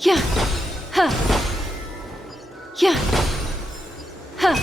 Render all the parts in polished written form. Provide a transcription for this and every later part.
Yeah. Huh. Yeah. Huh.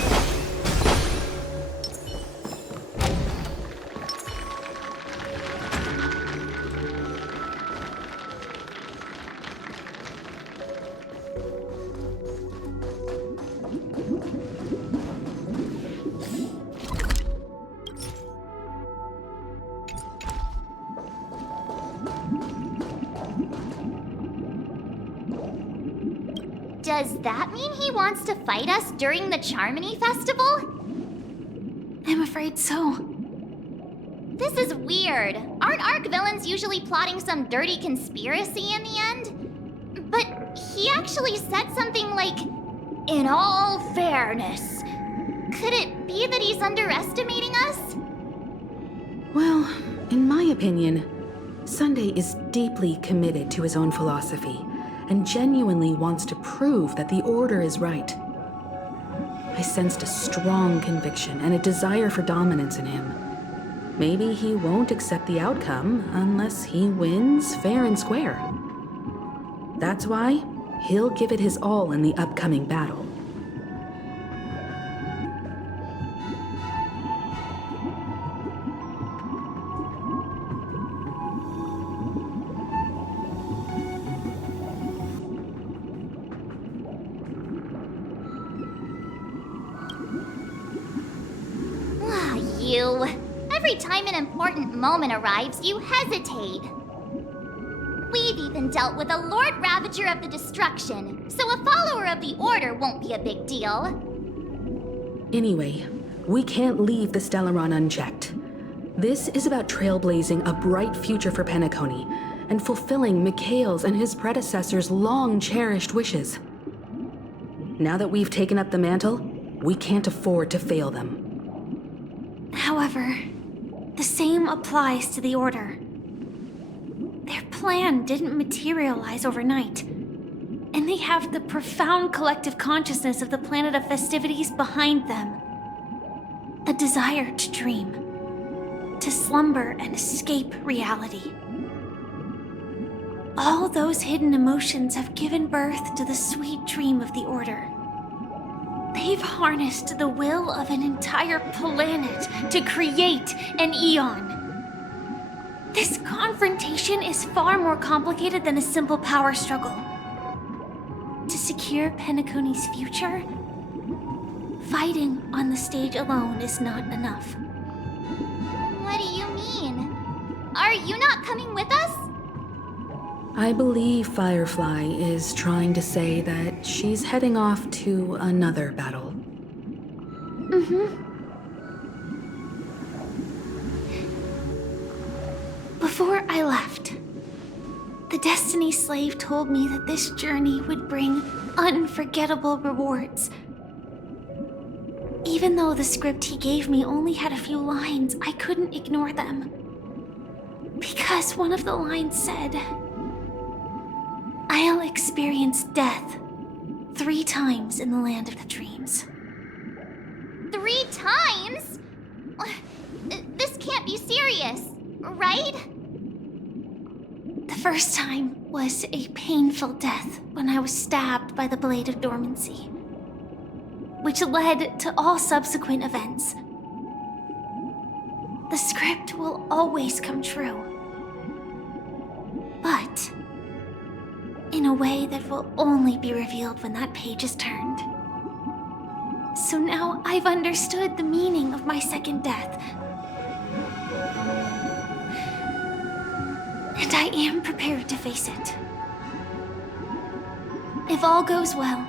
Does that mean he wants to fight us during the Charmony Festival? I'm afraid so. This is weird. Aren't Arc villains usually plotting some dirty conspiracy in the end? But he actually said something like, "In all fairness." Could it be that he's underestimating us? Well, in my opinion, Sunday is deeply committed to his own philosophy and genuinely wants to prove that the Order is right. I sensed a strong conviction and a desire for dominance in him. Maybe he won't accept the outcome unless he wins fair and square. That's why he'll give it his all in the upcoming battle. You. Every time an important moment arrives, you hesitate. We've even dealt with a Lord Ravager of the Destruction, so a follower of the Order won't be a big deal. Anyway, we can't leave the Stellaron unchecked. This is about trailblazing a bright future for Penacony and fulfilling Mikhail's and his predecessors' long-cherished wishes. Now that we've taken up the mantle, we can't afford to fail them. However, the same applies to the Order. Their plan didn't materialize overnight, and they have the profound collective consciousness of the planet of festivities behind them. A desire to dream, to slumber and escape reality. All those hidden emotions have given birth to the sweet dream of the Order. They've harnessed the will of an entire planet to create an eon. This confrontation is far more complicated than a simple power struggle. To secure Penacony's future, fighting on the stage alone is not enough. What do you mean? Are you not coming with us? I believe Firefly is trying to say that she's heading off to another battle. Before I left, the Destiny Slave told me that this journey would bring unforgettable rewards. Even though the script he gave me only had a few lines, I couldn't ignore them. Because one of the lines said, "I'll experience death 3 times in the land of the dreams." 3 times? This can't be serious, right? The first time was a painful death when I was stabbed by the Blade of Dormancy, which led to all subsequent events. The script will always come true, but in a way that will only be revealed when that page is turned. So now I've understood the meaning of my second death. And I am prepared to face it. If all goes well,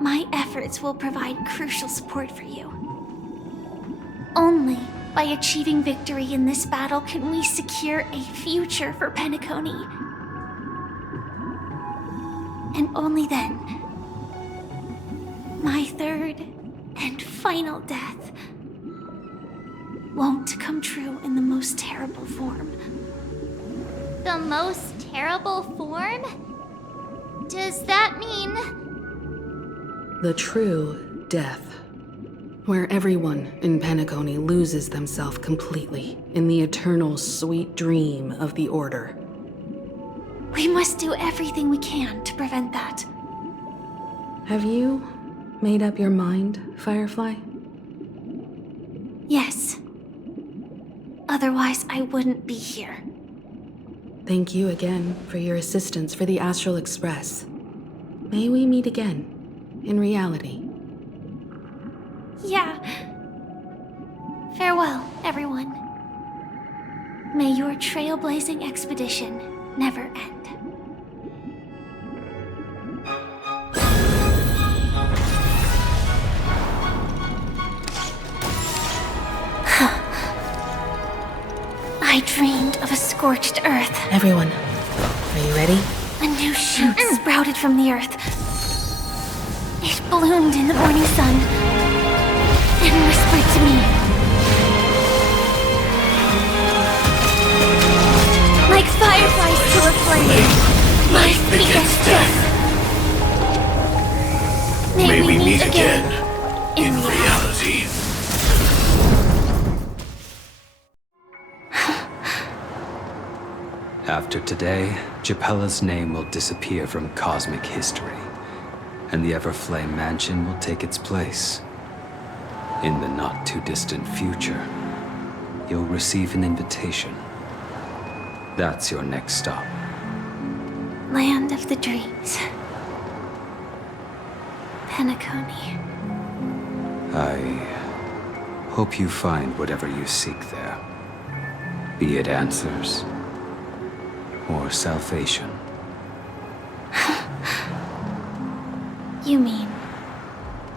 my efforts will provide crucial support for you. Only by achieving victory in this battle can we secure a future for Penacony. And only then, my third and final death won't come true in the most terrible form. The most terrible form? Does that mean The true death, where everyone in Penacony loses themselves completely in the eternal sweet dream of the Order. We must do everything we can to prevent that. Have you made up your mind, Firefly? Yes. Otherwise, I wouldn't be here. Thank you again for your assistance for the Astral Express. May we meet again, in reality. Yeah. Farewell, everyone. May your trailblazing expedition never end. I dreamed of a scorched earth. Everyone, are you ready? A new shoot sprouted from the earth. It bloomed in the morning sun and whispered to me. Like fireflies to a flame, life begets death. May we meet again in reality. After today, Japella's name will disappear from cosmic history, and the Everflame Mansion will take its place. In the not-too-distant future, you'll receive an invitation. That's your next stop. Land of the dreams. Penacony. I hope you find whatever you seek there. Be it answers or salvation. You mean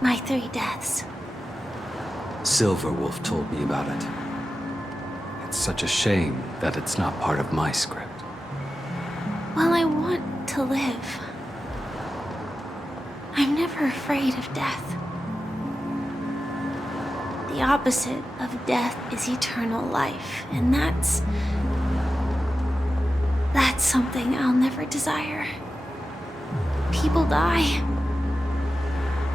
my 3 deaths? Silverwolf told me about it. It's such a shame that it's not part of my script. Well, I want to live. I'm never afraid of death. The opposite of death is eternal life, and that's something I'll never desire. People die,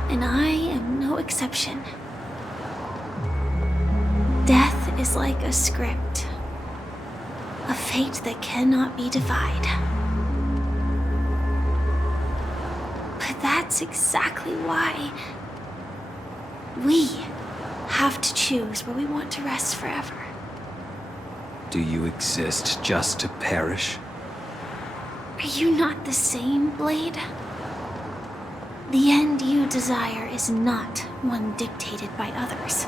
and I am no exception. Death is like a script, a fate that cannot be defied. But that's exactly why we have to choose where we want to rest forever. Do you exist just to perish? Are you not the same, Blade? The end you desire is not one dictated by others.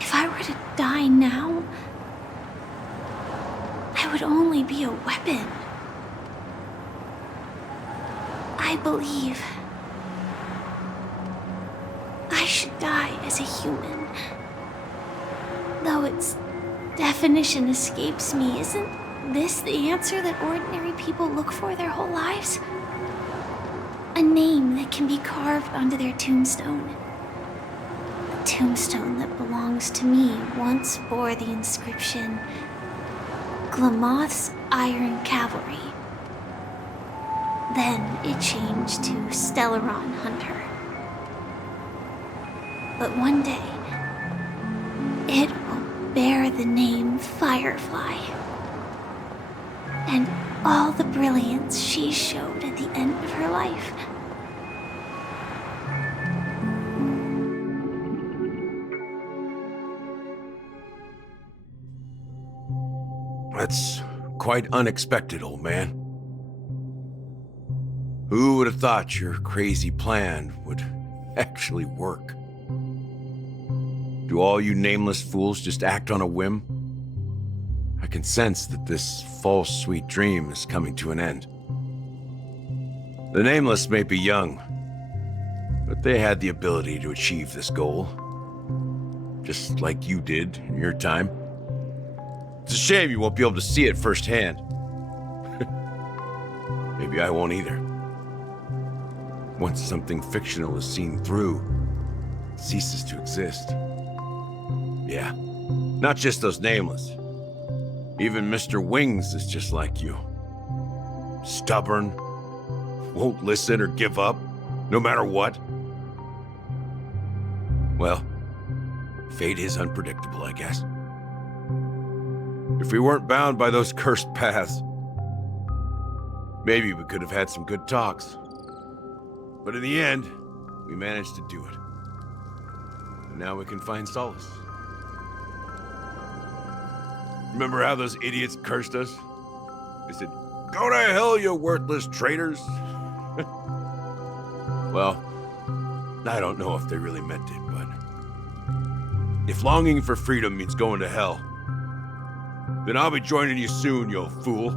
If I were to die now, I would only be a weapon. I believe I should die as a human. Though its definition escapes me, isn't this the answer that ordinary people look for their whole lives? A name that can be carved onto their tombstone. The tombstone that belongs to me once bore the inscription, Glamoth's Iron Cavalry. Then it changed to Stellaron Hunter. But one day, it will bear the name Firefly. And all the brilliance she showed at the end of her life. That's quite unexpected, old man. Who would have thought your crazy plan would actually work? Do all you nameless fools just act on a whim? I can sense that this false sweet dream is coming to an end. The nameless may be young, but they had the ability to achieve this goal. Just like you did in your time. It's a shame you won't be able to see it firsthand. Maybe I won't either. Once something fictional is seen through, it ceases to exist. Yeah, not just those nameless. Even Mr. Wings is just like you. Stubborn, won't listen or give up, no matter what. Well, fate is unpredictable, I guess. If we weren't bound by those cursed paths, maybe we could have had some good talks. But in the end, we managed to do it. And now we can find solace. Remember how those idiots cursed us? They said, "Go to hell, you worthless traitors!" Well, I don't know if they really meant it, but if longing for freedom means going to hell, then I'll be joining you soon, you fool.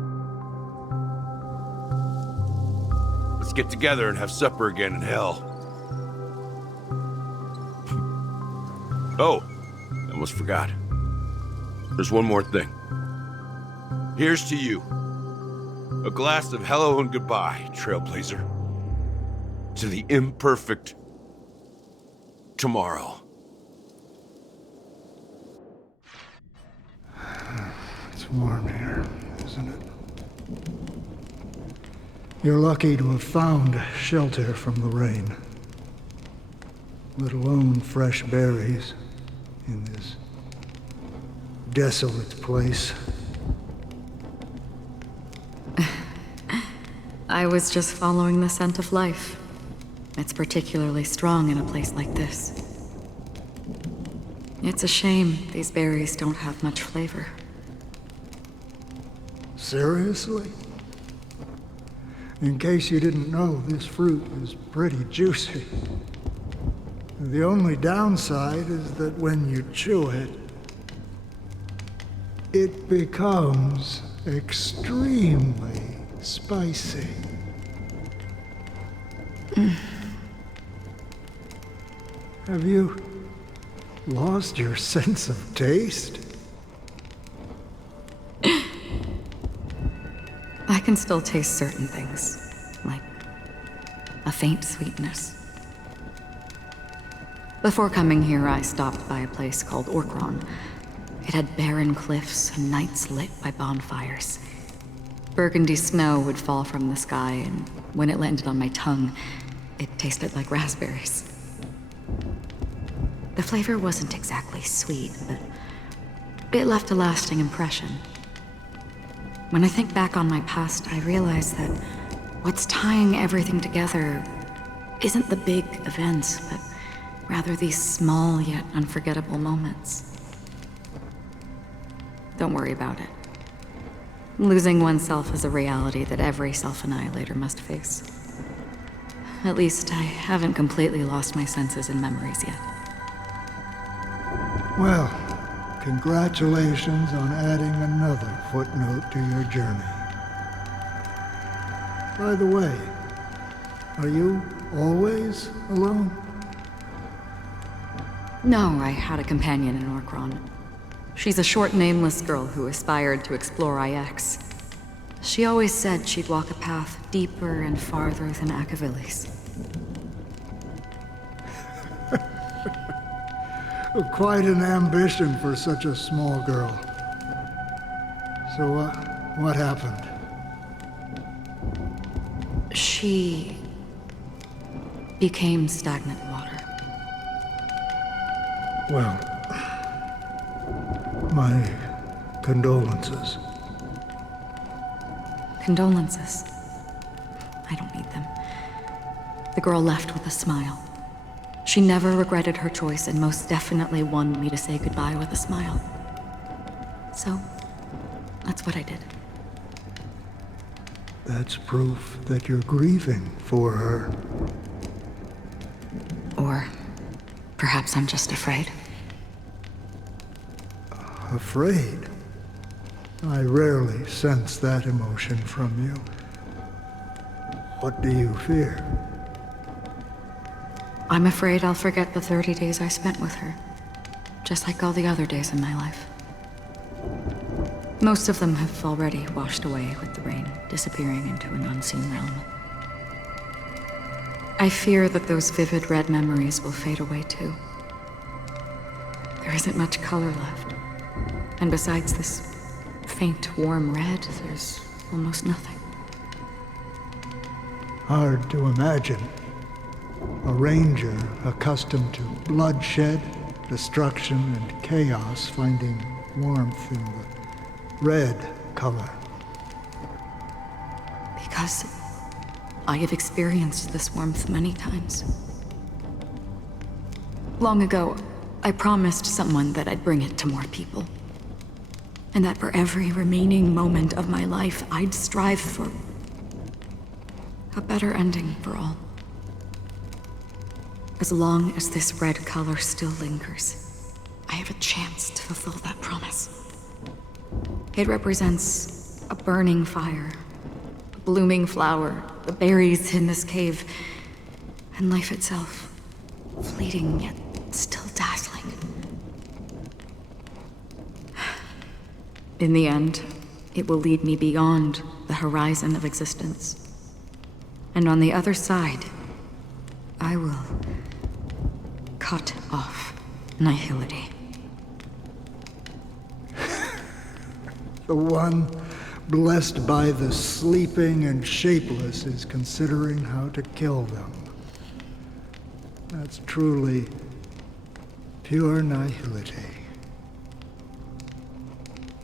Let's get together and have supper again in hell. Oh, I almost forgot. There's one more thing. Here's to you. A glass of hello and goodbye, Trailblazer. To the imperfect tomorrow. It's warm here, isn't it? You're lucky to have found shelter from the rain. Let alone fresh berries in this desolate place. I was just following the scent of life. It's particularly strong in a place like this. It's a shame these berries don't have much flavor. Seriously? In case you didn't know, this fruit is pretty juicy. The only downside is that when you chew it, it becomes extremely spicy. Have you lost your sense of taste? I can still taste certain things, like a faint sweetness. Before coming here, I stopped by a place called Orkron. It had barren cliffs and nights lit by bonfires. Burgundy snow would fall from the sky, and when it landed on my tongue, it tasted like raspberries. The flavor wasn't exactly sweet, but it left a lasting impression. When I think back on my past, I realize that what's tying everything together isn't the big events, but rather these small yet unforgettable moments. Don't worry about it. Losing oneself is a reality that every self-annihilator must face. At least I haven't completely lost my senses and memories yet. Well, congratulations on adding another footnote to your journey. By the way, are you always alone? No, I had a companion in Orkron. She's a short, nameless girl who aspired to explore IX. She always said she'd walk a path deeper and farther than Akavilis. Quite an ambition for such a small girl. So, what happened? She became stagnant water. Well, my condolences. Condolences. I don't need them. The girl left with a smile. She never regretted her choice and most definitely wanted me to say goodbye with a smile. So, that's what I did. That's proof that you're grieving for her. Or perhaps I'm just afraid. Afraid? I rarely sense that emotion from you. What do you fear? I'm afraid I'll forget the 30 days I spent with her, just like all the other days in my life. Most of them have already washed away with the rain, disappearing into an unseen realm. I fear that those vivid red memories will fade away too. There isn't much color left. And besides this faint, warm red, there's almost nothing. Hard to imagine. A ranger accustomed to bloodshed, destruction, and chaos, finding warmth in the red color. Because I have experienced this warmth many times. Long ago, I promised someone that I'd bring it to more people. And that for every remaining moment of my life, I'd strive for a better ending for all. As long as this red color still lingers, I have a chance to fulfill that promise. It represents a burning fire, a blooming flower, the berries in this cave, and life itself, fleeting yet still dazzling. In the end, it will lead me beyond the horizon of existence. And on the other side, I will cut off nihility. The one blessed by the sleeping and shapeless is considering how to kill them. That's truly pure nihility.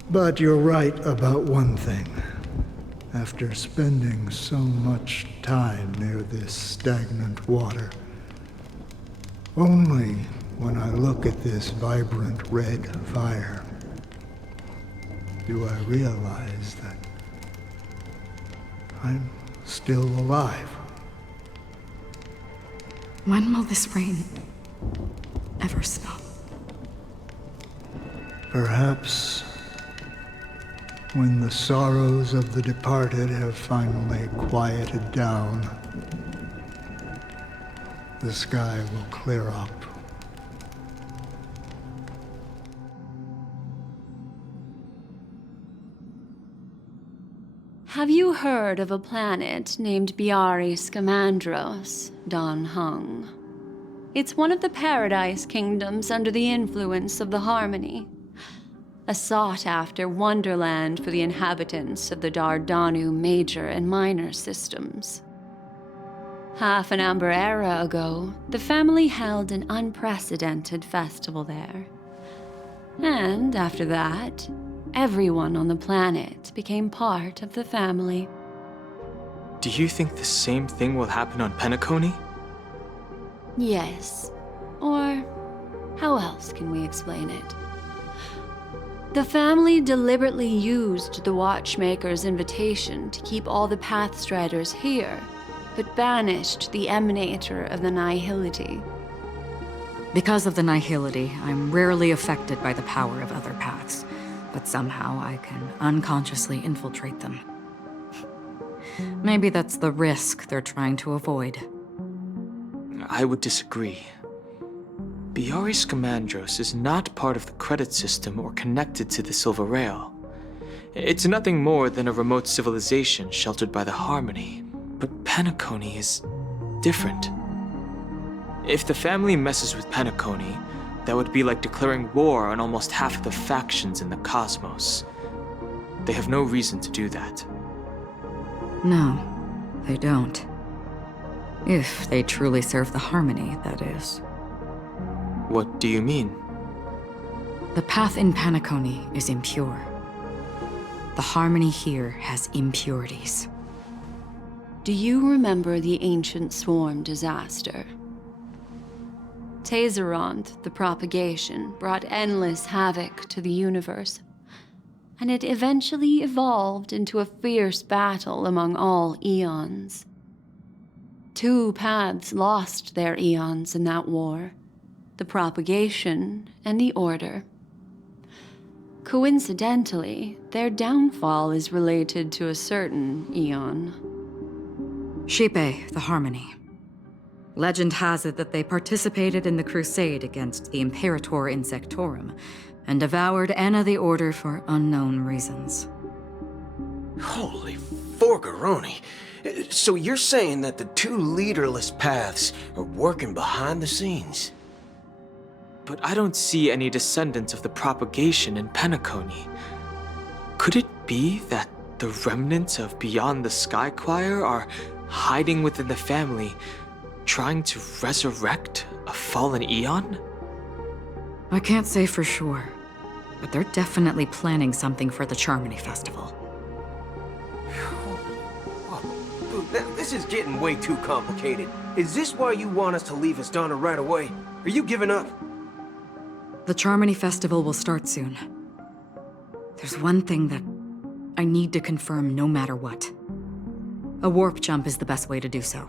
But you're right about one thing. After spending so much time near this stagnant water, only when I look at this vibrant red fire do I realize that I'm still alive. When will this rain ever stop? Perhaps when the sorrows of the departed have finally quieted down, the sky will clear up. Have you heard of a planet named Biari Scamandros, Don Hung? It's one of the Paradise Kingdoms under the influence of the Harmony. A sought-after wonderland for the inhabitants of the Dardanu Major and Minor systems. Half an Amber Era ago, the family held an unprecedented festival there. And after that, everyone on the planet became part of the family. Do you think the same thing will happen on Penacony? Yes. Or how else can we explain it? The family deliberately used the Watchmaker's invitation to keep all the Pathstriders here, but banished the Emanator of the Nihility. Because of the nihility, I'm rarely affected by the power of other paths, but somehow I can unconsciously infiltrate them. Maybe that's the risk they're trying to avoid. I would disagree. Biari Scamandros is not part of the credit system or connected to the Silver Rail. It's nothing more than a remote civilization sheltered by the Harmony. But Penacony is different. If the family messes with Penacony, that would be like declaring war on almost half of the factions in the cosmos. They have no reason to do that. No, they don't. If they truly serve the Harmony, that is. What do you mean? The path in Penacony is impure. The Harmony here has impurities. Do you remember the Ancient Swarm disaster? Tazeront, the propagation, brought endless havoc to the universe, and it eventually evolved into a fierce battle among all eons. 2 paths lost their eons in that war, the propagation and the order. Coincidentally, their downfall is related to a certain eon. Shipe, the Harmony. Legend has it that they participated in the crusade against the Imperator Insectorum, and devoured Anna the Order for unknown reasons. Holy forgaroni. So you're saying that the 2 leaderless paths are working behind the scenes? But I don't see any descendants of the propagation in Penacony. Could it be that the remnants of Beyond the Sky Choir are hiding within the family, trying to resurrect a fallen Eon? I can't say for sure, but they're definitely planning something for the Charmony Festival. Dude, this is getting way too complicated. Is this why you want us to leave Astana right away? Are you giving up? The Charmony Festival will start soon. There's one thing that I need to confirm no matter what. A warp jump is the best way to do so.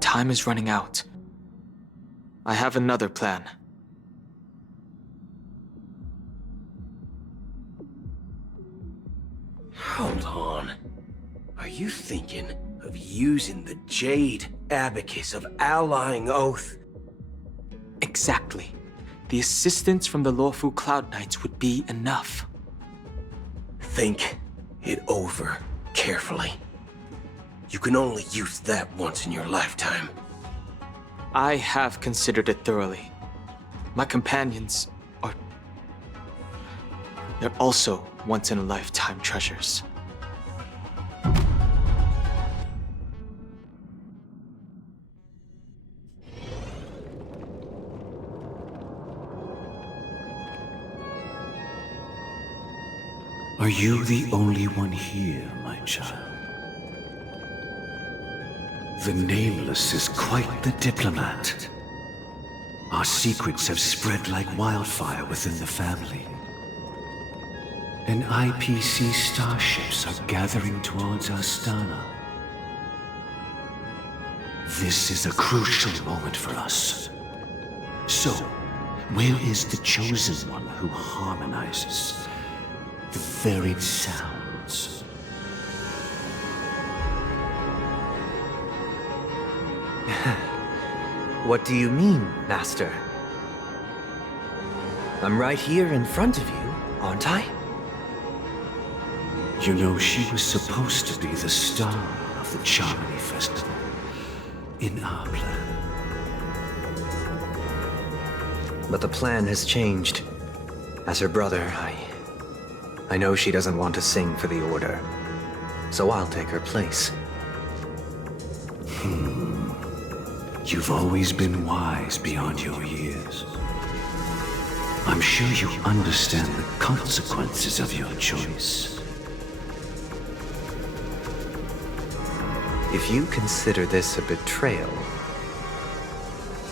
Time is running out. I have another plan. Hold on. Are you thinking of using the Jade Abacus of Allying Oath? Exactly. The assistance from the Lawfu Cloud Knights would be enough. Think it over carefully. You can only use that once in your lifetime. I have considered it thoroughly. My companions are... they're also once-in-a-lifetime treasures. Are you the only one here, my child? The Nameless is quite the diplomat. Our secrets have spread like wildfire within the family. And IPC starships are gathering towards Astana. This is a crucial moment for us. So, where is the Chosen One who harmonizes the varied sounds? What do you mean, Master? I'm right here in front of you, aren't I? You know, she was supposed to be the star of the Charmony Festival in our plan. But the plan has changed. As her brother, I know she doesn't want to sing for the Order, so I'll take her place. You've always been wise beyond your years. I'm sure you understand the consequences of your choice. If you consider this a betrayal,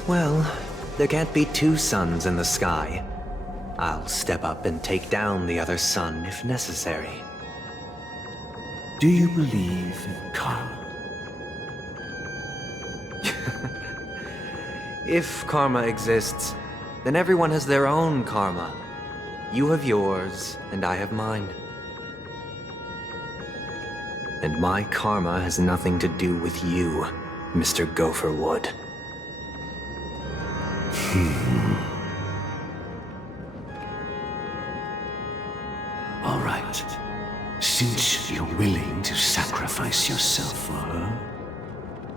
well, there can't be two suns in the sky. I'll step up and take down the other sun if necessary. Do you believe in karma? If karma exists, then everyone has their own karma. You have yours, and I have mine. And my karma has nothing to do with you, Mr. Gopherwood. All right. Since you're willing to sacrifice yourself for her,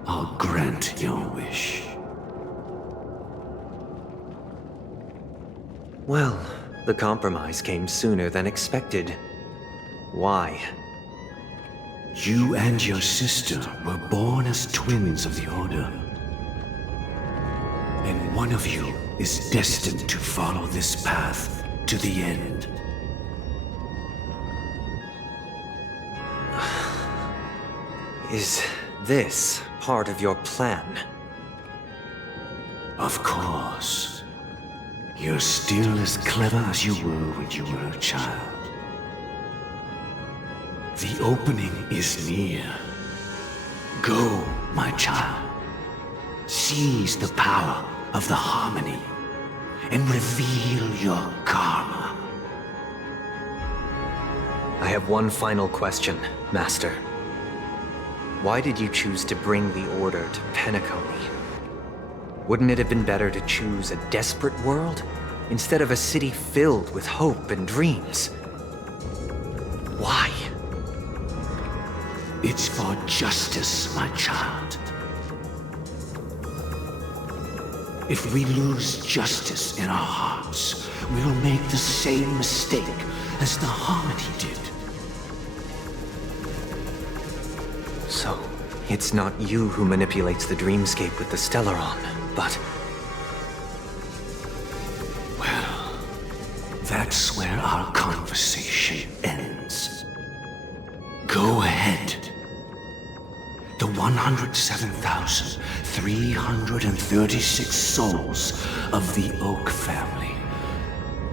I'll grant your wish. Well, the compromise came sooner than expected. Why? You and your sister were born as twins of the Order. And one of you is destined to follow this path to the end. Is this part of your plan? Of course. You're still as clever as you were when you were a child. The opening is near. Go, my child. Seize the power of the harmony and reveal your karma. I have one final question, Master. Why did you choose to bring the Order to Penacony? Wouldn't it have been better to choose a desperate world instead of a city filled with hope and dreams? Why? It's for justice, my child. If we lose justice in our hearts, we'll make the same mistake as the Harmony did. So, It's not you who manipulates the dreamscape with the Stellaron, but... Well, that's where our conversation ends. Go ahead. The 107,336 souls of the Oak family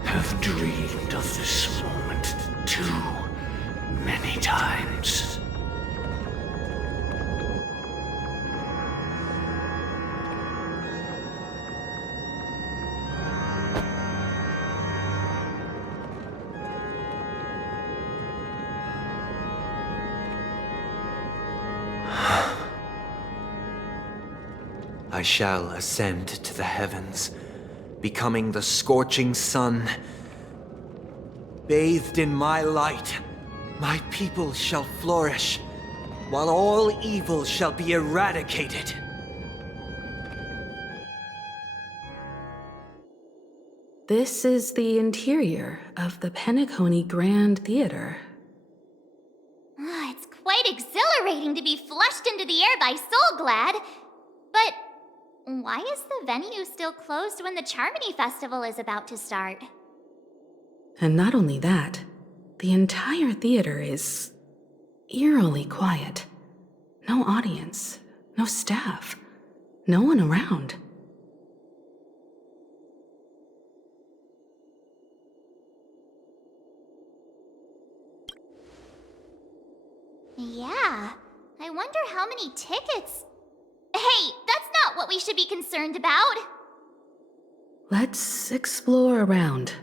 have dreamed of this moment too many times. I shall ascend to the heavens, becoming the scorching sun. Bathed in my light, my people shall flourish, while all evil shall be eradicated. This is the interior of the Penacony Grand Theater. It's quite exhilarating to be flushed into the air by Soulglad. But why is the venue still closed when the Charmony Festival is about to start? And not only that, the entire theater is eerily quiet. No audience, no staff, no one around. Yeah, I wonder how many tickets... Hey, that's not what we should be concerned about! Let's explore around.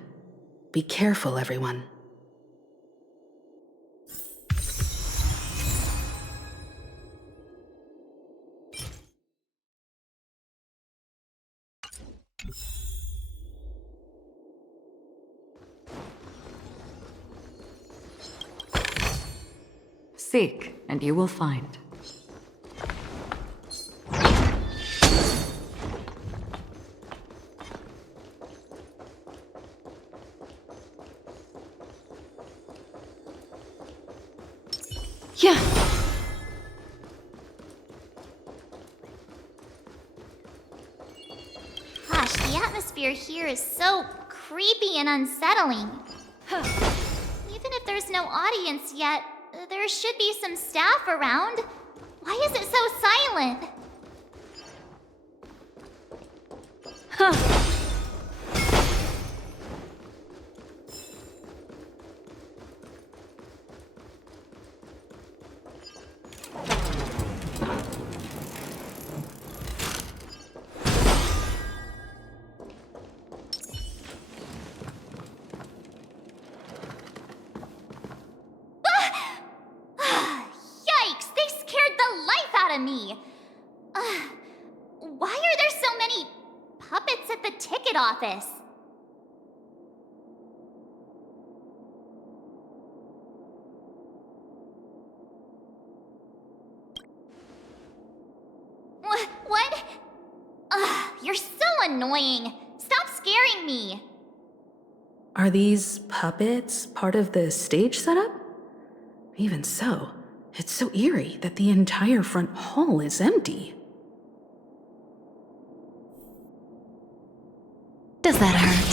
Be careful, everyone. Seek, and you will find. Yeah. Gosh, the atmosphere here is so creepy and unsettling. Even if there's no audience yet, there should be some staff around. Why is it so silent? Yikes, they scared the life out of me. Why are there so many puppets at the ticket office? What? You're so annoying. Stop scaring me. Are these puppets part of the stage setup? Even so, it's so eerie that the entire front hall is empty. Does that hurt?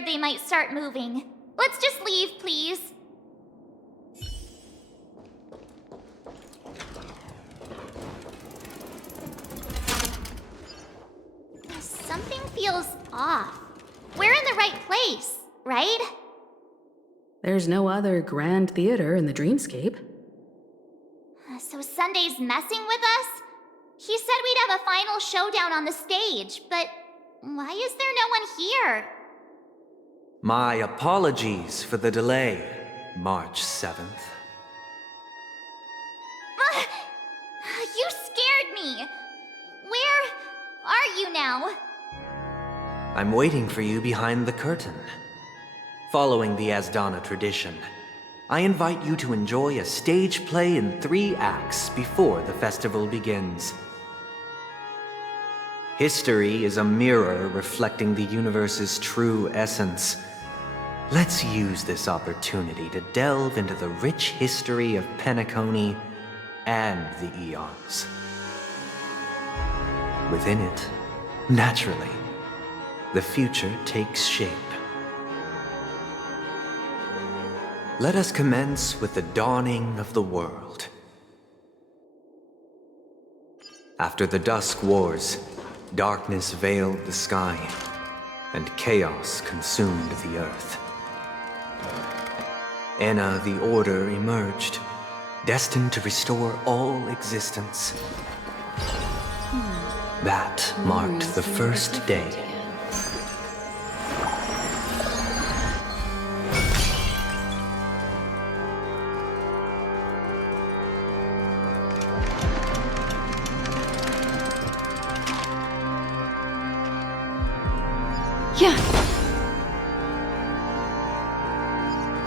scared they might start moving. Let's just leave, please. Something feels off. We're in the right place, right? There's no other grand theater in the dreamscape. So Sunday's messing with us? He said we'd have a final showdown on the stage, but why is there no one here? My apologies for the delay, March 7th. You scared me. Where are you now? I'm waiting for you behind the curtain. Following the Asdana tradition, I invite you to enjoy a stage play in 3 acts before the festival begins. History is a mirror reflecting the universe's true essence. Let's use this opportunity to delve into the rich history of Penacony and the Eons. Within it, naturally, the future takes shape. Let us commence with the dawning of the world. After the Dusk Wars, darkness veiled the sky, and chaos consumed the earth. Enna the Order emerged, destined to restore all existence. That marked the first day. Yeah.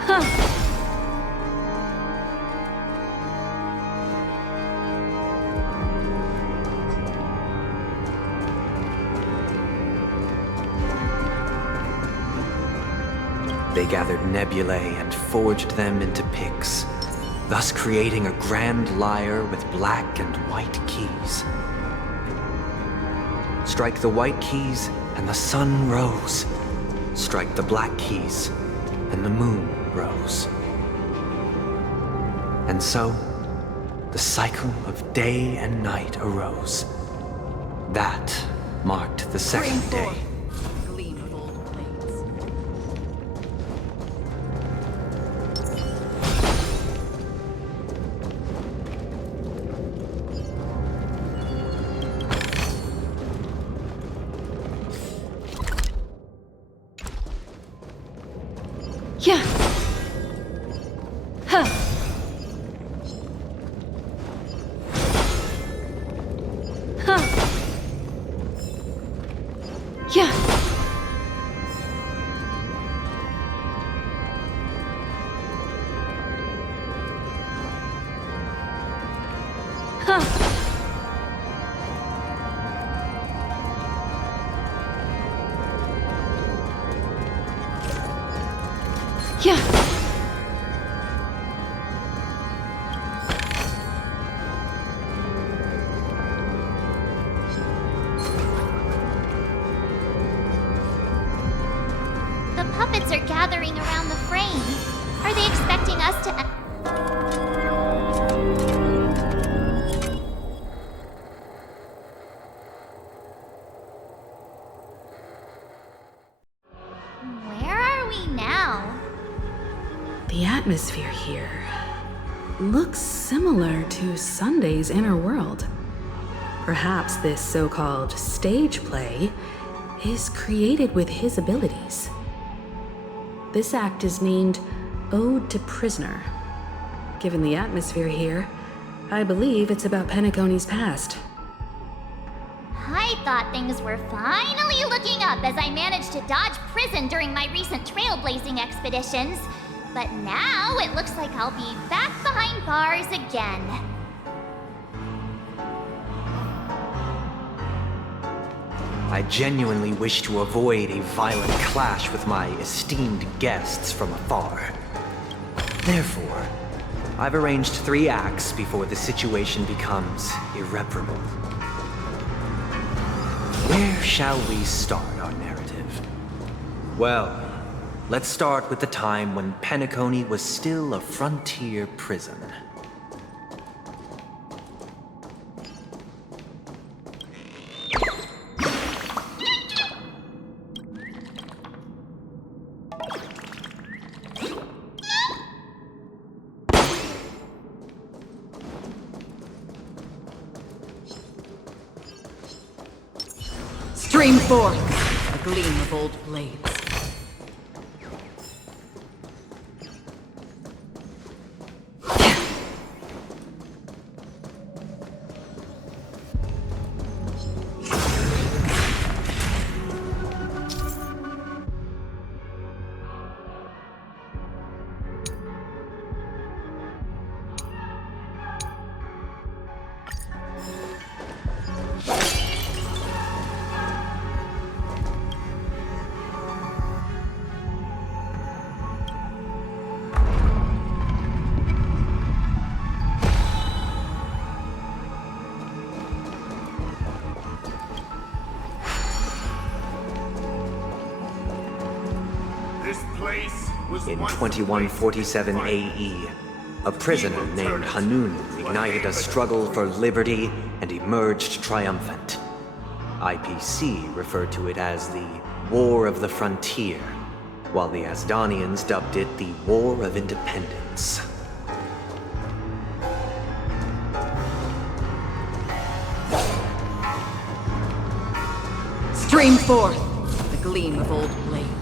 Huh. They gathered nebulae and forged them into picks, thus creating a grand lyre with black and white keys. Strike the white keys, and the sun rose. Strike the black keys, and the moon rose. And so, the cycle of day and night arose. That marked the second day. Yeah. Huh. Huh. Yeah. Huh. Yeah. The puppets are gathering around the frame. Are they expecting us to... Where are we now? The atmosphere here looks similar to Sunday's inner world. Perhaps this so-called stage play is created with his abilities. This act is named Ode to Prisoner. Given the atmosphere here, I believe it's about Penacony's past. I thought things were finally looking up as I managed to dodge prison during my recent trailblazing expeditions. But now it looks like I'll be back behind bars again. I genuinely wish to avoid a violent clash with my esteemed guests from afar. Therefore, I've arranged 3 acts before the situation becomes irreparable. Where shall we start our narrative? Well, let's start with the time when Penacony was still a frontier prison. Stream forth, a gleam of old blades. In 2147 AE, a prisoner named Hanunu ignited a struggle for liberty and emerged triumphant. IPC referred to it as the War of the Frontier, while the Asdanians dubbed it the War of Independence. Stream forth, the gleam of old blades.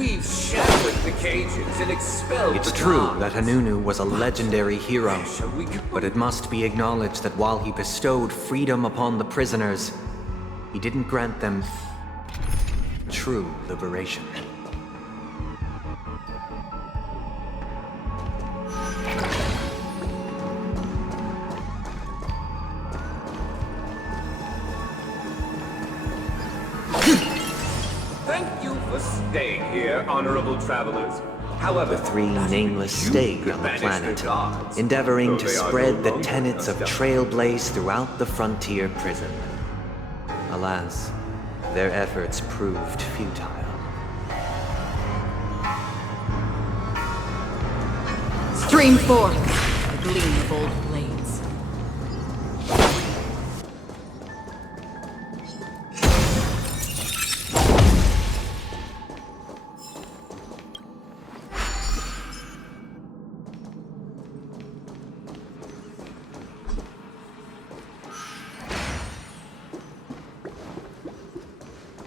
We've shattered the cages and expelled It's the true guards. that Hanunu was a legendary hero, but it must be acknowledged that while he bestowed freedom upon the prisoners, he didn't grant them true liberation. Thank you for staying here, honorable travelers. However, The three nameless stayed on the planet, endeavoring to spread the tenets of trailblaze throughout the frontier prison. Alas, their efforts proved futile. Stream forth, the gleam of old blades.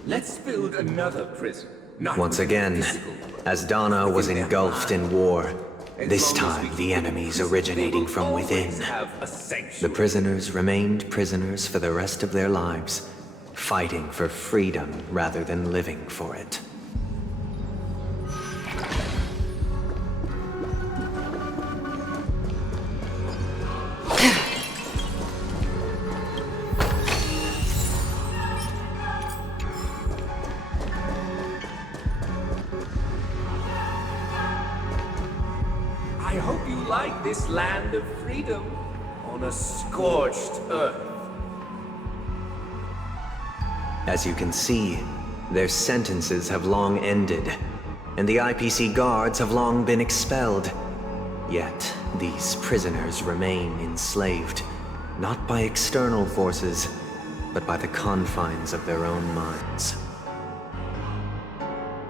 let's build another prison. Not Once with again, physical, Asdana was engulfed in war, this as long as time we the keep enemies peace, originating we will from within. always have a The sanctuary. prisoners remained prisoners for the rest of their lives, fighting for freedom rather than living for it. I hope you like this land of freedom on a scorched earth. As you can see, their sentences have long ended, and the IPC guards have long been expelled. Yet, these prisoners remain enslaved, not by external forces, but by the confines of their own minds.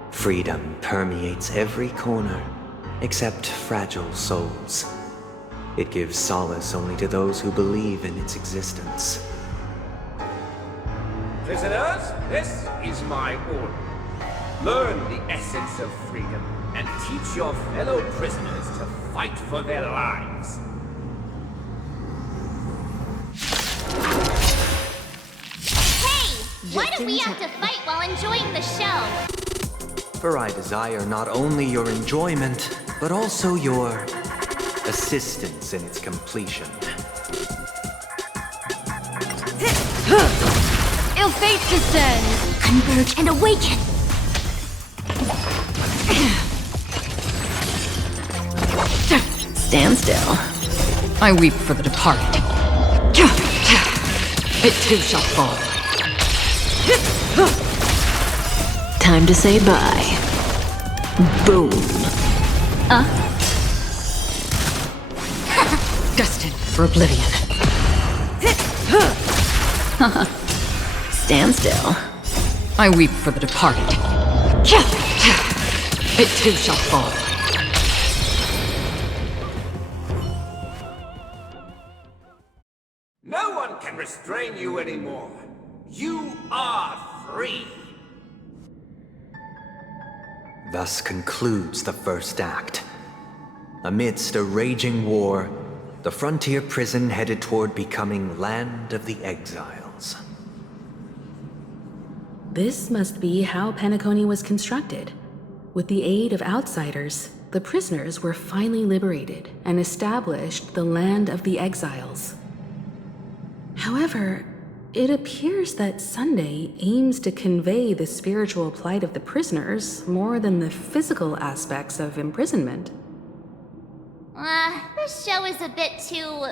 Freedom permeates every corner, except fragile souls. It gives solace only to those who believe in its existence. Prisoners, this is my order. Learn the essence of freedom and teach your fellow prisoners to fight for their lives. Hey! Why do we have to fight while enjoying the show? For I desire not only your enjoyment, but also your assistance in its completion. Ill fate descends! Converge and awaken! Stand still. I weep for the departed. It too shall fall. Time to say bye. Boom. Destined for oblivion. Stand still. I weep for the departed. It too shall fall. No one can restrain you anymore. You are free. Thus concludes the first act. Amidst a raging war, the frontier prison headed toward becoming Land of the Exiles. This must be how Penacony was constructed. With the aid of outsiders, the prisoners were finally liberated and established the Land of the Exiles. However, it appears that Sunday aims to convey the spiritual plight of the prisoners more than the physical aspects of imprisonment. This show is a bit too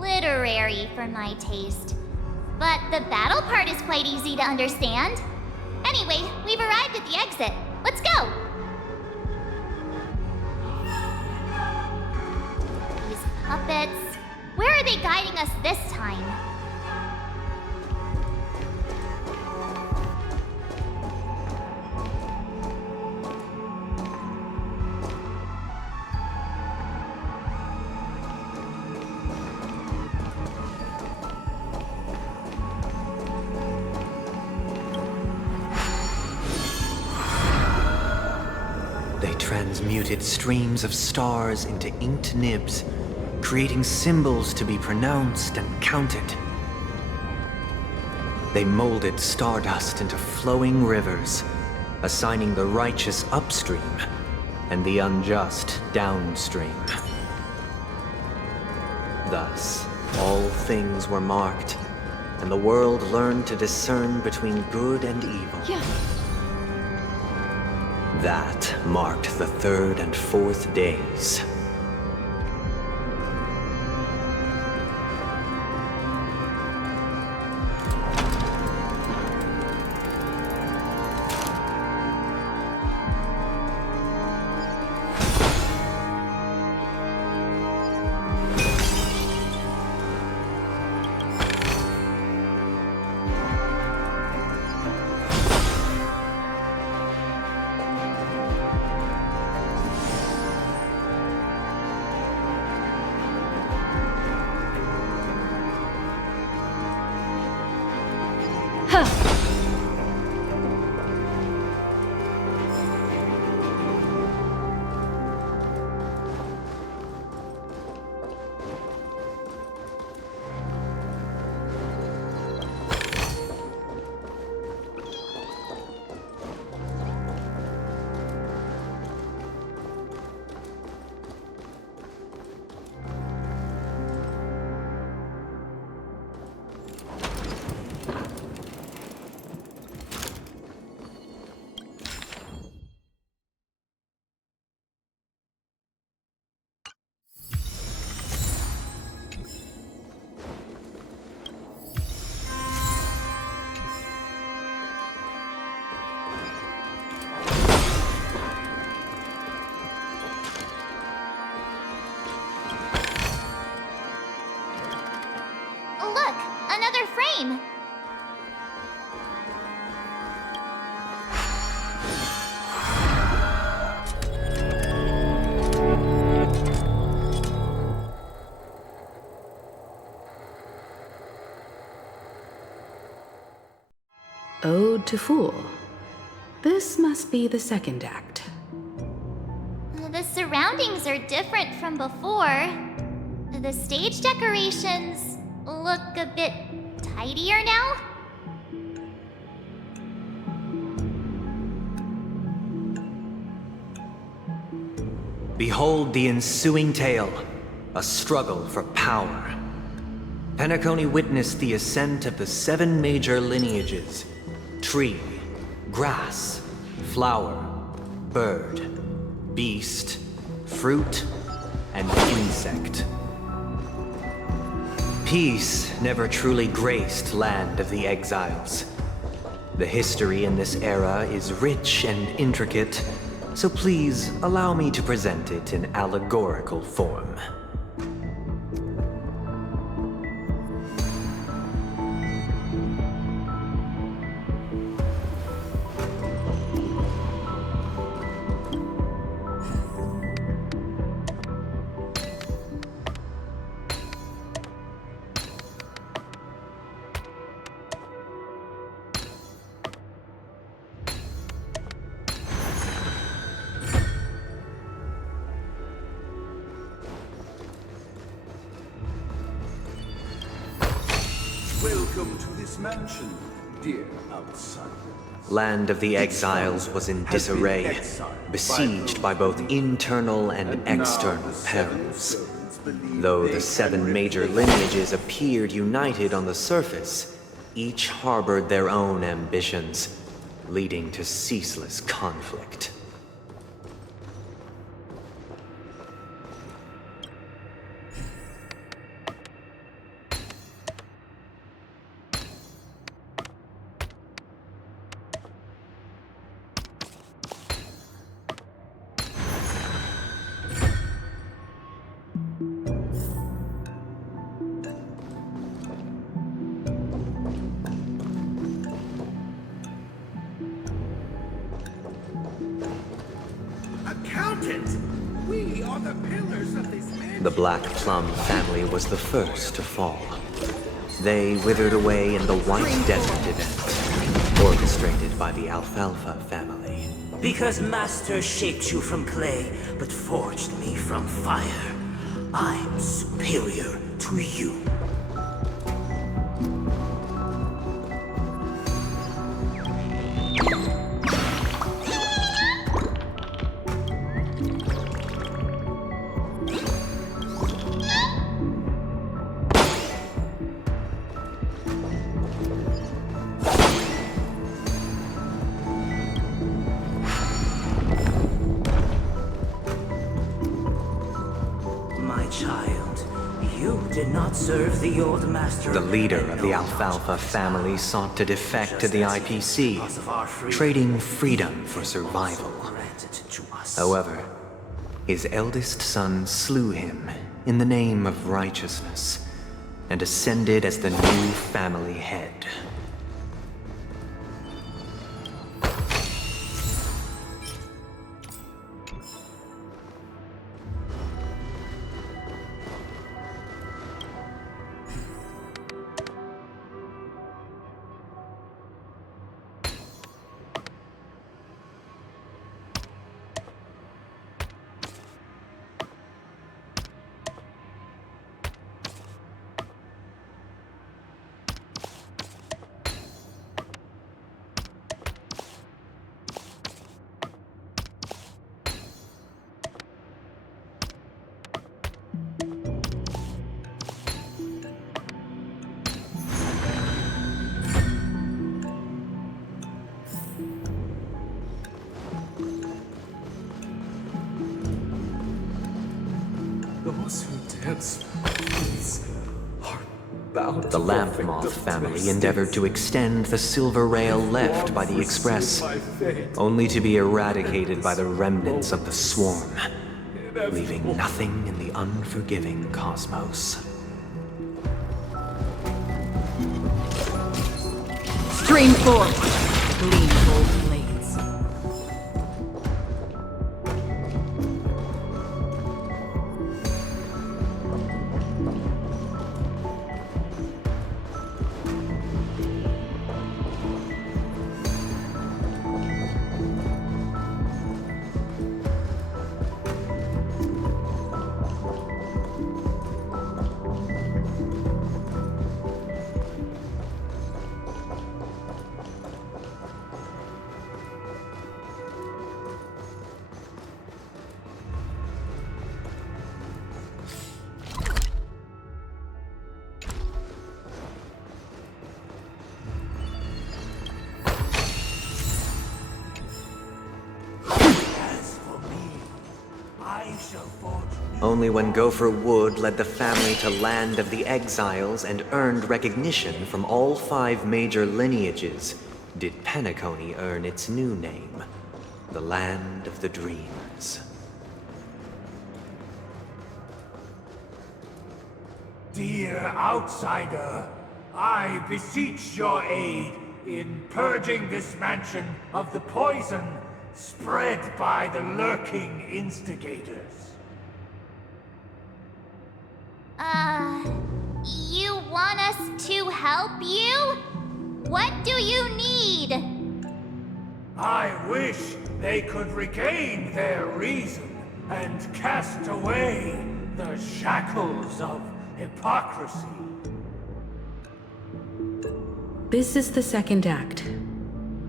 literary for my taste. But the battle part is quite easy to understand. Anyway, we've arrived at the exit. Let's go! These puppets... Where are they guiding us this time? They transmuted streams of stars into inked nibs, creating symbols to be pronounced and counted. They molded stardust into flowing rivers, assigning the righteous upstream and the unjust downstream. Thus, all things were marked, and the world learned to discern between good and evil. Yeah. That marked the third and fourth days. Look! Another frame! Ode to Fool. This must be the second act. The surroundings are different from before. The stage decorations look a bit tidier now. Behold the ensuing tale, a struggle for power. Penacony witnessed the ascent of the 7 major lineages: tree, grass, flower, bird, beast, fruit, and insect. Peace never truly graced Land of the Exiles. The history in this era is rich and intricate, so please allow me to present it in allegorical form. Welcome to this mansion, dear outsider. Land of the Exiles was in disarray, besieged by both internal and external perils. Though the 7 major lineages appeared united on the surface, each harbored their own ambitions, leading to ceaseless conflict. Accountant! We are the pillars of this mansion. The Black Plum family was the first to fall. They withered away in the White Desert event, orchestrated by the Alfalfa family. Because Master shaped you from clay, but forged me from fire. I'm superior to you. Serve the old master. The leader of the Alfalfa family sought to defect to the IPC, trading freedom for survival. However, his eldest son slew him in the name of righteousness and ascended as the new family head. Those who dance these are bound The to Lamp perfect Moth the family twisted endeavored to extend the silver rail left by the Express, only to be eradicated by the remnants of the Swarm, leaving nothing in the unforgiving cosmos. Stream forward, gleamful blades. Only when Gopher Wood led the family to Land of the Exiles and earned recognition from all 5 major lineages did Penacony earn its new name, the Land of the Dreams. Dear outsider, I beseech your aid in purging this mansion of the poison spread by the lurking instigators. You want us to help you? What do you need? I wish they could regain their reason and cast away the shackles of hypocrisy. This is the second act.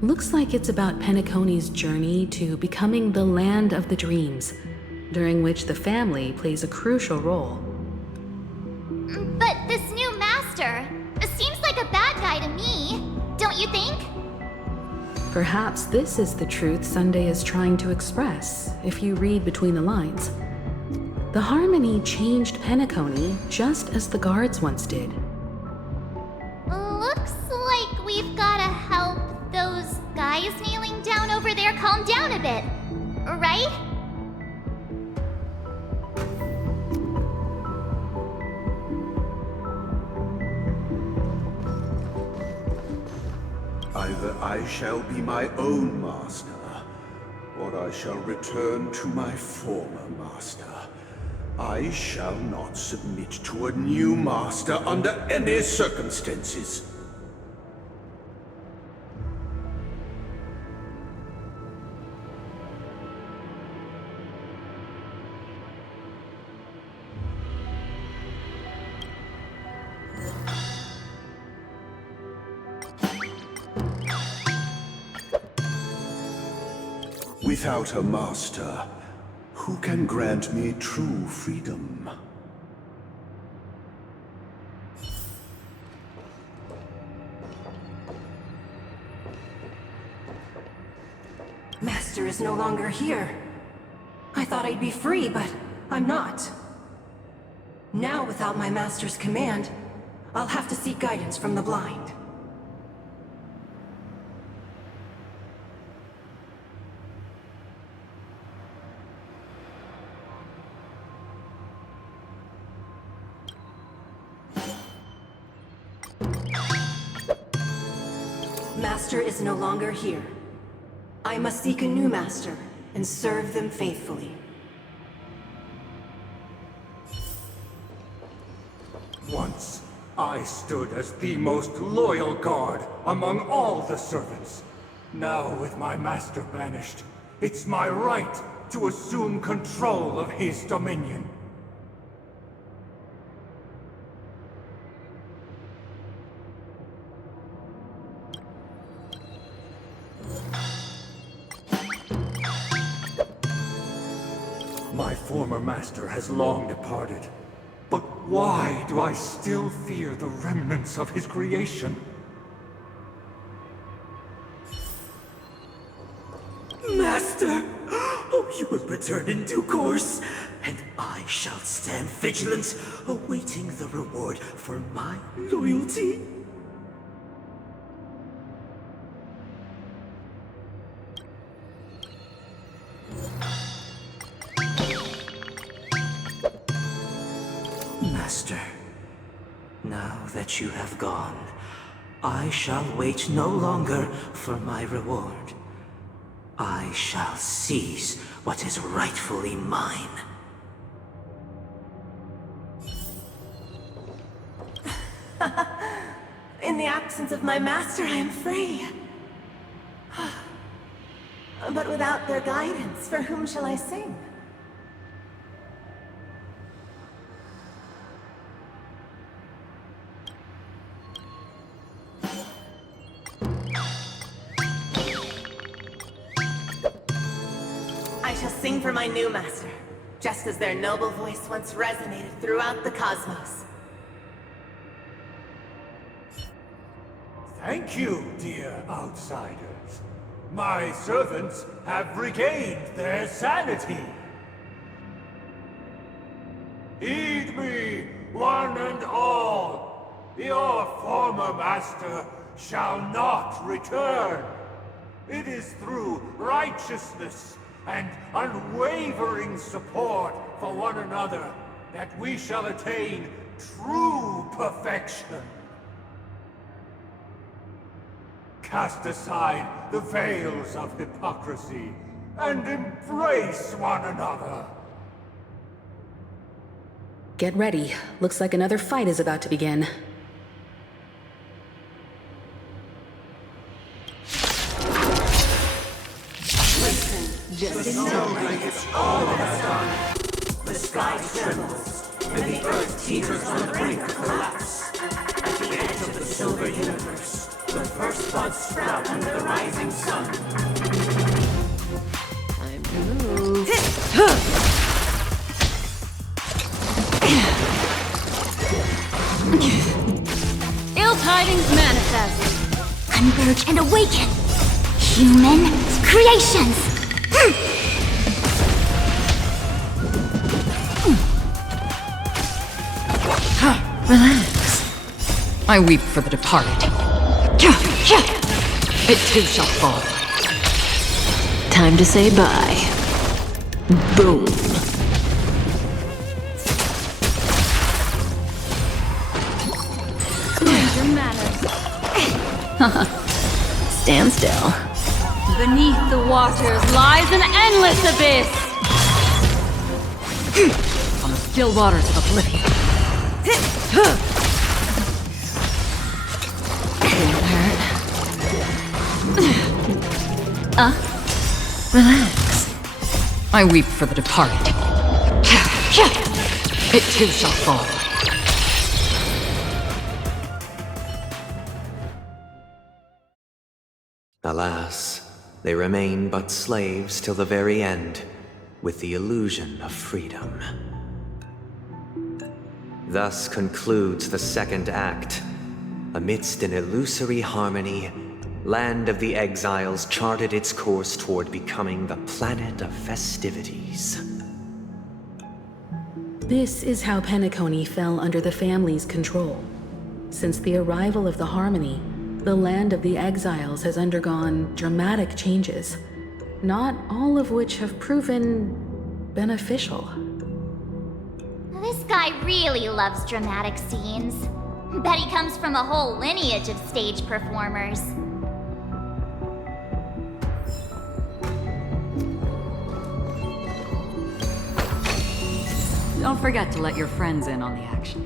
Looks like it's about Penacony's journey to becoming the Land of the Dreams, during which the family plays a crucial role. But this new master seems like a bad guy to me, don't you think? Perhaps this is the truth Sunday is trying to express, if you read between the lines. The Harmony changed Penacony just as the guards once did. Looks like we've gotta help those guys kneeling down over there calm down a bit, right? Either I shall be my own master, or I shall return to my former master. I shall not submit to a new master under any circumstances. Without a master, who can grant me true freedom? Master is no longer here. I thought I'd be free, but I'm not. Now, without my master's command, I'll have to seek guidance from the blind. Master is no longer here. I must seek a new master and serve them faithfully. Once, I stood as the most loyal guard among all the servants. Now, with my master banished, it's my right to assume control of his dominion. My former master has long departed. But why do I still fear the remnants of his creation? Master! Oh, you will return in due course, and I shall stand vigilant, awaiting the reward for my loyalty. Master, now that you have gone, I shall wait no longer for my reward. I shall seize what is rightfully mine. In the absence of my master, I am free. But without their guidance, for whom shall I sing? I shall sing for my new master, just as their noble voice once resonated throughout the cosmos. Thank you, dear outsiders. My servants have regained their sanity. Heed me, one and all. Your former master shall not return. It is through righteousness and unwavering support for one another that we shall attain true perfection. Cast aside the veils of hypocrisy and embrace one another. Get ready. Looks like another fight is about to begin. Just in time, it's all of us done. The sky trembles, and the earth teeters on the brink of collapse. At the edge of the silver universe, the first buds sprout under the rising sun. Time to move. Ill tidings manifest. Converge and awaken! Human creations! Relax. I weep for the departed. It too shall fall. Time to say bye. Boom. Your manners. Stand still. Beneath the waters lies an endless abyss! On the still waters of oblivion. Relax. I weep for the departed. It too shall fall. Alas, they remain but slaves till the very end, with the illusion of freedom. Thus concludes the second act. Amidst an illusory harmony, Land of the Exiles charted its course toward becoming the planet of festivities. This is how Penacony fell under the family's control. Since the arrival of the Harmony, the Land of the Exiles has undergone dramatic changes, not all of which have proven beneficial. This guy really loves dramatic scenes. Bet he comes from a whole lineage of stage performers. Don't forget to let your friends in on the action.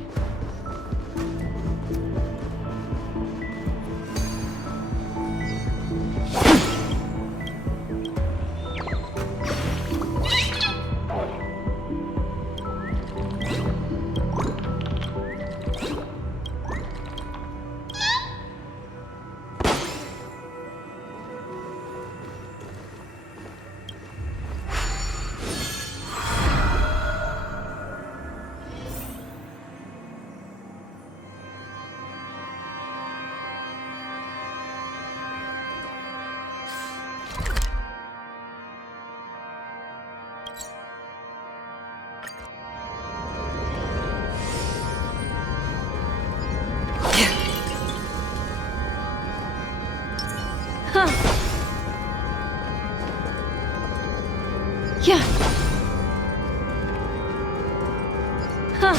Yeah. Huh.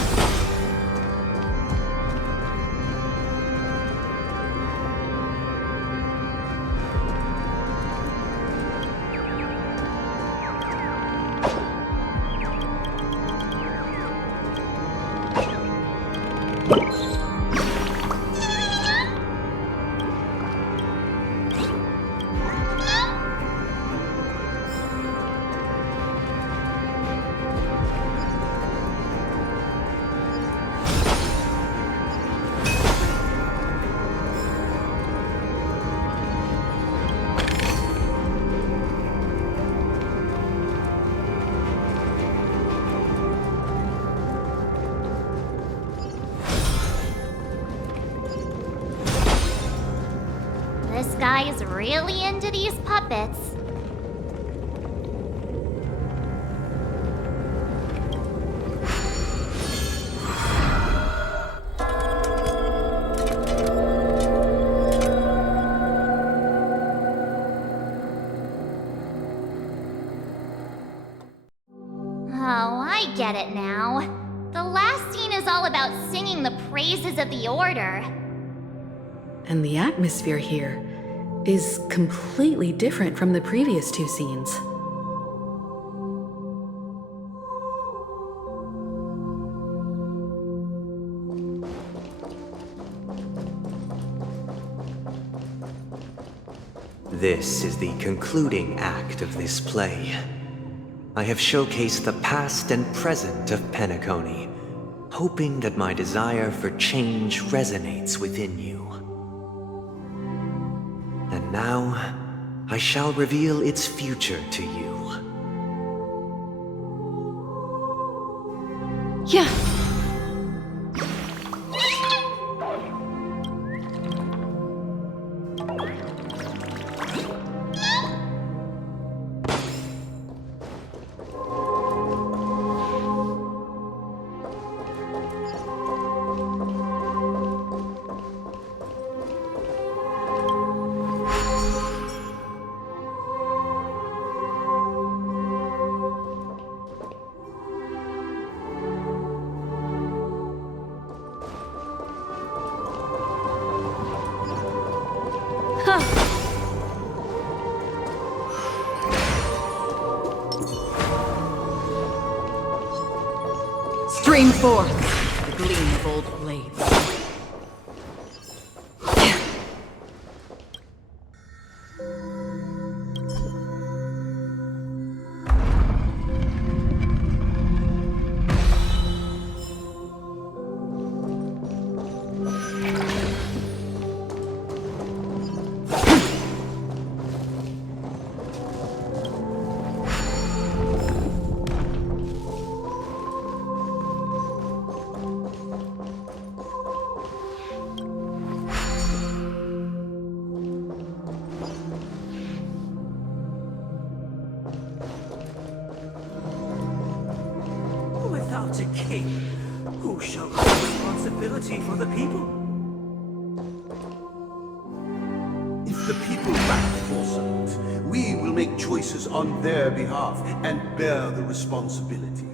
This guy is really into these puppets. about singing the praises of the Order. And the atmosphere here is completely different from the previous two scenes. This is the concluding act of this play. I have showcased the past and present of Penacony, hoping that my desire for change resonates within you. And now, I shall reveal its future to you. Yeah. Stream forth the gleam of old blades. Without a king, who shall have responsibility for the people? If the people lack foresight, we will make choices on their behalf and bear the responsibility.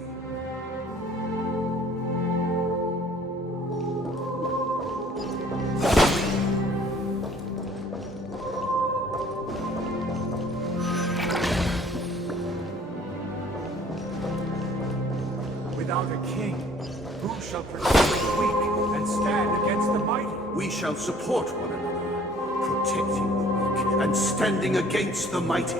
Without a king, who shall protect the weak and stand against the mighty? We shall support one another, protecting the weak and standing against the mighty.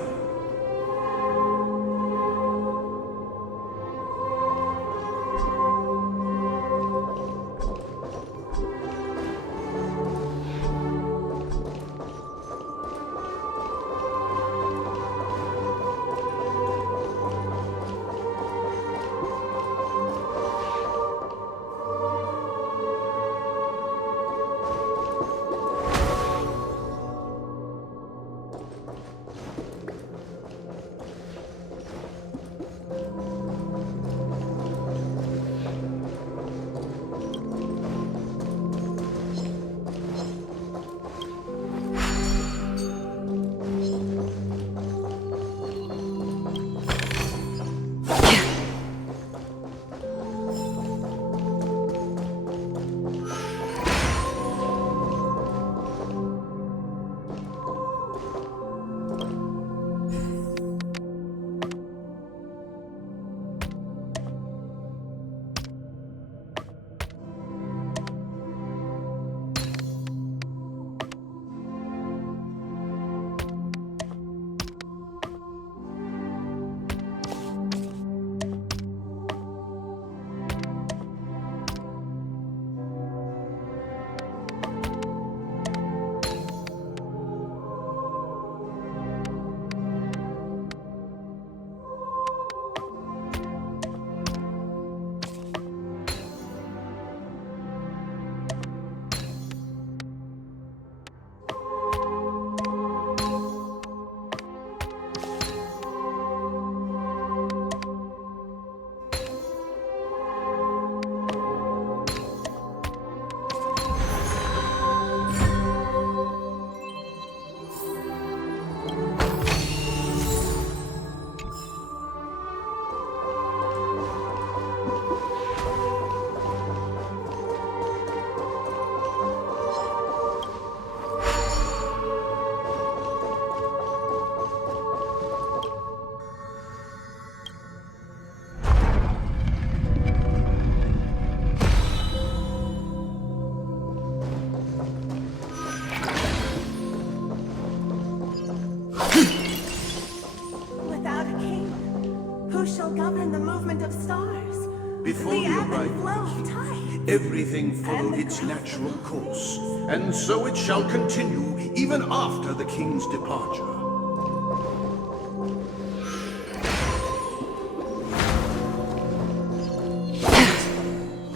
and the movement of stars. Before The the ebb and arrival flow of of heat, tides. everything followed its natural course, and so it shall continue even after the king's departure.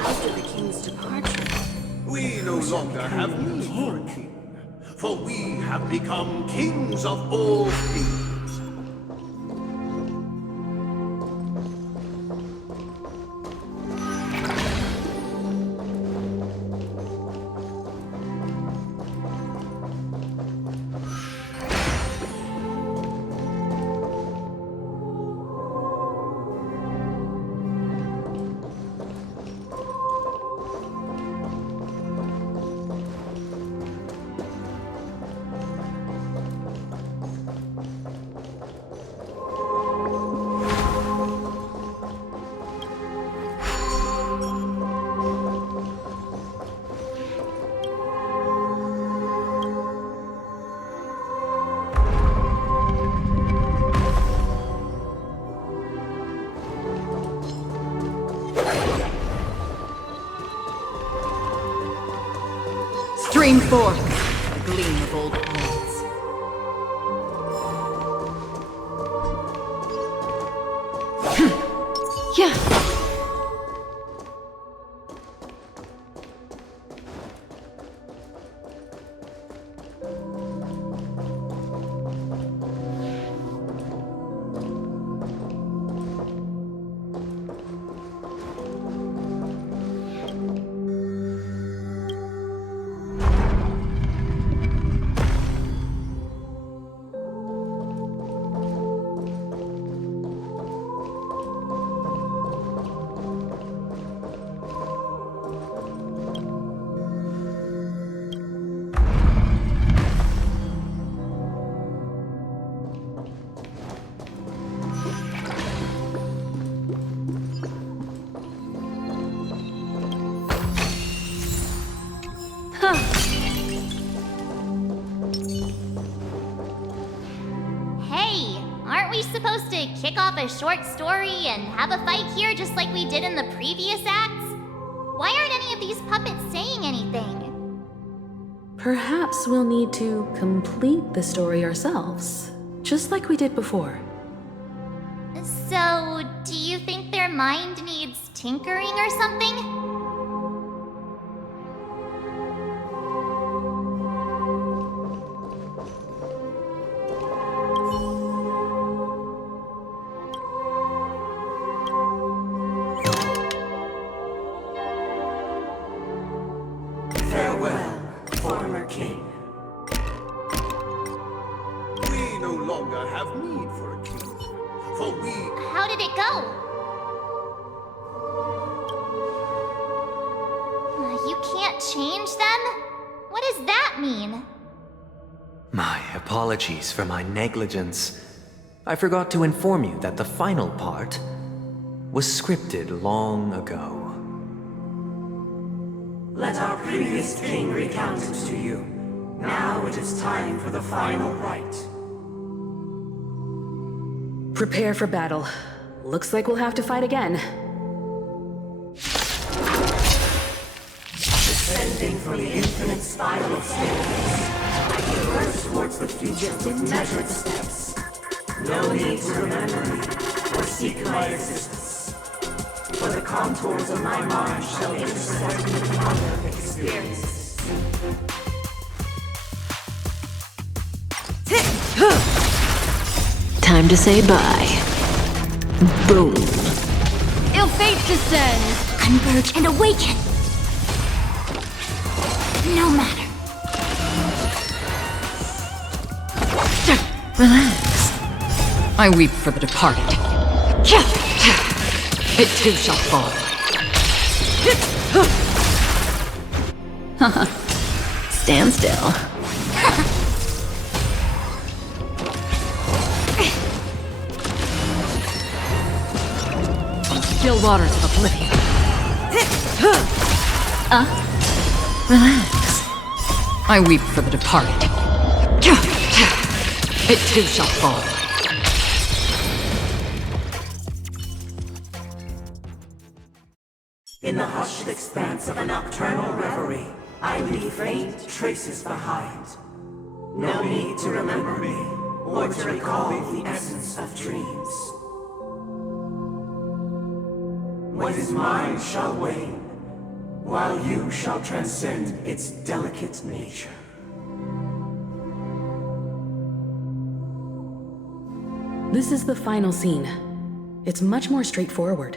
After the king's departure, We no longer have need for a king, for we have become kings of all kings. Stream forth, the gleam of old blades. Yeah. Hey, aren't we supposed to kick off a short story and have a fight here just like we did in the previous acts? Why aren't any of these puppets saying anything? Perhaps we'll need to complete the story ourselves, just like we did before. So, do you think their mind needs tinkering or something? Farewell, former king. We no longer have need for a king, for we... How did it go? You can't change them? What does that mean? My apologies for my negligence. I forgot to inform you that the final part was scripted long ago. Let our previous king recount it to you. Now it is time for the final rite. Prepare for battle. Looks like we'll have to fight again. Descending from the infinite spiral staircase, I converge towards the future with measured steps. No need to remember me or seek my existence, for the contours of my mind shall intersect with other experiences. Time to say bye. Boom. Ill fate descends! Converge and awaken! No matter. Relax. I weep for the departed. It too shall fall. Stand still. Still waters of oblivion. Relax. I weep for the departed. It too shall fall. expanse of a nocturnal reverie, I leave faint traces behind. No need to remember me, or to recall the essence of dreams. What is mine shall wane, while you shall transcend its delicate nature. This is the final scene. It's much more straightforward.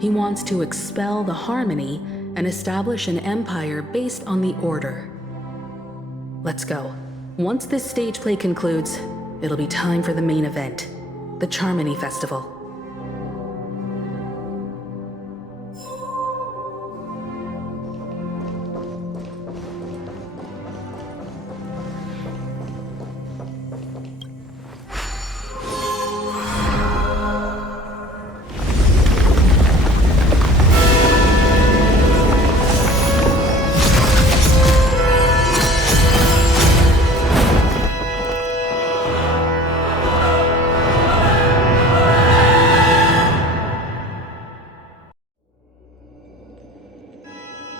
He wants to expel the Harmony and establish an empire based on the Order. Let's go. Once this stage play concludes, it'll be time for the main event, the Charmony Festival.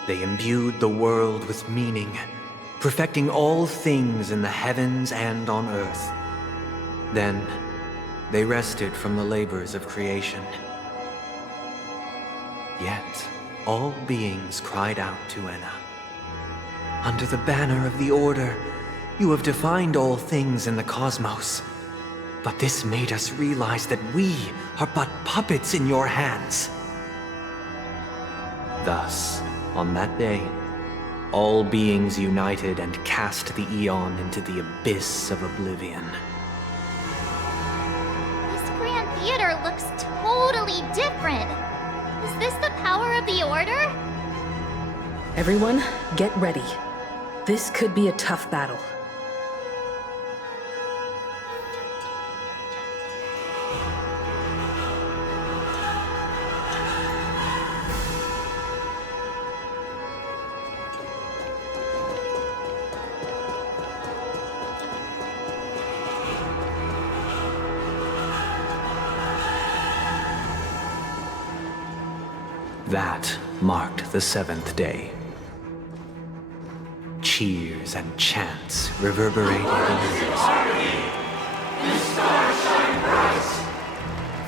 They imbued the world with meaning, perfecting all things in the heavens and on earth. Then, they rested from the labors of creation. Yet, all beings cried out to Enna. Under the banner of the Order, you have defined all things in the cosmos. But this made us realize that we are but puppets in your hands. Thus, on that day, all beings united and cast the Eon into the abyss of oblivion. This Grand Theater looks totally different. Is this the power of the Order? Everyone, get ready. This could be a tough battle. That marked the seventh day. Cheers and chants reverberated in the air. The stars shine bright.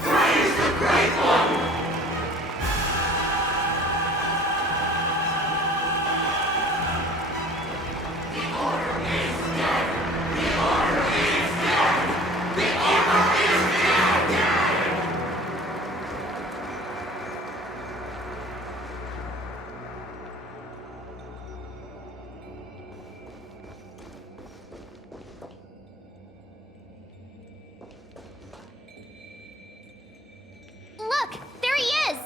Praise the Great One. The Order is dead. The Order is dead. The Order is dead. Look, there he is!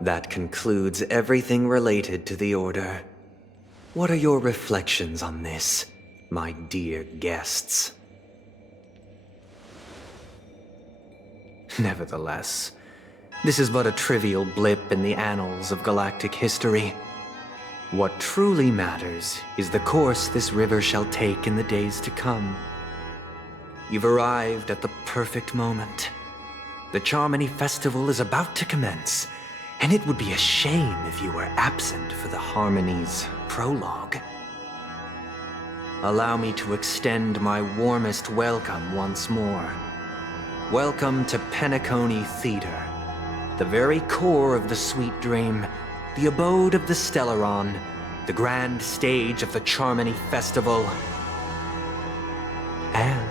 That concludes everything related to the Order. What are your reflections on this, my dear guests? Nevertheless, this is but a trivial blip in the annals of galactic history. What truly matters is the course this river shall take in the days to come. You've arrived at the perfect moment. The Charmony Festival is about to commence, and it would be a shame if you were absent for the Harmony's prologue. Allow me to extend my warmest welcome once more. Welcome to Penacony Theater, the very core of the Sweet Dream, the abode of the Stellaron, the grand stage of the Charmony Festival, and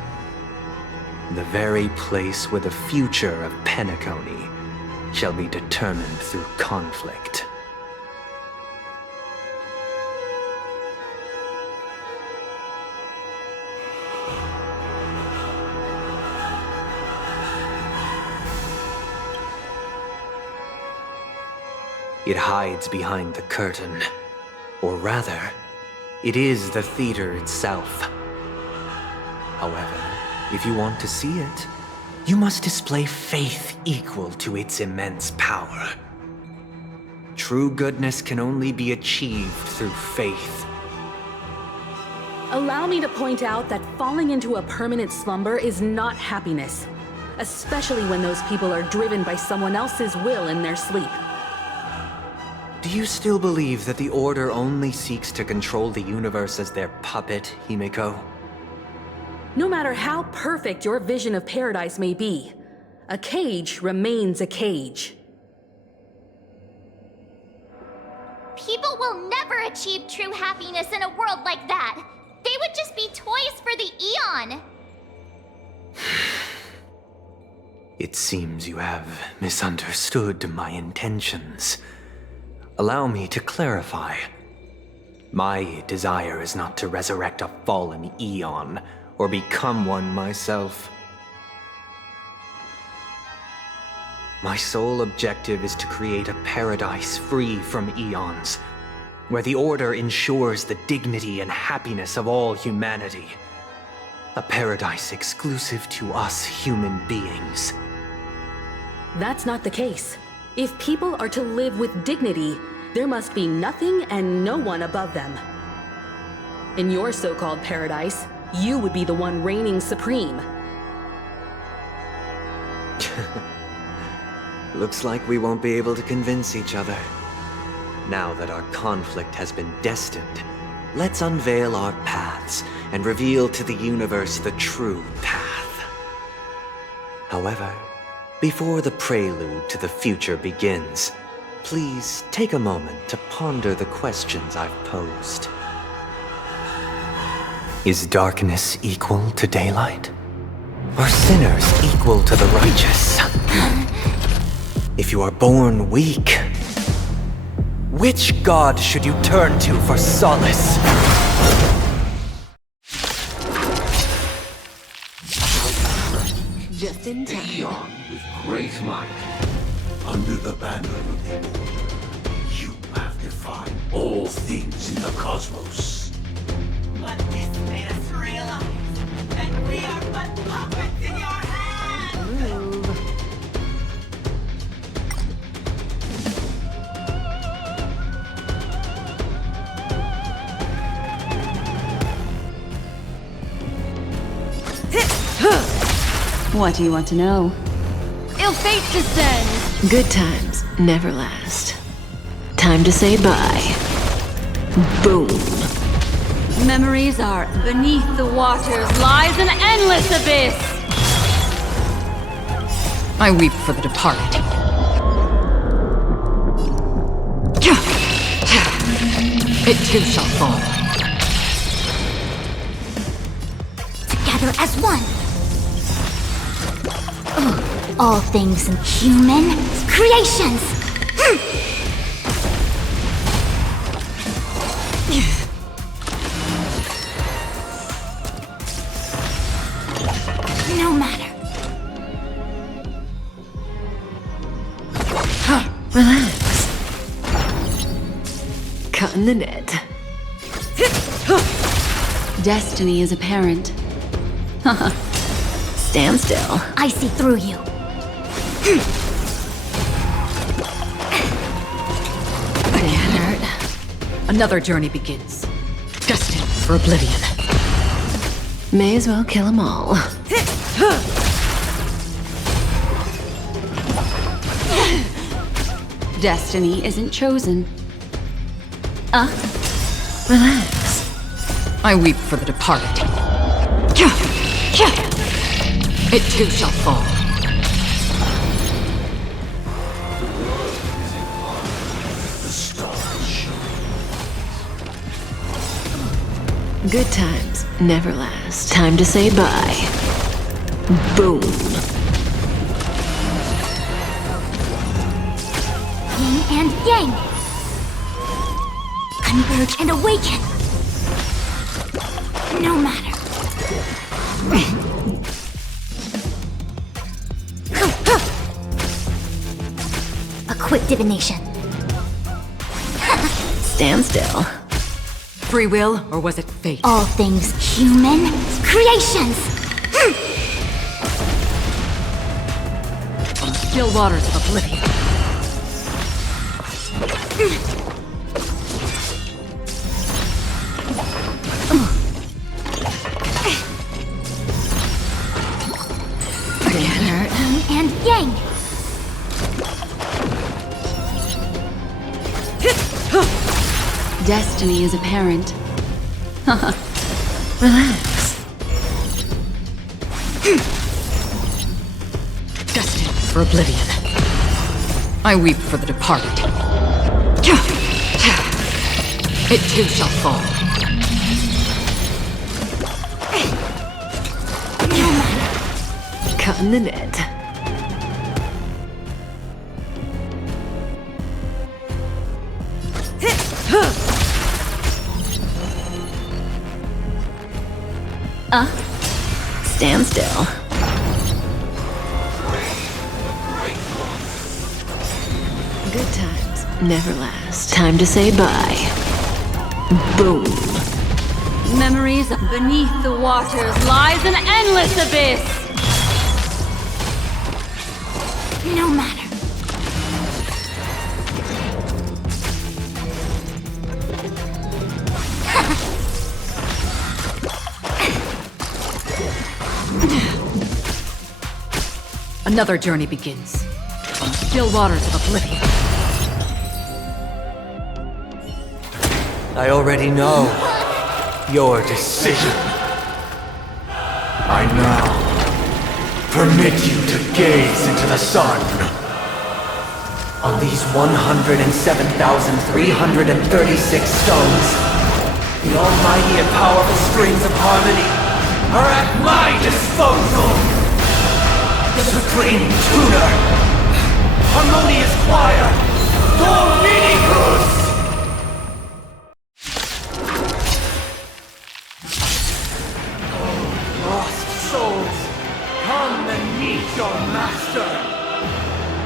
the very place where the future of Penacony shall be determined through conflict. It hides behind the curtain. Or rather, it is the theater itself. However, if you want to see it, you must display faith equal to its immense power. True goodness can only be achieved through faith. Allow me to point out that falling into a permanent slumber is not happiness, especially when those people are driven by someone else's will in their sleep. Do you still believe that the Order only seeks to control the universe as their puppet, Himiko? No matter how perfect your vision of paradise may be, a cage remains a cage. People will never achieve true happiness in a world like that. They would just be toys for the Eon. It seems you have misunderstood my intentions. Allow me to clarify. My desire is not to resurrect a fallen Eon, or become one myself. My sole objective is to create a paradise free from Eons, where the Order ensures the dignity and happiness of all humanity. A paradise exclusive to us human beings. That's not the case. If people are to live with dignity, there must be nothing and no one above them. In your so-called paradise, you would be the one reigning supreme. Looks like we won't be able to convince each other. Now that our conflict has been destined, let's unveil our paths and reveal to the universe the true path. However, before the prelude to the future begins, please take a moment to ponder the questions I've posed. Is darkness equal to daylight? Are sinners equal to the righteous? If you are born weak, which god should you turn to for solace? Just in time. Eon with great might. Under the banner of the Order, you have defied all things in the cosmos. But this made us realize that we are but puppets in your hands! What do you want to know? Ill fate descends! Good times never last. Time to say bye. Boom. Memories are beneath the waters lies an endless abyss! I weep for the departed. It too shall fall. Together as one. All things human creations. No matter. Relax. Cutting the net. Destiny is apparent. Stand still. I see through you. Can't hurt. Another journey begins. Destined for oblivion. May as well kill them all. Destiny isn't chosen. Relax. I weep for the departed. It too shall fall. Good times never last. Time to say bye. Boom. Yin and yang. Converge and awaken. No matter. A quick divination. Stand still. Free will, or was it fate? All things human creations. From the still waters of oblivion. Yin and yang. Destiny is apparent. Haha. Relax. Destined for oblivion. I weep for the departed. It too shall fall. Cutting the net. Stand still. Good times never last. Time to say bye. Boom. Memories beneath the waters lies an endless abyss. No matter. Another journey begins. On the still waters of oblivion. I already know your decision. I now permit you to gaze into the sun. On these 107,336 stones, the almighty and powerful strings of harmony are at my disposal! Supreme Tuner! Harmonious Choir! Dominicus! Lost souls, come and meet your master!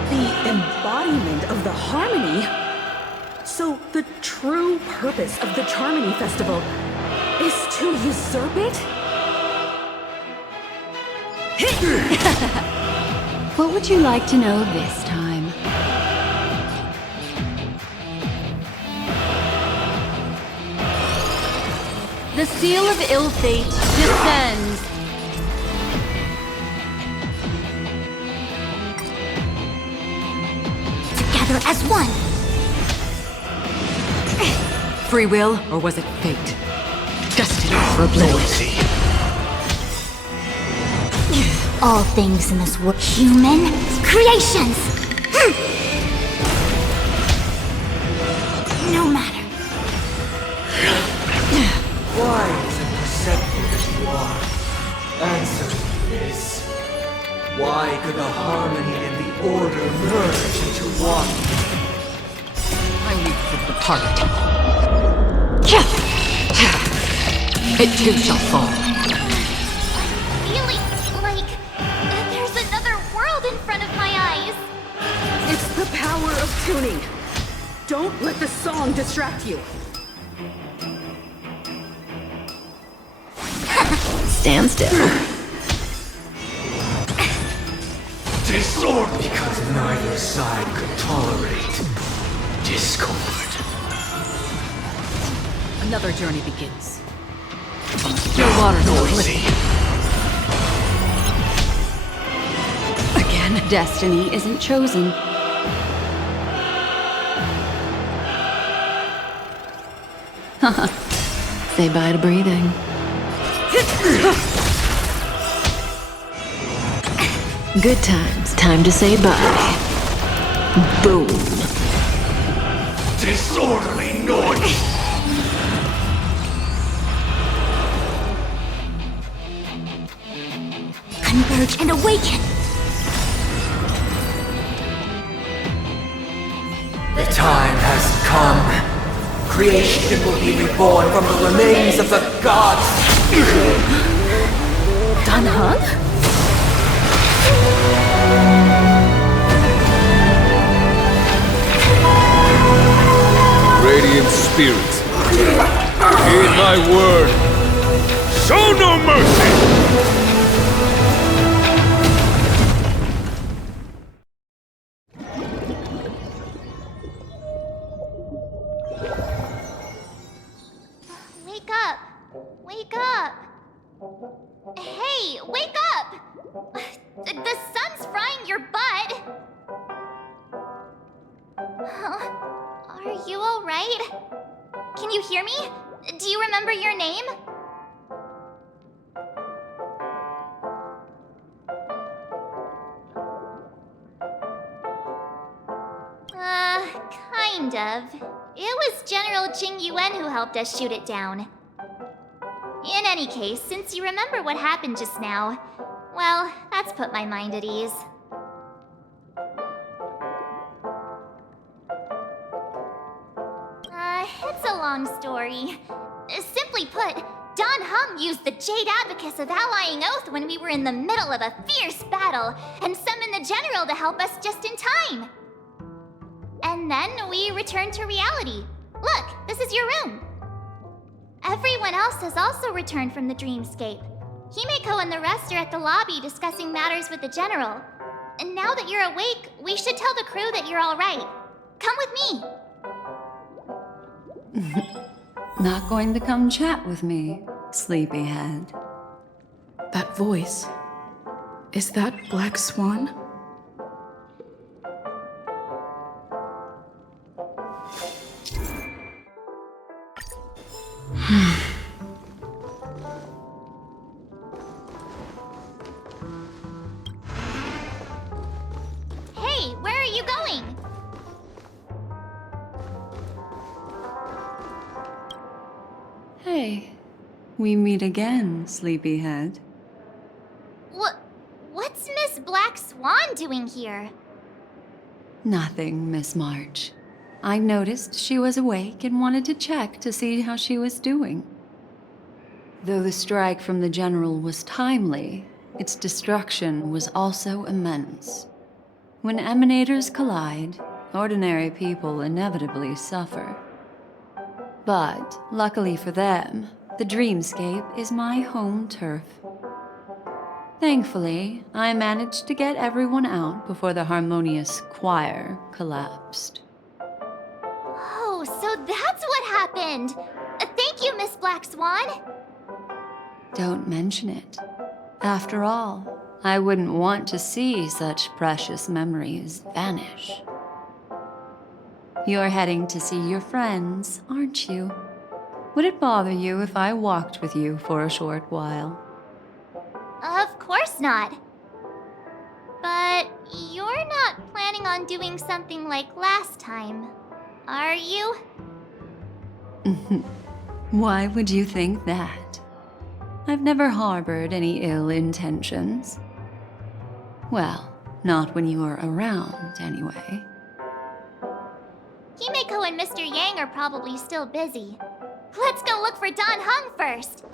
The embodiment of the harmony? So the true purpose of the Charmony Festival is to usurp it? What would you like to know this time? The seal of ill fate descends. Together as one. Free will, or was it fate? Destined for oblivion. All things in this world, human creations. No matter. Wise and perceptive as you are, answer me this. Why could the harmony and the order merge into one? I weep for the departed. It too shall fall. Feeling like there's another world in front of my eyes. It's the power of tuning. Don't let the song distract you. Stand still. Disorder! Because neither side could tolerate discord. Another journey begins. On the still waters of oblivion. Again, destiny isn't chosen. Say bye to breathing. Good times. Time to say bye. Boom. Disorderly noise! Converge and awaken. The time has come. Creation will be reborn from the remains of the gods. Dan Heng? Radiant spirits, heed my word. Show no mercy! Wake up! Wake up! Hey, wake up! The sun's frying your butt! Huh? Are you alright? right? Can you hear me? Do you remember your name? Kind of. It was General Jing Yuan who helped us shoot it down. In any case, since you remember what happened just now, well, that's put my mind at ease. It's a long story. Simply put, Don Hung used the Jade Abacus of Allying Oath when we were in the middle of a fierce battle and summoned the General to help us just in time. And then we returned to reality. Look, this is your room. Everyone else has also returned from the dreamscape. Himeko and the rest are at the lobby discussing matters with the General. And now that you're awake, we should tell the crew that you're all right. Come with me. Not going to come chat with me, sleepyhead. That voice. Is that Black Swan? Hey, where are you going? Hey, we meet again, sleepyhead. What's Miss Black Swan doing here? Nothing, Miss March. I noticed she was awake and wanted to check to see how she was doing. Though the strike from the General was timely, its destruction was also immense. When emanators collide, ordinary people inevitably suffer. But, luckily for them, the dreamscape is my home turf. Thankfully, I managed to get everyone out before the harmonious choir collapsed. Oh, so that's what happened! Thank you, Miss Black Swan! Don't mention it. After all, I wouldn't want to see such precious memories vanish. You're heading to see your friends, aren't you? Would it bother you if I walked with you for a short while? Of course not. But you're not planning on doing something like last time, are you? Why would you think that? I've never harbored any ill intentions. Well, not when you were around, anyway. Himeko and Mr. Yang are probably still busy. Let's go look for Don Hung first!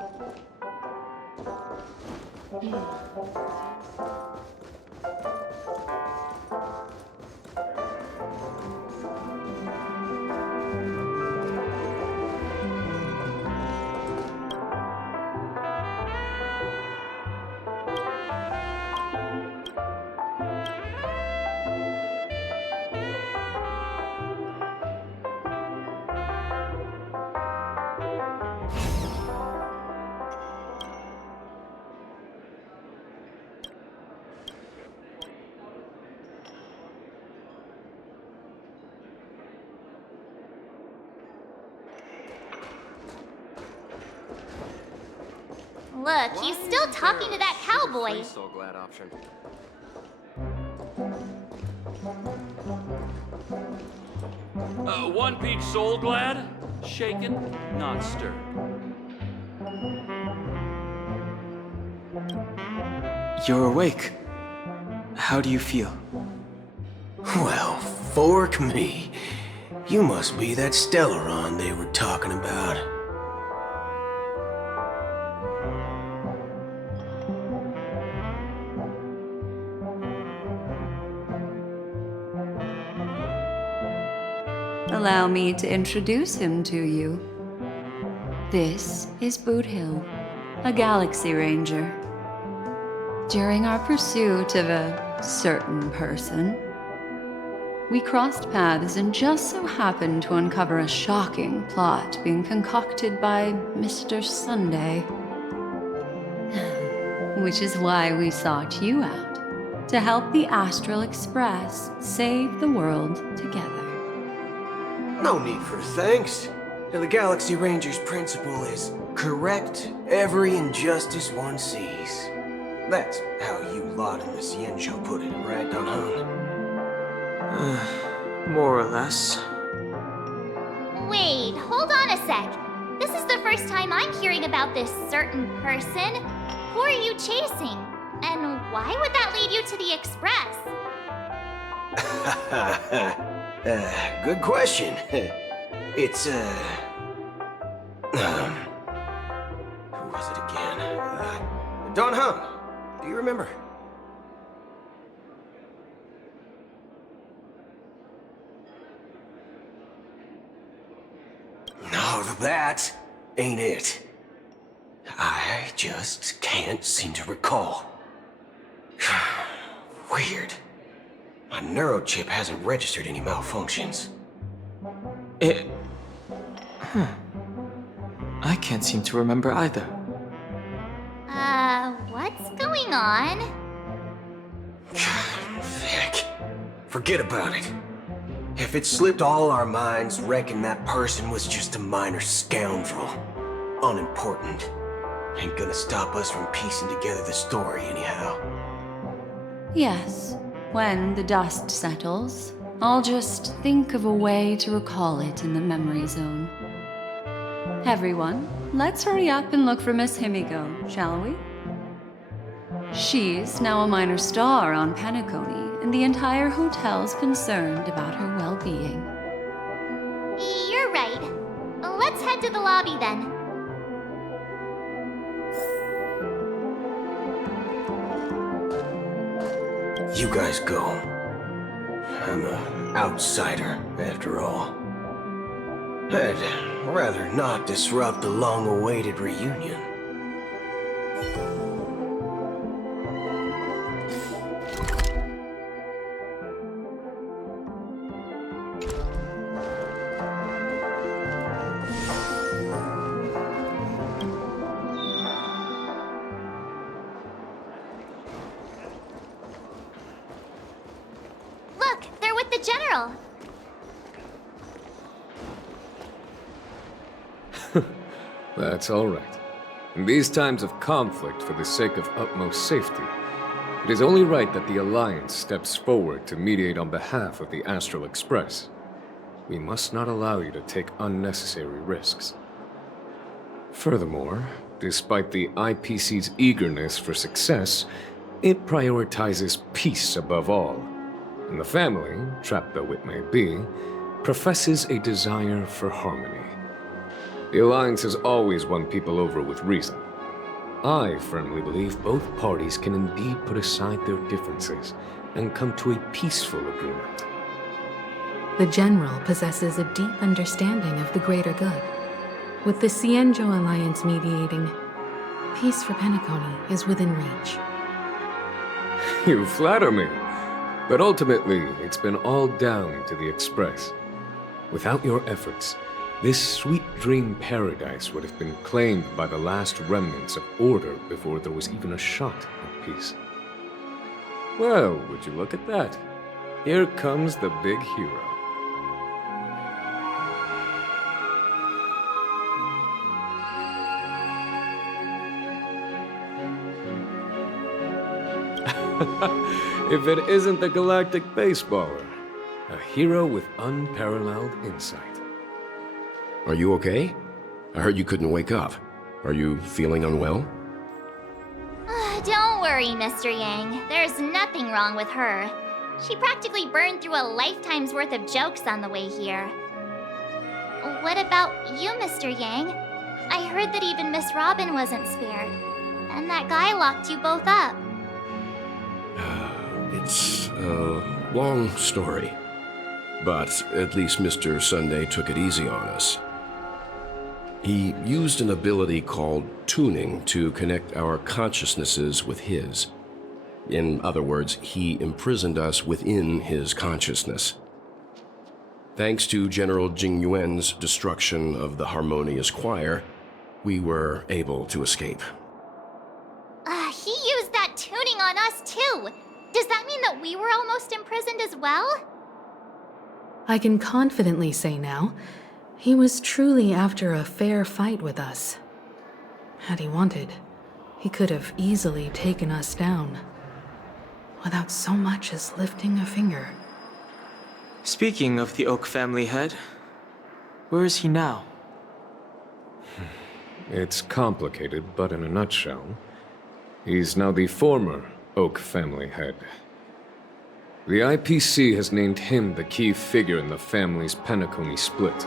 Look, he's still talking to that cowboy. So glad option. One peach soul glad, shaken, not stirred. You're awake. How do you feel? Well, fork me. You must be that Stellaron they were talking about. Allow me to introduce him to you. This is Boot Hill, a Galaxy Ranger. During our pursuit of a certain person, we crossed paths and just so happened to uncover a shocking plot being concocted by Mr. Sunday. Which is why we sought you out, to help the Astral Express save the world together. No need for thanks. The Galaxy Ranger's principle is correct every injustice one sees. That's how you lot in the Cienjo put it, right, Don Hung? More or less. Wait, hold on a sec. This is the first time I'm hearing about this certain person. Who are you chasing? And why would that lead you to the Express? Good question. It's, who was it again? Don Hung. Do you remember? No, that ain't it. I just can't seem to recall. Weird. My neurochip hasn't registered any malfunctions. I can't seem to remember either. What's going on? Vic, forget about it. If it slipped all our minds, reckon that person was just a minor scoundrel. Unimportant. Ain't gonna stop us from piecing together the story anyhow. Yes, when the dust settles, I'll just think of a way to recall it in the memory zone. Everyone, let's hurry up and look for Miss Himiko, shall we? She's now a minor star on Penacony, and the entire hotel's concerned about her well-being. You're right. Let's head to the lobby then. You guys go. I'm an outsider, after all. I'd rather not disrupt the long-awaited reunion. Look, they're with the General. That's all right. In these times of conflict for the sake of utmost safety, it is only right that the Alliance steps forward to mediate on behalf of the Astral Express. We must not allow you to take unnecessary risks. Furthermore, despite the IPC's eagerness for success, it prioritizes peace above all. And the family, trapped though it may be, professes a desire for harmony. The Alliance has always won people over with reason. I firmly believe both parties can indeed put aside their differences and come to a peaceful agreement. The General possesses a deep understanding of the greater good. With the Cienjo Alliance mediating, peace for Penacony is within reach. You flatter me. But ultimately, it's been all down to the Express. Without your efforts, this sweet dream paradise would have been claimed by the last remnants of order before there was even a shot at peace. Well, would you look at that? Here comes the big hero. If it isn't the galactic baseballer, a hero with unparalleled insight. Are you okay? I heard you couldn't wake up. Are you feeling unwell? Don't worry, Mr. Yang. There's nothing wrong with her. She practically burned through a lifetime's worth of jokes on the way here. What about you, Mr. Yang? I heard that even Miss Robin wasn't spared. And that guy locked you both up. It's a long story. But at least Mr. Sunday took it easy on us. He used an ability called tuning to connect our consciousnesses with his. In other words, he imprisoned us within his consciousness. Thanks to General Jing Yuan's destruction of the Harmonious Choir, we were able to escape. He used that tuning on us too. Does that mean that we were almost imprisoned as well? I can confidently say now, he was truly after a fair fight with us. Had he wanted, he could have easily taken us down, without so much as lifting a finger. Speaking of the Oak family head, where is he now? It's complicated, but in a nutshell, he's now the former Oak family head. The IPC has named him the key figure in the family's Penacony split,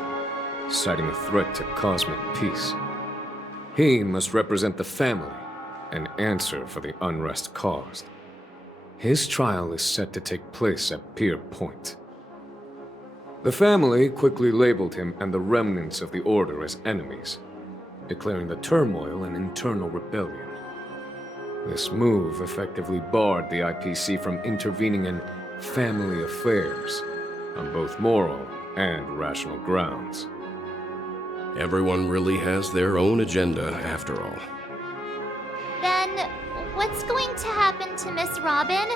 citing a threat to cosmic peace. He must represent the family and answer for the unrest caused. His trial is set to take place at Pier Point. The family quickly labeled him and the remnants of the Order as enemies, declaring the turmoil an internal rebellion. This move effectively barred the IPC from intervening in family affairs on both moral and rational grounds. Everyone really has their own agenda, after all. Then, what's going to happen to Miss Robin?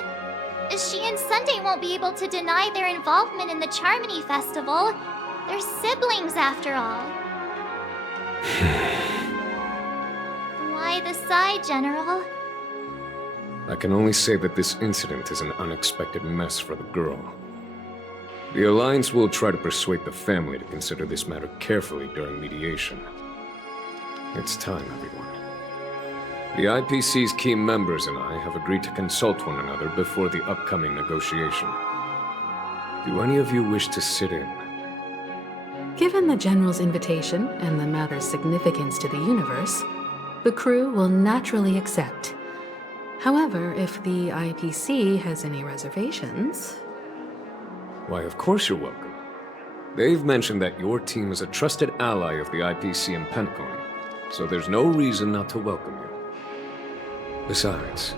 She and Sunday won't be able to deny their involvement in the Charmony Festival. They're siblings, after all. Why the sigh, General? I can only say that this incident is an unexpected mess for the girl. The Alliance will try to persuade the family to consider this matter carefully during mediation. It's time, everyone. The IPC's key members and I have agreed to consult one another before the upcoming negotiation. Do any of you wish to sit in? Given the General's invitation and the matter's significance to the universe, the crew will naturally accept. However, if the IPC has any reservations... Why, of course you're welcome. They've mentioned that your team is a trusted ally of the IPC in Penacony, so there's no reason not to welcome you. Besides,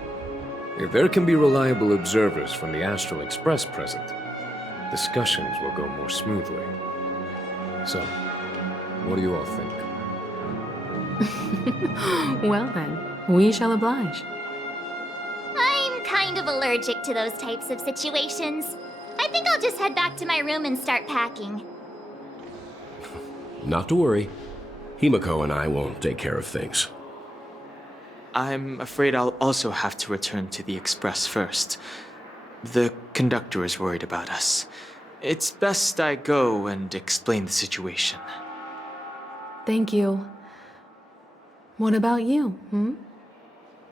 if there can be reliable observers from the Astral Express present, discussions will go more smoothly. So, what do you all think? Well then, we shall oblige. I'm kind of allergic to those types of situations. I think I'll just head back to my room and start packing. Not to worry. Himiko and I will take care of things. I'm afraid I'll also have to return to the Express first. The conductor is worried about us. It's best I go and explain the situation. Thank you. What about you,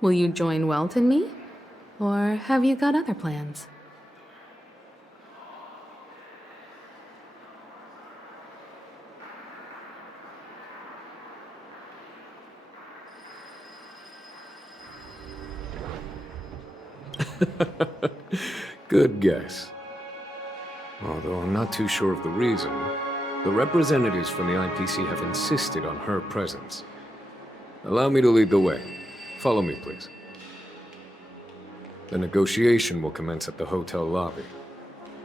Will you join Welt and me? Or have you got other plans? Good guess. Although I'm not too sure of the reason, the representatives from the IPC have insisted on her presence. Allow me to lead the way. Follow me, please. The negotiation will commence at the hotel lobby.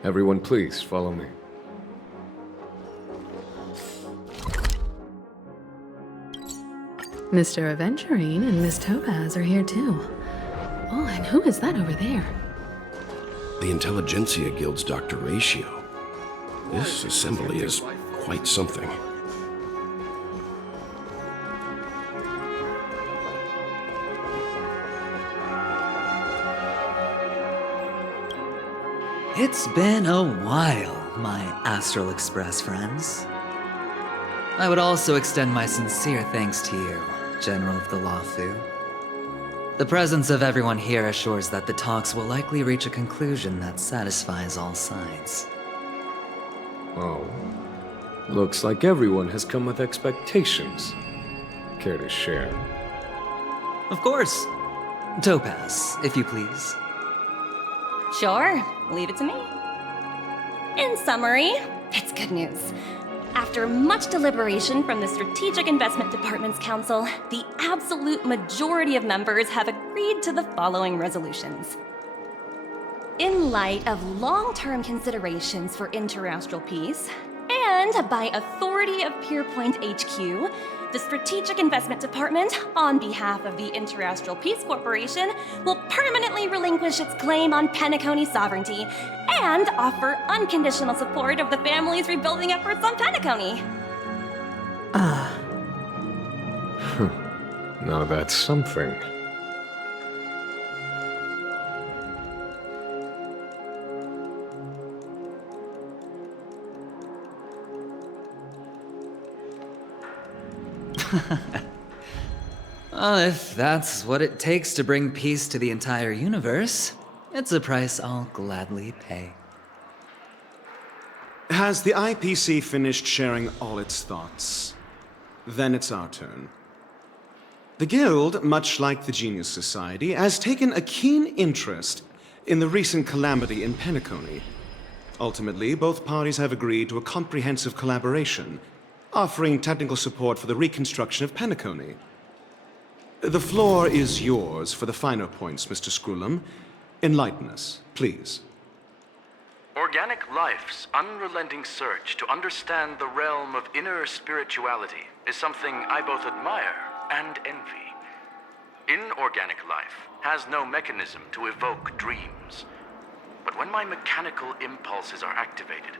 Everyone, please follow me. Mr. Aventurine and Miss Topaz are here too. Oh, and who is that over there? The Intelligentsia Guild's Dr. Ratio. This assembly is quite something. It's been a while, my Astral Express friends. I would also extend my sincere thanks to you, General of the Lawfu. The presence of everyone here assures that the talks will likely reach a conclusion that satisfies all sides. Oh. Looks like everyone has come with expectations. Care to share? Of course. Topaz, if you please. Sure, leave it to me. In summary, it's good news. After much deliberation from the Strategic Investment Department's Council, the absolute majority of members have agreed to the following resolutions. In light of long-term considerations for interastral peace, And by authority of Pierpoint HQ, the Strategic Investment Department, on behalf of the Interastral Peace Corporation, will permanently relinquish its claim on Penacony sovereignty and offer unconditional support of the family's rebuilding efforts on Penacony. Now that's something. Well, if that's what it takes to bring peace to the entire universe, it's a price I'll gladly pay. Has the IPC finished sharing all its thoughts? Then it's our turn. The Guild, much like the Genius Society, has taken a keen interest in the recent calamity in Penacony. Ultimately, both parties have agreed to a comprehensive collaboration, offering technical support for the reconstruction of Penacony. The floor is yours for the finer points, Mr. Screwlum. Enlighten us, please. Organic life's unrelenting search to understand the realm of inner spirituality is something I both admire and envy. Inorganic life has no mechanism to evoke dreams. But when my mechanical impulses are activated,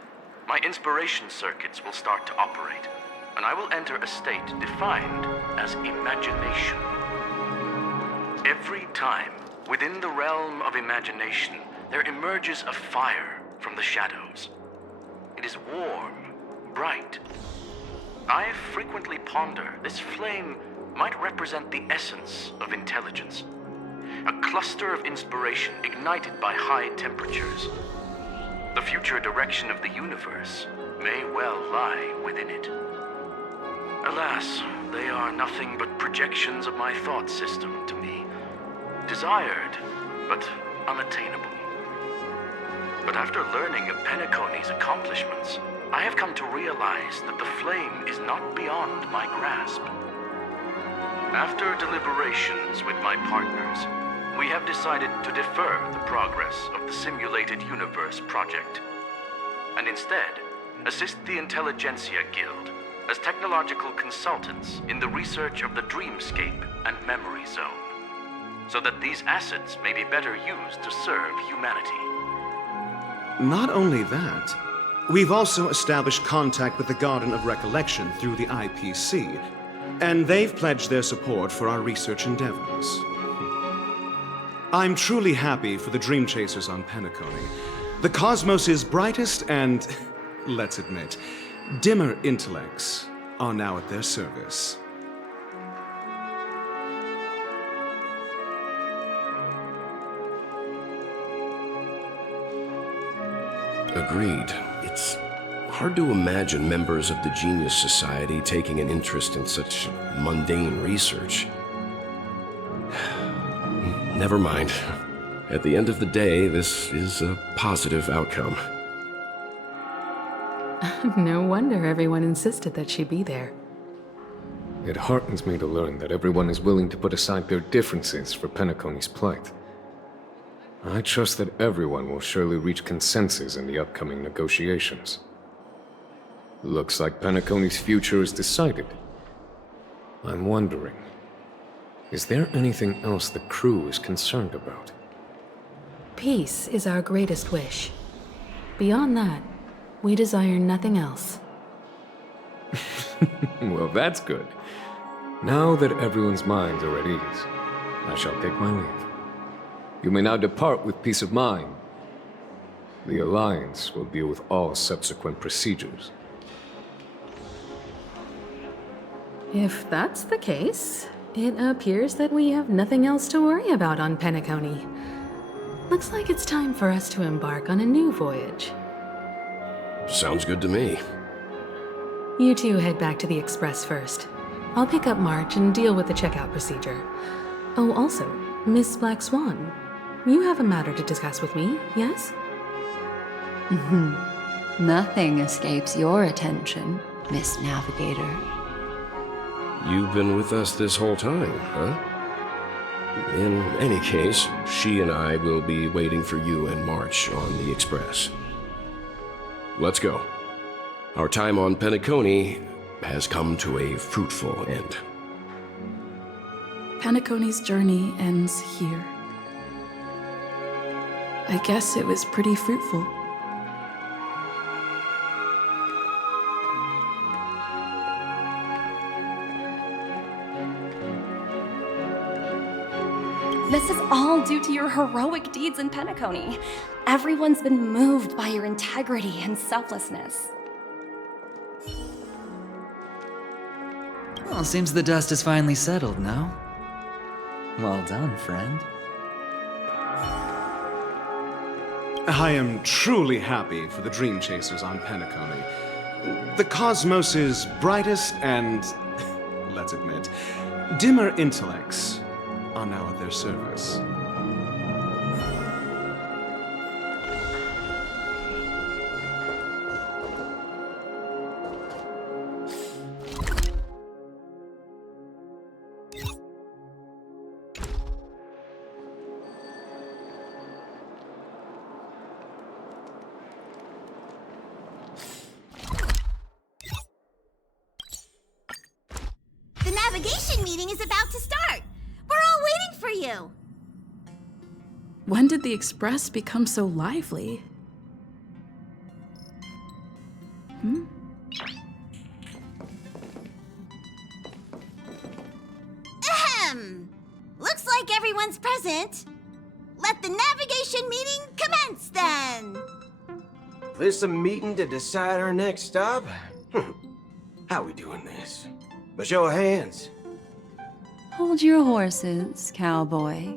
my inspiration circuits will start to operate, and I will enter a state defined as imagination. Every time, within the realm of imagination, there emerges a fire from the shadows. It is warm, bright. I frequently ponder this flame might represent the essence of intelligence. A cluster of inspiration ignited by high temperatures. The future direction of the universe may well lie within it. Alas, they are nothing but projections of my thought system to me. Desired, but unattainable. But after learning of Penacony's accomplishments, I have come to realize that the flame is not beyond my grasp. After deliberations with my partners, we have decided to defer the progress of the Simulated Universe project, and instead assist the Intelligentsia Guild as technological consultants in the research of the Dreamscape and Memory Zone, so that these assets may be better used to serve humanity. Not only that, we've also established contact with the Garden of Recollection through the IPC, and they've pledged their support for our research endeavors. I'm truly happy for the Dream Chasers on Penacony. The cosmos' brightest and, let's admit, dimmer intellects are now at their service. Agreed. It's hard to imagine members of the Genius Society taking an interest in such mundane research. Never mind. At the end of the day, this is a positive outcome. No wonder everyone insisted that she be there. It heartens me to learn that everyone is willing to put aside their differences for Penacony's plight. I trust that everyone will surely reach consensus in the upcoming negotiations. Looks like Penacony's future is decided. I'm wondering, is there anything else the crew is concerned about? Peace is our greatest wish. Beyond that, we desire nothing else. Well, that's good. Now that everyone's minds are at ease, I shall take my leave. You may now depart with peace of mind. The Alliance will deal with all subsequent procedures. If that's the case, it appears that we have nothing else to worry about on Penacony. Looks like it's time for us to embark on a new voyage. Sounds good to me. You two head back to the Express first. I'll pick up March and deal with the checkout procedure. Oh, also, Miss Black Swan, you have a matter to discuss with me, yes? Nothing escapes your attention, Miss Navigator. You've been with us this whole time, huh? In any case, she and I will be waiting for you and March on the Express. Let's go. Our time on Penacony has come to a fruitful end. Penacony's journey ends here. I guess it was pretty fruitful. This is all due to your heroic deeds in Penacony. Everyone's been moved by your integrity and selflessness. Well, seems the dust is finally settled, no? Well done, friend. I am truly happy for the Dream Chasers on Penacony. The cosmos's brightest and, let's admit, dimmer intellects are now at their service. The navigation meeting is about to start. We're all waiting for you. When did the Express become so lively? Ahem. Looks like everyone's present. Let the navigation meeting commence then. This a meeting to decide our next stop? How we doing this? A show of hands. Hold your horses, cowboy.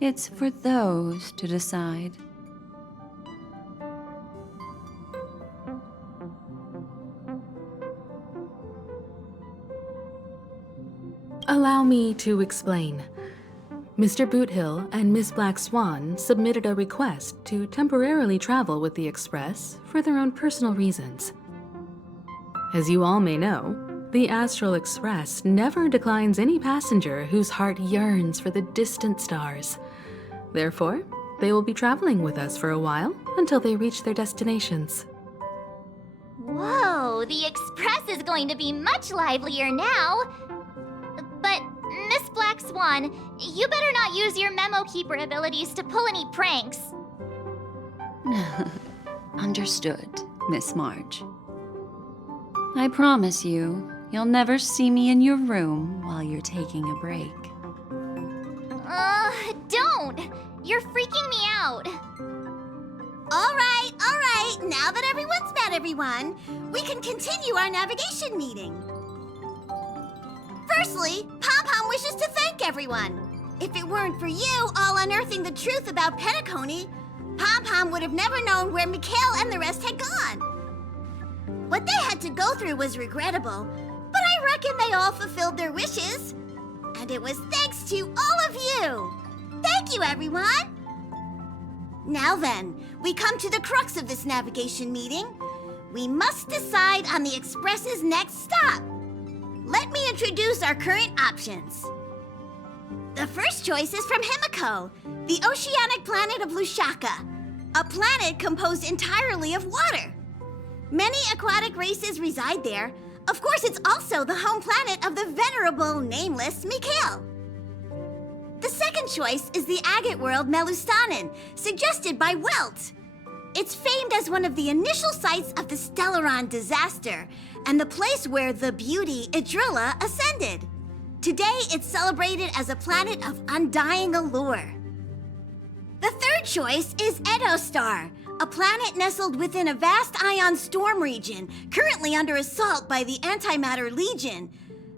It's for those to decide. Allow me to explain. Mr. Boothill and Miss Black Swan submitted a request to temporarily travel with the Express for their own personal reasons. As you all may know, the Astral Express never declines any passenger whose heart yearns for the distant stars. Therefore, they will be traveling with us for a while until they reach their destinations. Whoa, the Express is going to be much livelier now. But, Miss Black Swan, you better not use your memo keeper abilities to pull any pranks. Understood, Miss March. I promise you, you'll never see me in your room while you're taking a break. Don't! You're freaking me out. All right. Now that everyone's met everyone, we can continue our navigation meeting. Firstly, Pom-Pom wishes to thank everyone. If it weren't for you all unearthing the truth about Penacony, Pom-Pom would have never known where Mikhail and the rest had gone. What they had to go through was regrettable, but I reckon they all fulfilled their wishes. And it was thanks to all of you. Thank you, everyone. Now then, we come to the crux of this navigation meeting. We must decide on the Express's next stop. Let me introduce our current options. The first choice is from Himiko, the oceanic planet of Lushaka, a planet composed entirely of water. Many aquatic races reside there. Of course, it's also the home planet of the venerable, nameless Mikhail. The second choice is the agate world Melustanen, suggested by Welt. It's famed as one of the initial sites of the Stellaron disaster, and the place where the beauty Idrilla ascended. Today, it's celebrated as a planet of undying allure. The third choice is Edostar, a planet nestled within a vast ion storm region, currently under assault by the Antimatter Legion.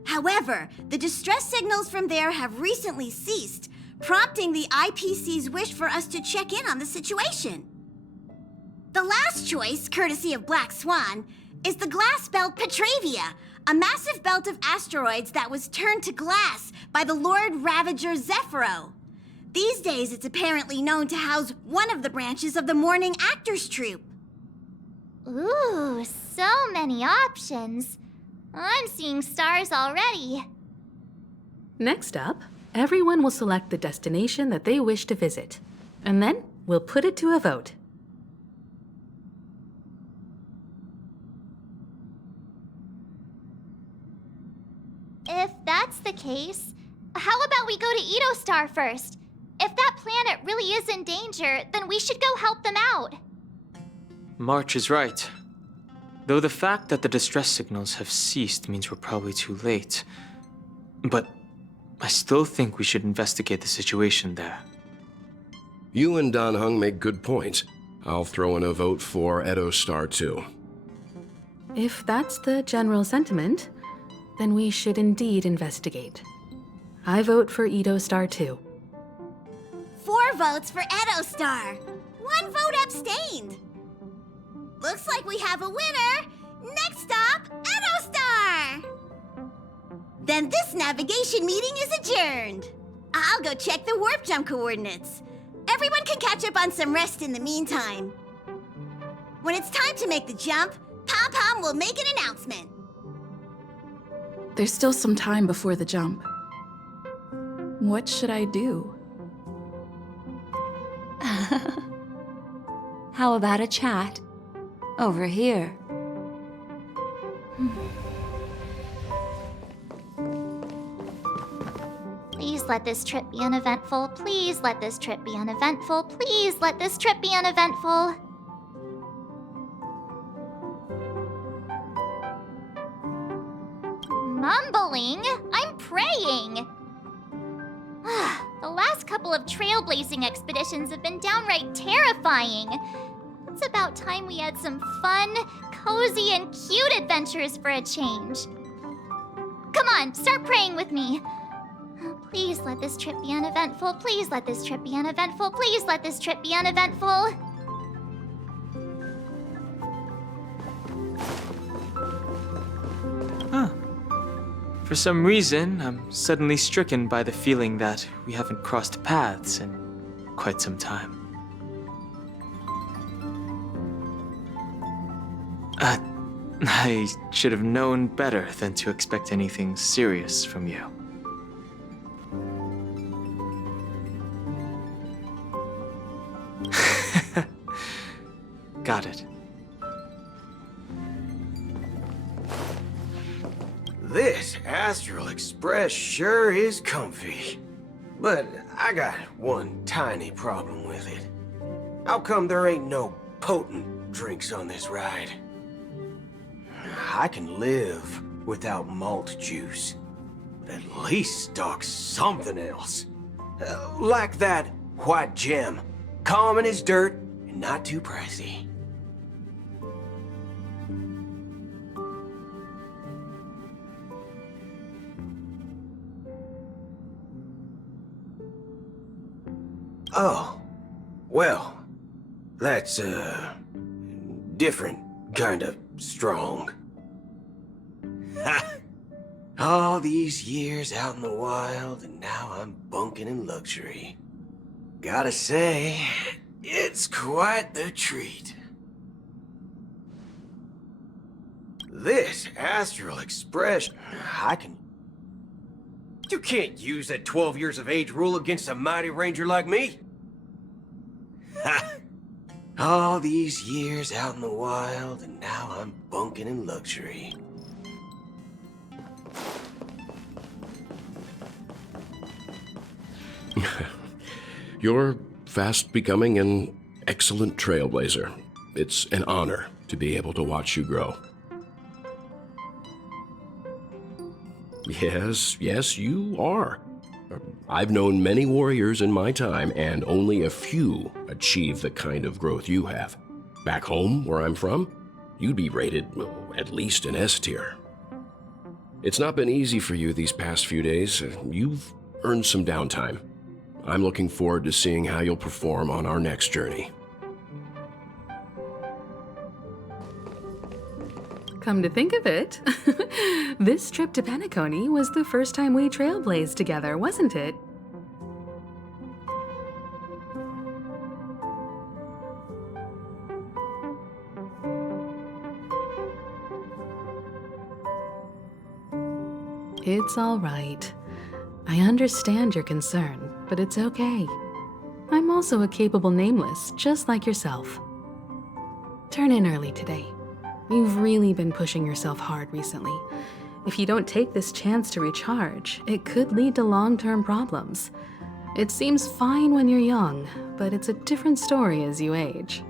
However, the distress signals from there have recently ceased, prompting the IPC's wish for us to check in on the situation. The last choice, courtesy of Black Swan, is the glass belt Petravia, a massive belt of asteroids that was turned to glass by the Lord Ravager Zephyro. These days, it's apparently known to house one of the branches of the Morning Actors Troupe. Ooh, so many options. I'm seeing stars already. Next up, everyone will select the destination that they wish to visit, and then we'll put it to a vote. that's the case, how about we go to Edo Star first? If that planet really is in danger, then we should go help them out. March is right. Though the fact that the distress signals have ceased means we're probably too late. But I still think we should investigate the situation there. You and Dan Heng make good points. I'll throw in a vote for Edo Star too. If that's the general sentiment, then we should indeed investigate. I vote for Edo Star too. 4 votes for Edo Star. 1 vote abstained. Looks like we have a winner. Next stop, Edo Star. Then this navigation meeting is adjourned. I'll go check the warp jump coordinates. Everyone can catch up on some rest in the meantime. When it's time to make the jump, Pom Pom will make an announcement. There's still some time before the jump. What should I do? How about a chat? Over here. Please let this trip be uneventful. Please let this trip be uneventful. Please let this trip be uneventful. Mumbling? I'm praying. The last couple of trailblazing expeditions have been downright terrifying. It's about time we had some fun, cozy, and cute adventures for a change. Come on, start praying with me. Please let this trip be uneventful. Please let this trip be uneventful. Please let this trip be uneventful. Huh. For some reason, I'm suddenly stricken by the feeling that we haven't crossed paths in quite some time. I should have known better than to expect anything serious from you. Got it. This Astral Express sure is comfy. But I got one tiny problem with it. How come there ain't no potent drinks on this ride? I can live without malt juice, but at least stock something else. Like that white gem, common as dirt and not too pricey. Oh, well, that's, different kind of strong. Ha! All these years out in the wild, and now I'm bunking in luxury. Gotta say, it's quite the treat. This Astral Express, You can't use that 12 years of age rule against a mighty ranger like me. Ha! All these years out in the wild, and now I'm bunking in luxury. You're fast becoming an excellent trailblazer. It's an honor to be able to watch you grow. Yes, you are. I've known many warriors in my time, and only a few achieve the kind of growth you have. Back home, where I'm from, you'd be rated at least an S tier. It's not been easy for you these past few days. You've earned some downtime. I'm looking forward to seeing how you'll perform on our next journey. Come to think of it, this trip to Penacony was the first time we trailblazed together, wasn't it? It's all right. I understand your concern, but it's okay. I'm also a capable nameless, just like yourself. Turn in early today. You've really been pushing yourself hard recently. If you don't take this chance to recharge, it could lead to long-term problems. It seems fine when you're young, but it's a different story as you age.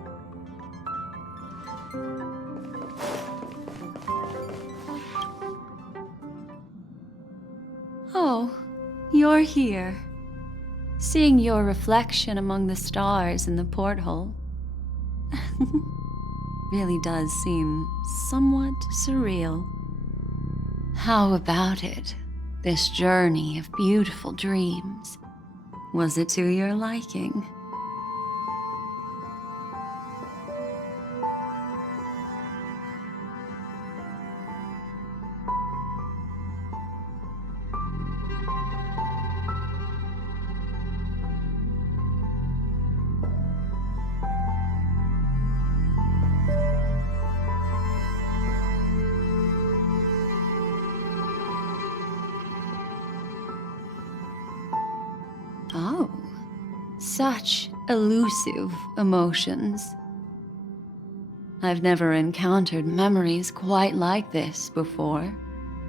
Oh, you're here. Seeing your reflection among the stars in the porthole really does seem somewhat surreal. How about it? This journey of beautiful dreams. Was it to your liking? Oh, such elusive emotions. I've never encountered memories quite like this before.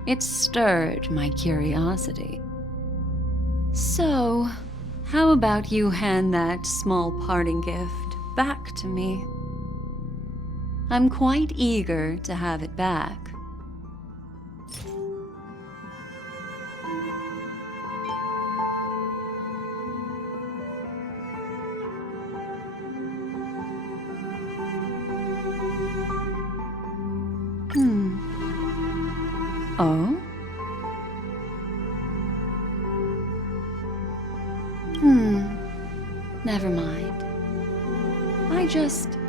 It stirred my curiosity. So, how about you hand that small parting gift back to me? I'm quite eager to have it back. Oh? Never mind. I just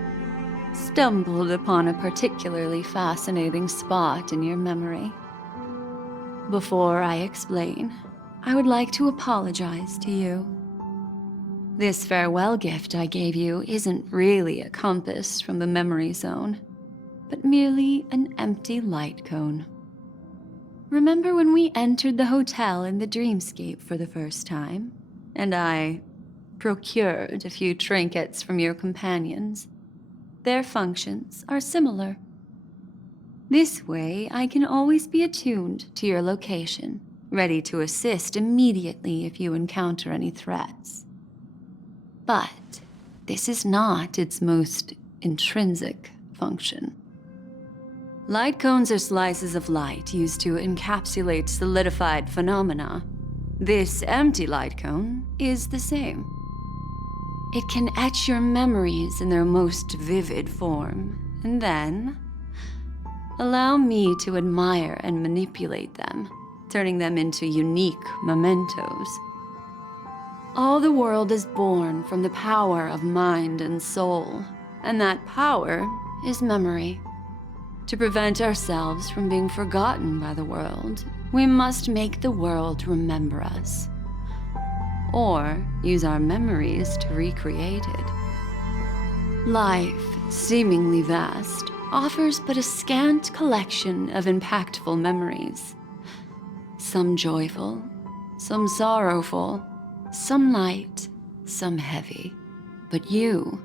stumbled upon a particularly fascinating spot in your memory. Before I explain, I would like to apologize to you. This farewell gift I gave you isn't really a compass from the memory zone, but merely an empty light cone. Remember when we entered the hotel in the dreamscape for the first time, and I procured a few trinkets from your companions? Their functions are similar. This way, I can always be attuned to your location, ready to assist immediately if you encounter any threats. But this is not its most intrinsic function. Light cones are slices of light used to encapsulate solidified phenomena. This empty light cone is the same. It can etch your memories in their most vivid form, and then allow me to admire and manipulate them, turning them into unique mementos. All the world is born from the power of mind and soul, and that power is memory. To prevent ourselves from being forgotten by the world, we must make the world remember us, or use our memories to recreate it. Life, seemingly vast, offers but a scant collection of impactful memories. Some joyful, some sorrowful, some light, some heavy. But you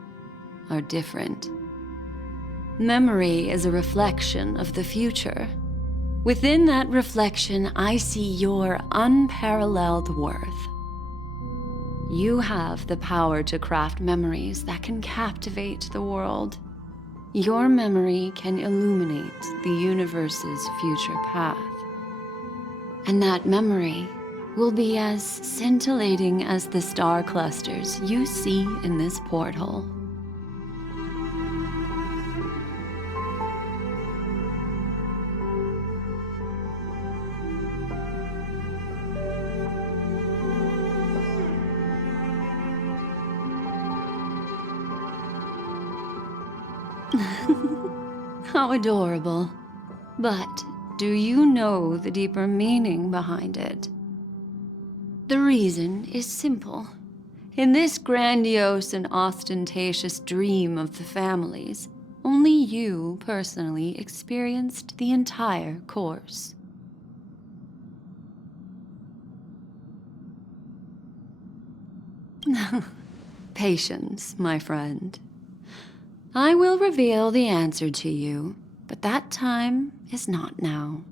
are different. Memory is a reflection of the future. Within that reflection, I see your unparalleled worth. You have the power to craft memories that can captivate the world. Your memory can illuminate the universe's future path. And that memory will be as scintillating as the star clusters you see in this porthole. How adorable. But do you know the deeper meaning behind it? The reason is simple. In this grandiose and ostentatious dream of the families, only you personally experienced the entire course. Patience, my friend. I will reveal the answer to you, but that time is not now.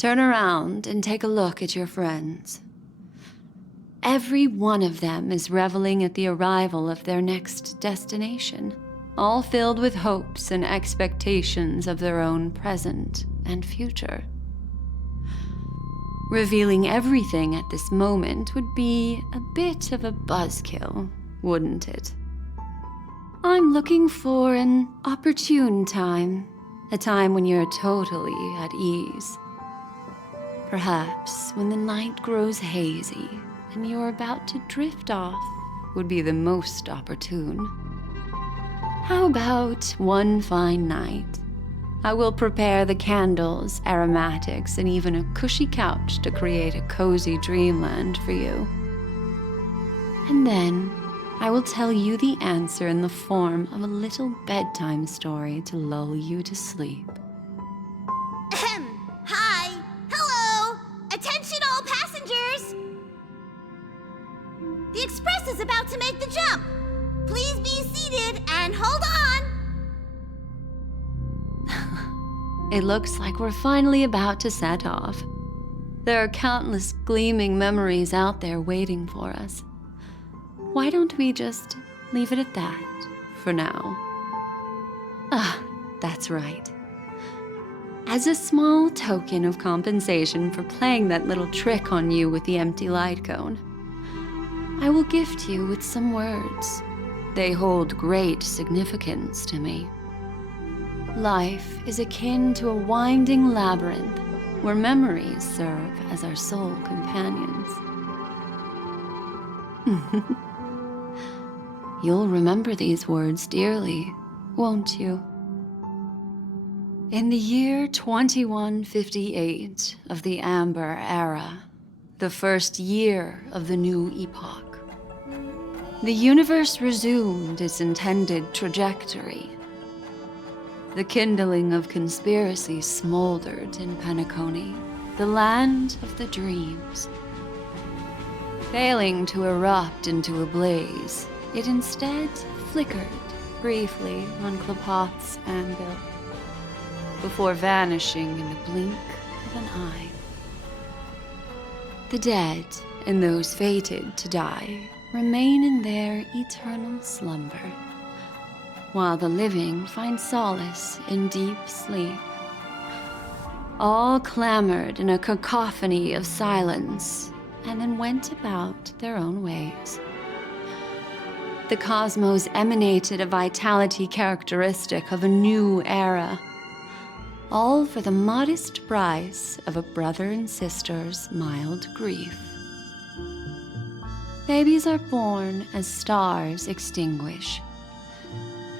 Turn around and take a look at your friends. Every one of them is reveling at the arrival of their next destination, all filled with hopes and expectations of their own present and future. Revealing everything at this moment would be a bit of a buzzkill, wouldn't it? I'm looking for an opportune time, a time when you're totally at ease. Perhaps when the night grows hazy and you're about to drift off would be the most opportune. How about one fine night? I will prepare the candles, aromatics, and even a cushy couch to create a cozy dreamland for you. And then I will tell you the answer in the form of a little bedtime story to lull you to sleep. Hi! Hello! Attention all passengers! The express is about to make the jump. Please be seated and hold on! It looks like we're finally about to set off. There are countless gleaming memories out there waiting for us. Why don't we just leave it at that for now? That's right. As a small token of compensation for playing that little trick on you with the empty light cone, I will gift you with some words. They hold great significance to me. Life is akin to a winding labyrinth where memories serve as our sole companions. You'll remember these words dearly, won't you? In the year 2158 of the Amber Era, the first year of the new epoch, the universe resumed its intended trajectory. The kindling of conspiracy smoldered in Penacony, the land of the dreams. Failing to erupt into a blaze, it instead flickered briefly on Klapoth's anvil, before vanishing in the blink of an eye. The dead and those fated to die remain in their eternal slumber, while the living find solace in deep sleep. All clamored in a cacophony of silence, and then went about their own ways. The cosmos emanated a vitality characteristic of a new era, all for the modest price of a brother and sister's mild grief. Babies are born as stars extinguish.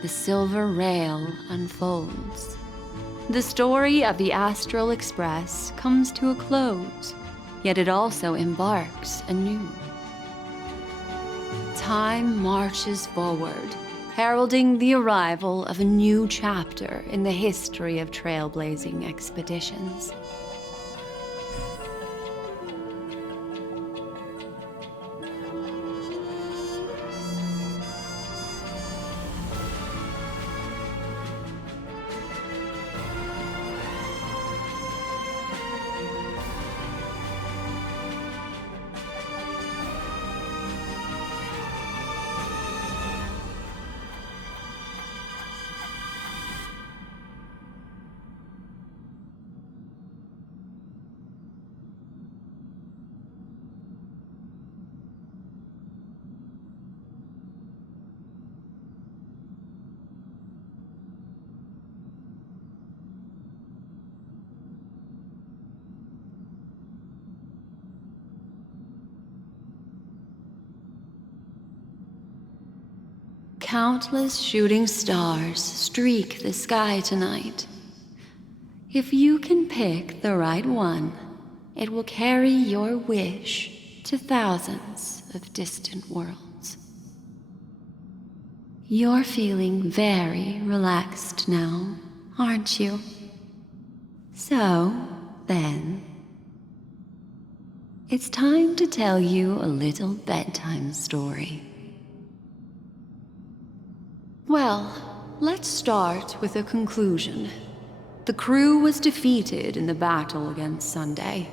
The silver rail unfolds. The story of the Astral Express comes to a close, yet it also embarks anew. Time marches forward, heralding the arrival of a new chapter in the history of trailblazing expeditions. Countless shooting stars streak the sky tonight. If you can pick the right one, it will carry your wish to thousands of distant worlds. You're feeling very relaxed now, aren't you? So, then, it's time to tell you a little bedtime story. Well, let's start with a conclusion. The crew was defeated in the battle against Sunday.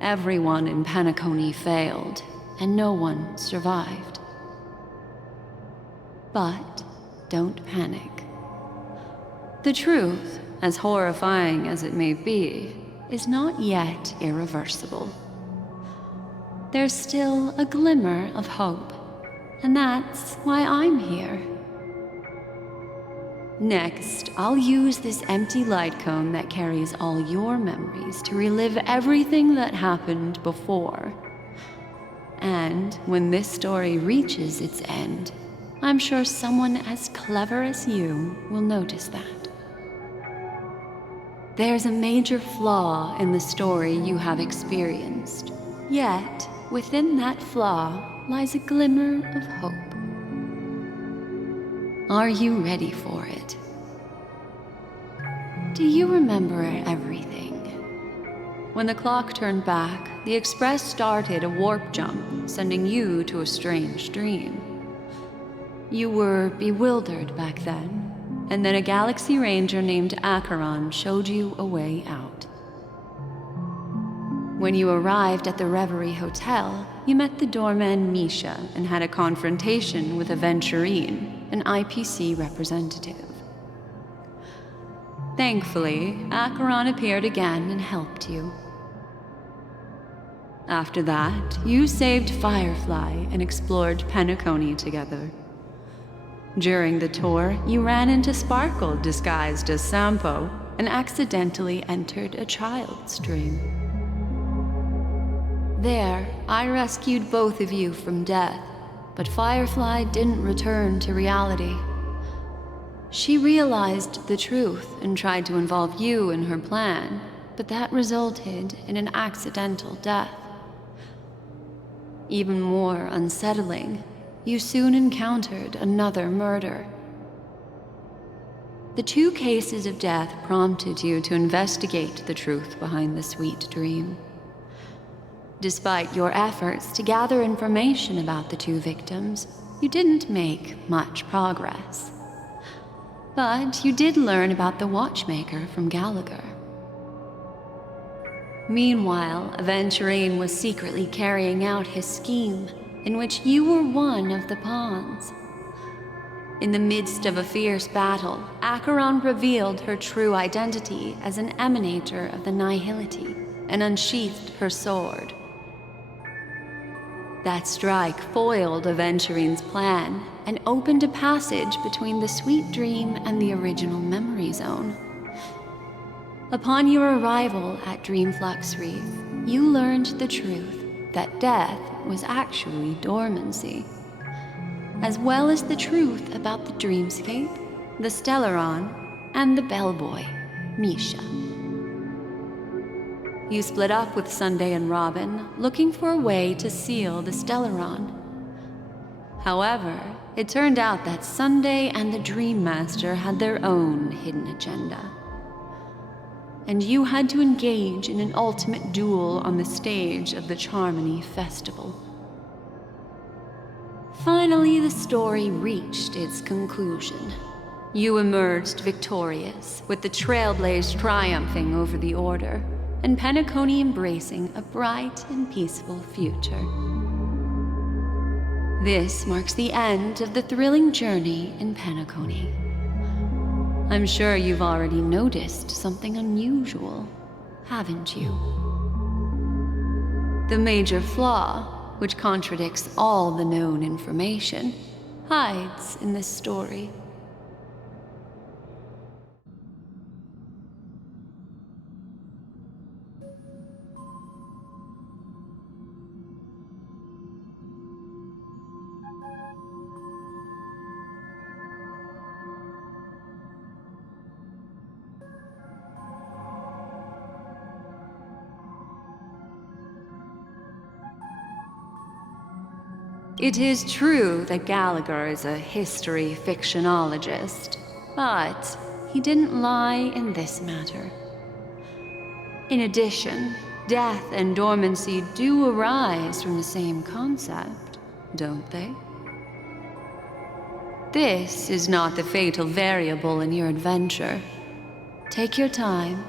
Everyone in Penacony failed, and no one survived. But don't panic. The truth, as horrifying as it may be, is not yet irreversible. There's still a glimmer of hope, and that's why I'm here. Next, I'll use this empty light cone that carries all your memories to relive everything that happened before. And when this story reaches its end, I'm sure someone as clever as you will notice that. There's a major flaw in the story you have experienced, yet within that flaw lies a glimmer of hope. Are you ready for it? Do you remember everything? When the clock turned back, the Express started a warp jump, sending you to a strange dream. You were bewildered back then, and then a Galaxy Ranger named Acheron showed you a way out. When you arrived at the Reverie Hotel, you met the doorman Misha and had a confrontation with Aventurine, an IPC representative. Thankfully, Acheron appeared again and helped you. After that, you saved Firefly and explored Penacony together. During the tour, you ran into Sparkle disguised as Sampo and accidentally entered a child's dream. There, I rescued both of you from death, but Firefly didn't return to reality. She realized the truth and tried to involve you in her plan, but that resulted in an accidental death. Even more unsettling, you soon encountered another murder. The 2 cases of death prompted you to investigate the truth behind the sweet dream. Despite your efforts to gather information about the 2 victims, you didn't make much progress. But you did learn about the watchmaker from Gallagher. Meanwhile, Aventurine was secretly carrying out his scheme, in which you were one of the pawns. In the midst of a fierce battle, Acheron revealed her true identity as an emanator of the Nihility and unsheathed her sword. That strike foiled Aventurine's plan and opened a passage between the sweet dream and the original memory zone. Upon your arrival at Dreamflux Reef, you learned the truth that death was actually dormancy, as well as the truth about the dreamscape, the Stellaron, and the bellboy, Misha. You split up with Sunday and Robin, looking for a way to seal the Stellaron. However, it turned out that Sunday and the Dream Master had their own hidden agenda. And you had to engage in an ultimate duel on the stage of the Charmony Festival. Finally, the story reached its conclusion. You emerged victorious, with the trailblaze triumphing over the Order, and Penacony embracing a bright and peaceful future. This marks the end of the thrilling journey in Penacony. I'm sure you've already noticed something unusual, haven't you? The major flaw, which contradicts all the known information, hides in this story. It is true that Gallagher is a history fictionologist, but he didn't lie in this matter. In addition, death and dormancy do arise from the same concept, don't they? This is not the fatal variable in your adventure. Take your time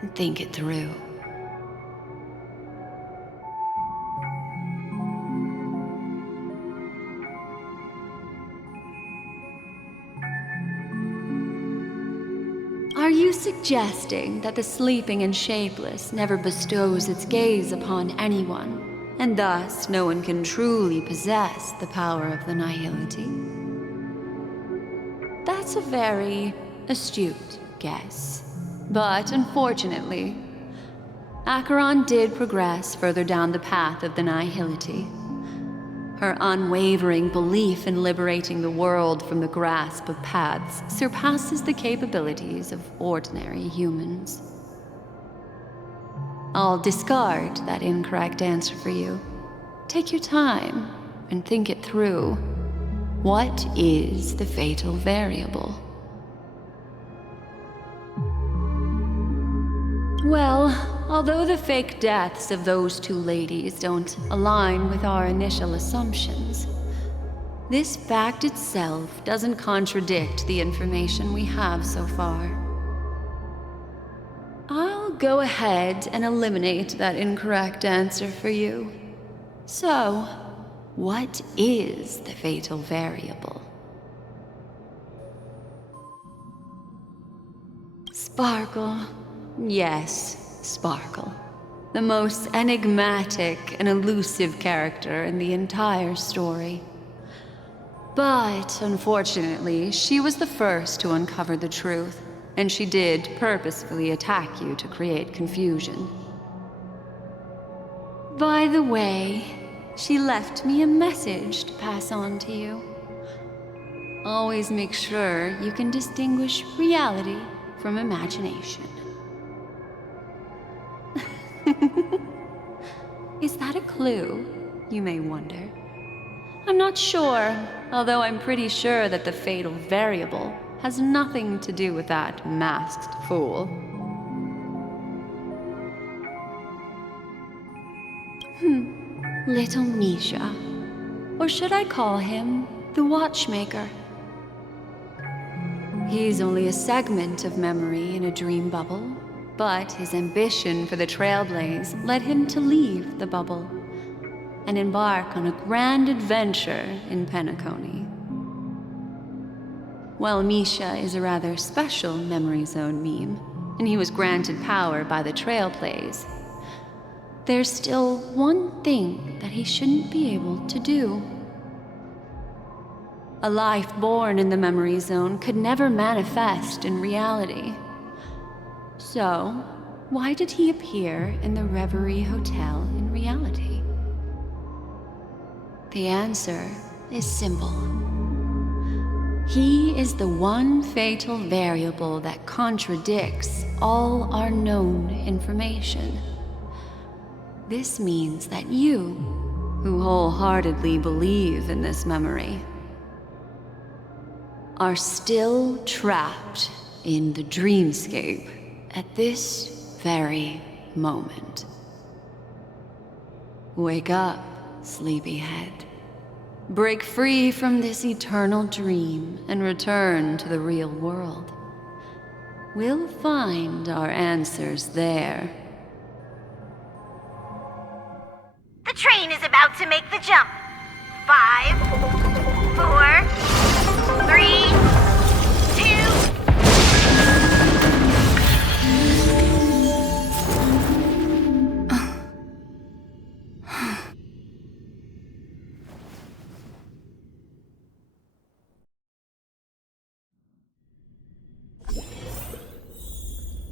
and think it through. Are you suggesting that the sleeping and shapeless never bestows its gaze upon anyone, and thus no one can truly possess the power of the nihility? That's a very astute guess. But unfortunately, Acheron did progress further down the path of the nihility. Her unwavering belief in liberating the world from the grasp of paths surpasses the capabilities of ordinary humans. I'll discard that incorrect answer for you. Take your time and think it through. What is the fatal variable? Well, although the fake deaths of those two ladies don't align with our initial assumptions, this fact itself doesn't contradict the information we have so far. I'll go ahead and eliminate that incorrect answer for you. So, what is the fatal variable? Sparkle. Yes, Sparkle. The most enigmatic and elusive character in the entire story. But, unfortunately, she was the first to uncover the truth, and she did purposefully attack you to create confusion. By the way, she left me a message to pass on to you. Always make sure you can distinguish reality from imagination. Is that a clue, you may wonder? I'm not sure, although I'm pretty sure that the fatal variable has nothing to do with that masked fool. Little Misha. Or should I call him the Watchmaker? He's only a segment of memory in a dream bubble, but his ambition for the trailblaze led him to leave the bubble and embark on a grand adventure in Penacony. While Misha is a rather special memory zone meme, and he was granted power by the trailblaze, there's still one thing that he shouldn't be able to do. A life born in the memory zone could never manifest in reality. So, why did he appear in the Reverie Hotel in reality? The answer is simple. He is the one fatal variable that contradicts all our known information. This means that you, who wholeheartedly believe in this memory, are still trapped in the dreamscape at this very moment. Wake up, sleepyhead. Break free from this eternal dream and return to the real world. We'll find our answers there. The train is about to make the jump. 5, 4, 3, 2.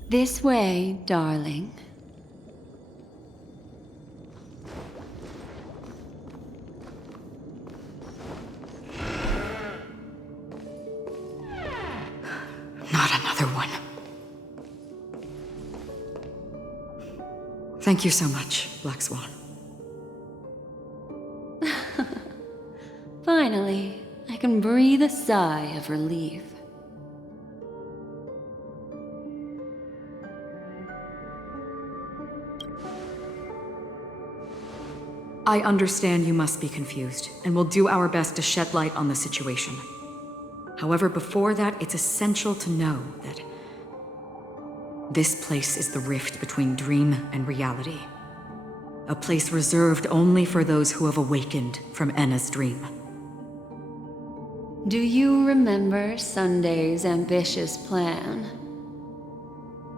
This way, darling. Not another one. Thank you so much, Black Swan. Finally, I can breathe a sigh of relief. I understand you must be confused, and will do our best to shed light on the situation. However, before that, it's essential to know that This place is the rift between dream and reality. A place reserved only for those who have awakened from Enna's dream. Do you remember Sunday's ambitious plan?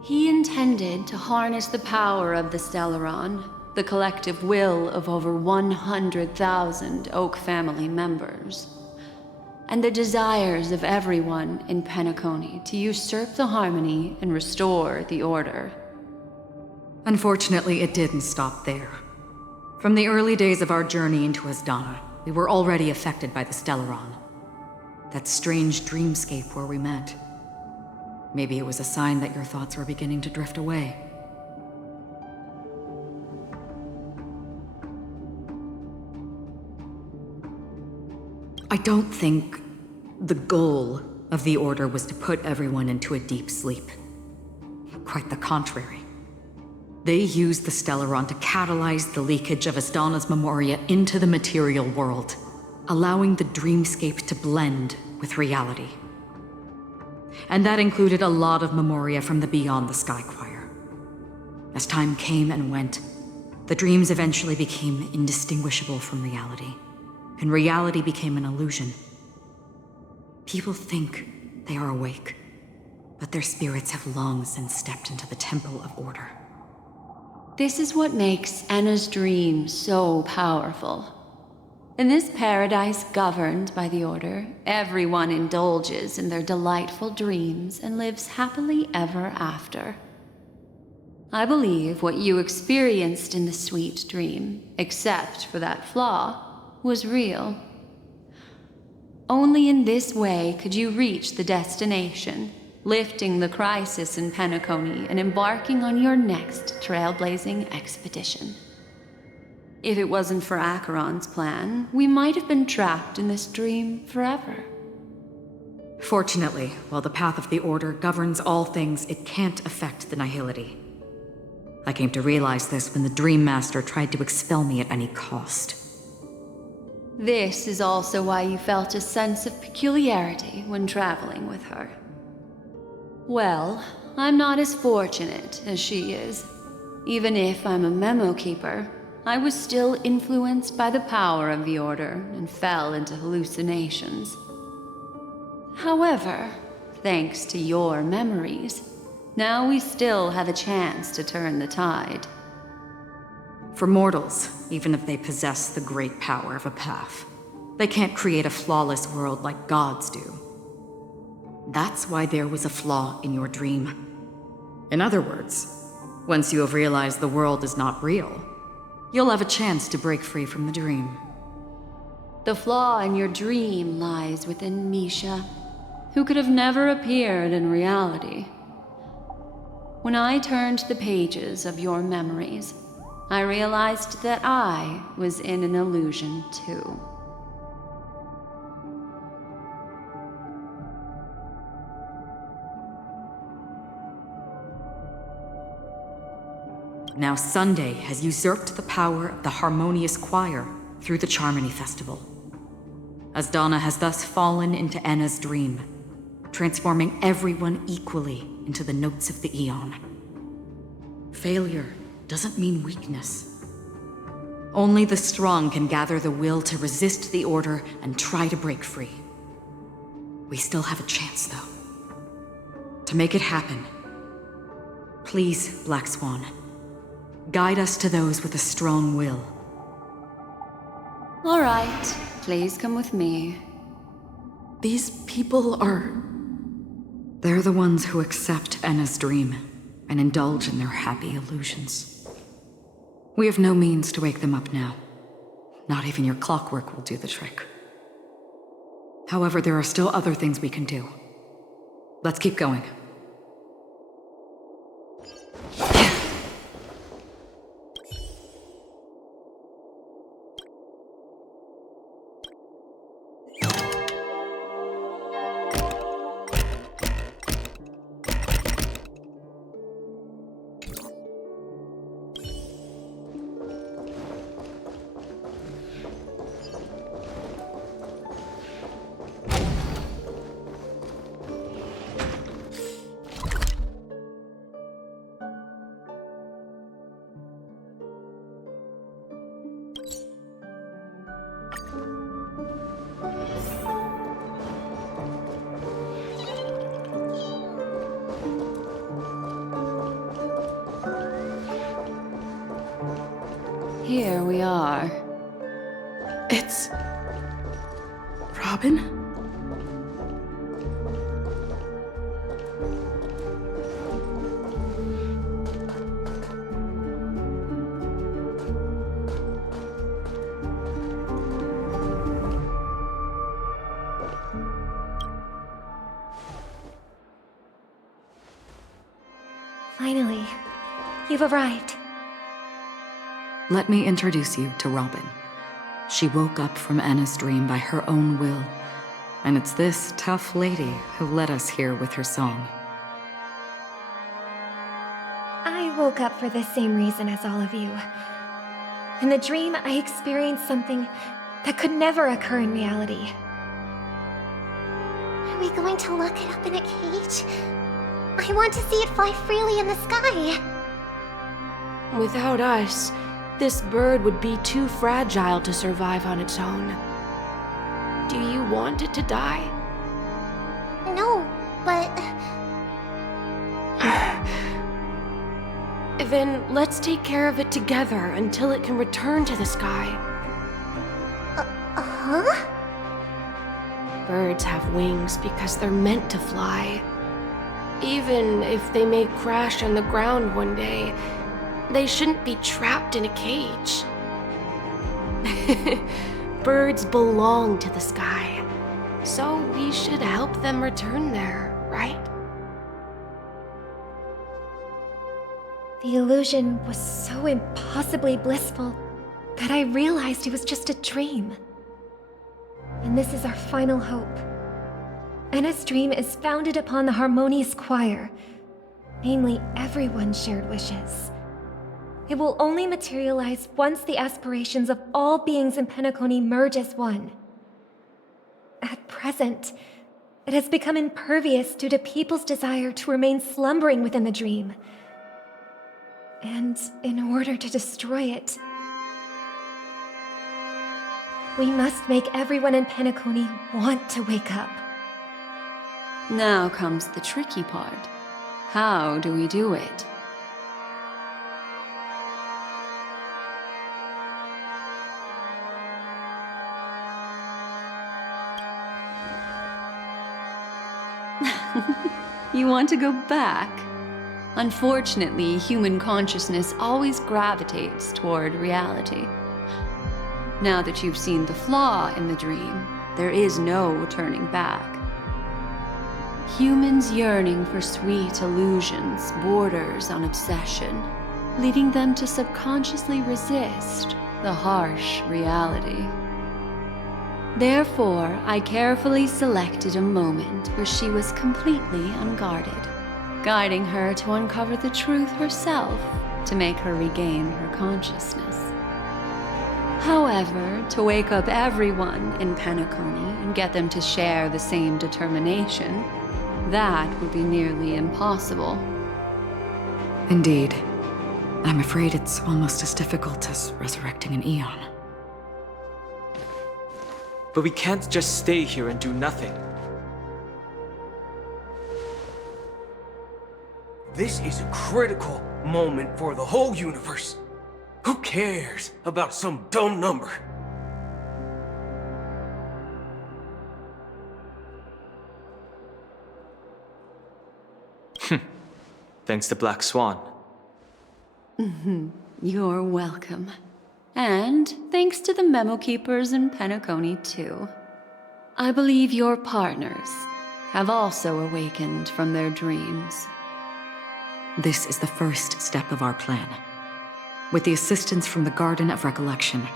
He intended to harness the power of the Stellaron, the collective will of over 100,000 Oak family members, and the desires of everyone in Penacony to usurp the harmony and restore the order. Unfortunately, it didn't stop there. From the early days of our journey into Asdana, we were already affected by the Stellaron. That strange dreamscape where we met. Maybe it was a sign that your thoughts were beginning to drift away. I don't think the goal of the Order was to put everyone into a deep sleep. Quite the contrary. They used the Stellaron to catalyze the leakage of Asdana's memoria into the material world, allowing the dreamscape to blend with reality. And that included a lot of memoria from the Beyond the Sky Choir. As time came and went, the dreams eventually became indistinguishable from reality, and reality became an illusion. People think they are awake, but their spirits have long since stepped into the Temple of Order. This is what makes Enna's dream so powerful. In this paradise governed by the Order, everyone indulges in their delightful dreams and lives happily ever after. I believe what you experienced in the sweet dream, except for that flaw, was real. Only in this way could you reach the destination, lifting the crisis in Penacony and embarking on your next trailblazing expedition. If it wasn't for Acheron's plan, we might have been trapped in this dream forever. Fortunately, while the path of the Order governs all things, it can't affect the Nihility. I came to realize this when the Dream Master tried to expel me at any cost. This is also why you felt a sense of peculiarity when traveling with her. Well, I'm not as fortunate as she is. Even if I'm a memo keeper, I was still influenced by the power of the Order and fell into hallucinations. However, thanks to your memories, now we still have a chance to turn the tide. For mortals, even if they possess the great power of a path, they can't create a flawless world like gods do. That's why there was a flaw in your dream. In other words, once you have realized the world is not real, you'll have a chance to break free from the dream. The flaw in your dream lies within Misha, who could have never appeared in reality. When I turned the pages of your memories, I realized that I was in an illusion too. Now Sunday has usurped the power of the Harmonious Choir through the Charmony Festival. Asdana has thus fallen into Enna's dream, transforming everyone equally into the notes of the Eon. Failure doesn't mean weakness. Only the strong can gather the will to resist the Order and try to break free. We still have a chance, though. To make it happen, please, Black Swan, guide us to those with a strong will. All right, please come with me. These people are... They're the ones who accept Enna's dream and indulge in their happy illusions. We have no means to wake them up now. Not even your clockwork will do the trick. However, there are still other things we can do. Let's keep going. are. It's... Robin? Finally, you've arrived. Let me introduce you to Robin. She woke up from Anna's dream by her own will, and it's this tough lady who led us here with her song. I woke up for the same reason as all of you. In the dream, I experienced something that could never occur in reality. Are we going to lock it up in a cage? I want to see it fly freely in the sky. Without us, this bird would be too fragile to survive on its own. Do you want it to die? No, but... Then let's take care of it together until it can return to the sky. Huh? Birds have wings because they're meant to fly. Even if they may crash on the ground one day, they shouldn't be trapped in a cage. Birds belong to the sky, so we should help them return there, right? The illusion was so impossibly blissful that I realized it was just a dream. And this is our final hope. Anna's dream is founded upon the harmonious choir, namely everyone's shared wishes. It will only materialize once the aspirations of all beings in Penacony merge as one. At present, it has become impervious due to people's desire to remain slumbering within the dream. And in order to destroy it, we must make everyone in Penacony want to wake up. Now comes the tricky part. How do we do it? You want to go back? Unfortunately, human consciousness always gravitates toward reality. Now that you've seen the flaw in the dream, there is no turning back. Humans yearning for sweet illusions borders on obsession, leading them to subconsciously resist the harsh reality. Therefore, I carefully selected a moment where she was completely unguarded, guiding her to uncover the truth herself to make her regain her consciousness. However, to wake up everyone in Penacony and get them to share the same determination, that would be nearly impossible. Indeed. I'm afraid it's almost as difficult as resurrecting an Eon. But we can't just stay here and do nothing. This is a critical moment for the whole universe. Who cares about some dumb number? Thanks to Black Swan. You're welcome. And thanks to the memo keepers in Penacony, too. I believe your partners have also awakened from their dreams. This is the first step of our plan. With the assistance from the Garden of Recollection,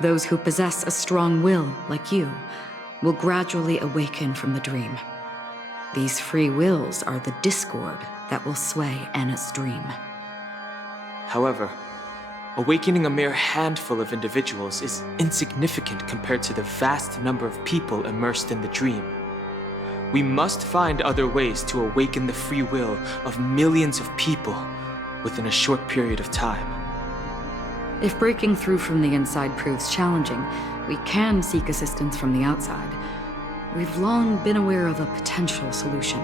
those who possess a strong will, like you, will gradually awaken from the dream. These free wills are the discord that will sway Anna's dream. However, awakening a mere handful of individuals is insignificant compared to the vast number of people immersed in the dream. We must find other ways to awaken the free will of millions of people within a short period of time. If breaking through from the inside proves challenging, we can seek assistance from the outside. We've long been aware of a potential solution.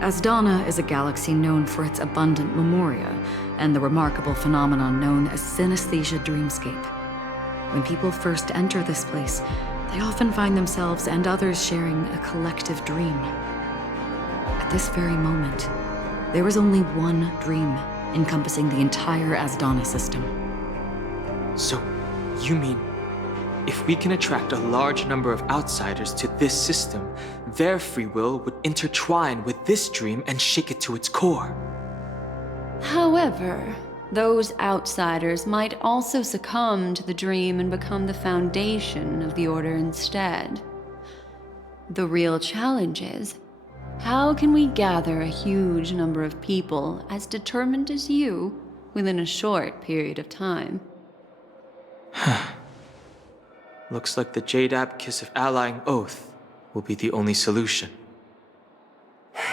Asdana is a galaxy known for its abundant memoria and the remarkable phenomenon known as synesthesia dreamscape. When people first enter this place, they often find themselves and others sharing a collective dream. At this very moment, there was only one dream encompassing the entire Asdana system. So, you mean, if we can attract a large number of outsiders to this system, their free will would intertwine with this dream and shake it to its core? However, those outsiders might also succumb to the dream and become the foundation of the Order instead. The real challenge is, how can we gather a huge number of people as determined as you within a short period of time? Looks like the Jade Abacus of Allying Oath will be the only solution.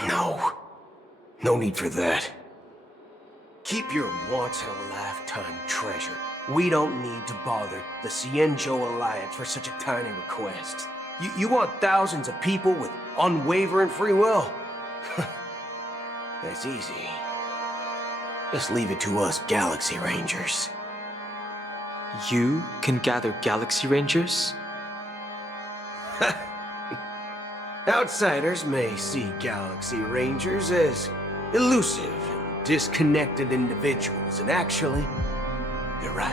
No. No need for that. Keep your once-in-a-lifetime treasure. We don't need to bother the Cienjo Alliance for such a tiny request. You want thousands of people with unwavering free will? That's easy. Just leave it to us Galaxy Rangers. You can gather Galaxy Rangers? Outsiders may see Galaxy Rangers as elusive and disconnected individuals, and actually, they're right.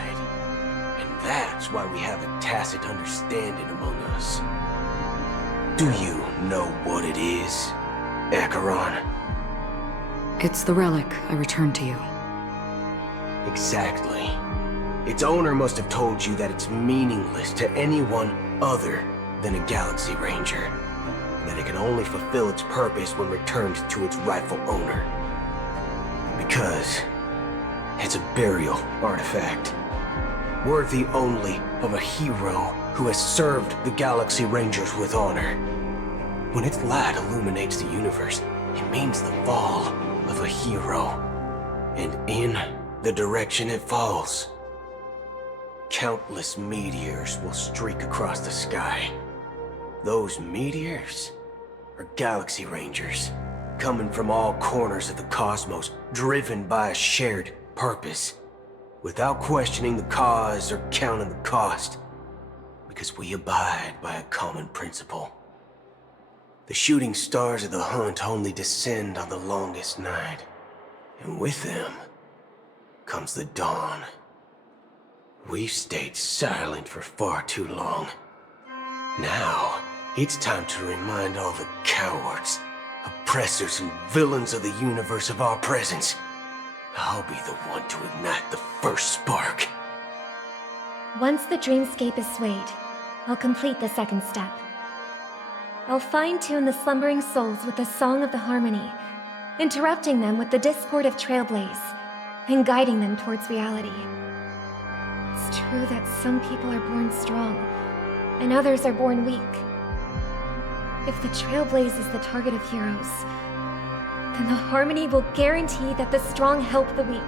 And that's why we have a tacit understanding among us. Do you know what it is, Acheron? It's the relic I returned to you. Exactly. Its owner must have told you that it's meaningless to anyone other than a Galaxy Ranger, and that it can only fulfill its purpose when returned to its rightful owner. Because it's a burial artifact, worthy only of a hero who has served the Galaxy Rangers with honor. When its light illuminates the universe, it means the fall of a hero, and in the direction it falls, countless meteors will streak across the sky. Those meteors are Galaxy Rangers, coming from all corners of the cosmos, driven by a shared purpose, without questioning the cause or counting the cost, because we abide by a common principle. The shooting stars of the hunt only descend on the longest night, and with them comes the dawn. We've stayed silent for far too long. Now, it's time to remind all the cowards, oppressors, and villains of the universe of our presence. I'll be the one to ignite the first spark. Once the dreamscape is swayed, I'll complete the second step. I'll fine-tune the slumbering souls with the Song of the Harmony, interrupting them with the discord of trailblaze, and guiding them towards reality. It's true that some people are born strong, and others are born weak. If the trailblaze is the target of heroes, then the Harmony will guarantee that the strong help the weak.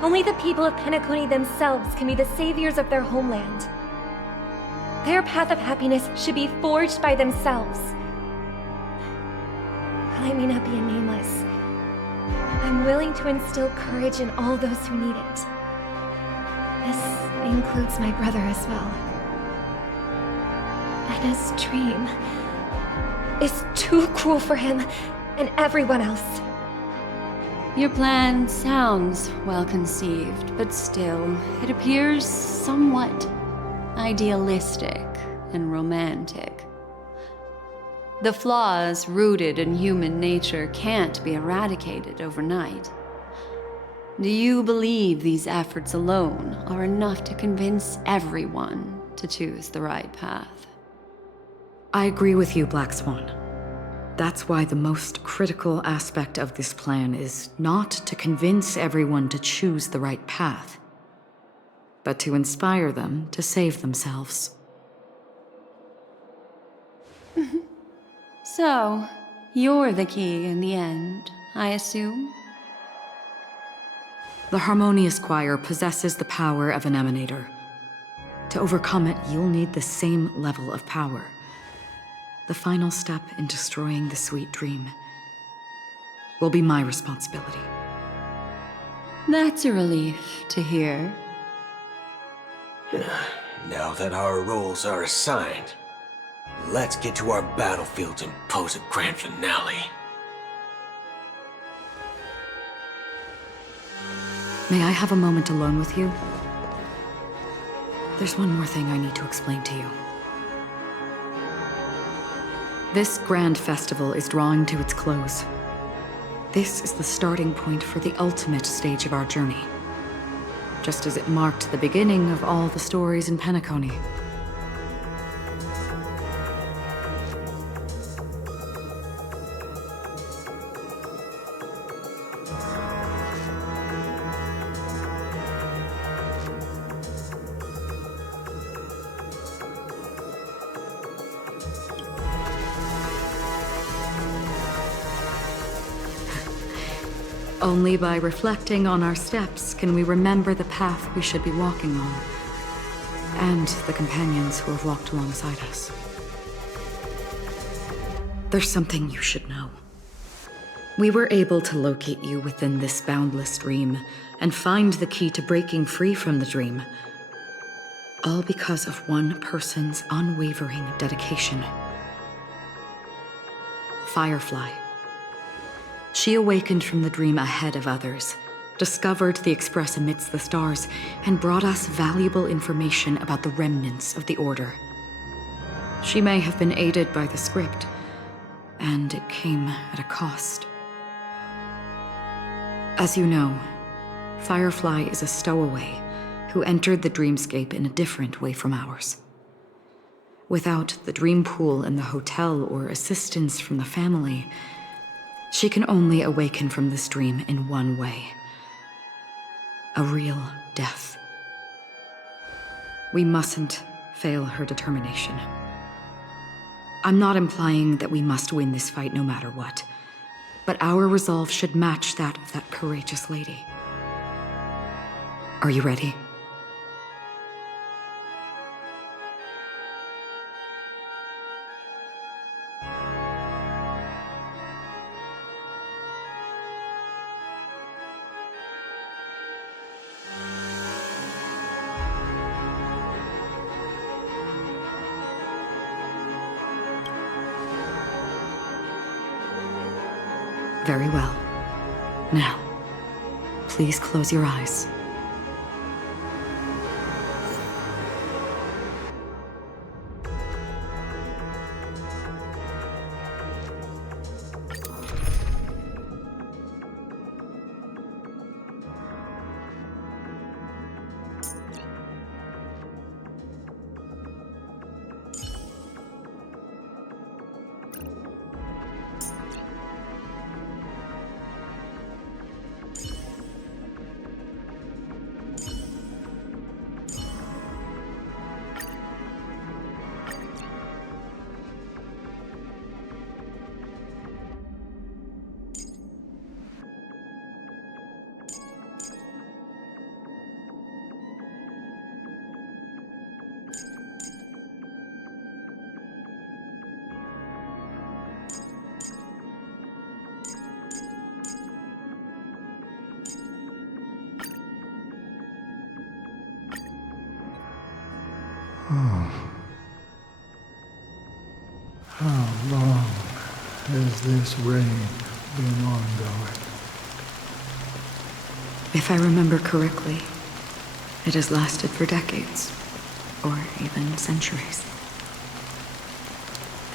Only the people of Penacony themselves can be the saviors of their homeland. Their path of happiness should be forged by themselves. While I may not be a nameless, I'm willing to instill courage in all those who need it. This includes my brother as well. Anna's dream is too cruel for him and everyone else. Your plan sounds well conceived, but still, it appears somewhat idealistic and romantic. The flaws rooted in human nature can't be eradicated overnight. Do you believe these efforts alone are enough to convince everyone to choose the right path? I agree with you, Black Swan. That's why the most critical aspect of this plan is not to convince everyone to choose the right path, but to inspire them to save themselves. So, you're the key in the end, I assume? The Harmonious Choir possesses the power of an emanator. To overcome it, you'll need the same level of power. The final step in destroying the sweet dream will be my responsibility. That's a relief to hear. Now that our roles are assigned, let's get to our battlefields and pose a grand finale. May I have a moment alone with you? There's one more thing I need to explain to you. This grand festival is drawing to its close. This is the starting point for the ultimate stage of our journey. Just as it marked the beginning of all the stories in Penacony. Only by reflecting on our steps can we remember the path we should be walking on, and the companions who have walked alongside us. There's something you should know. We were able to locate you within this boundless dream, and find the key to breaking free from the dream. All because of one person's unwavering dedication. Firefly. She awakened from the dream ahead of others, discovered the Express amidst the stars, and brought us valuable information about the remnants of the Order. She may have been aided by the script, and it came at a cost. As you know, Firefly is a stowaway who entered the dreamscape in a different way from ours. Without the dream pool in the hotel or assistance from the family, she can only awaken from this dream in one way. A real death. We mustn't fail her determination. I'm not implying that we must win this fight no matter what, but our resolve should match that of that courageous lady. Are you ready? Very well. Now, please close your eyes. How long has this reign been ongoing? If I remember correctly, it has lasted for decades, or even centuries.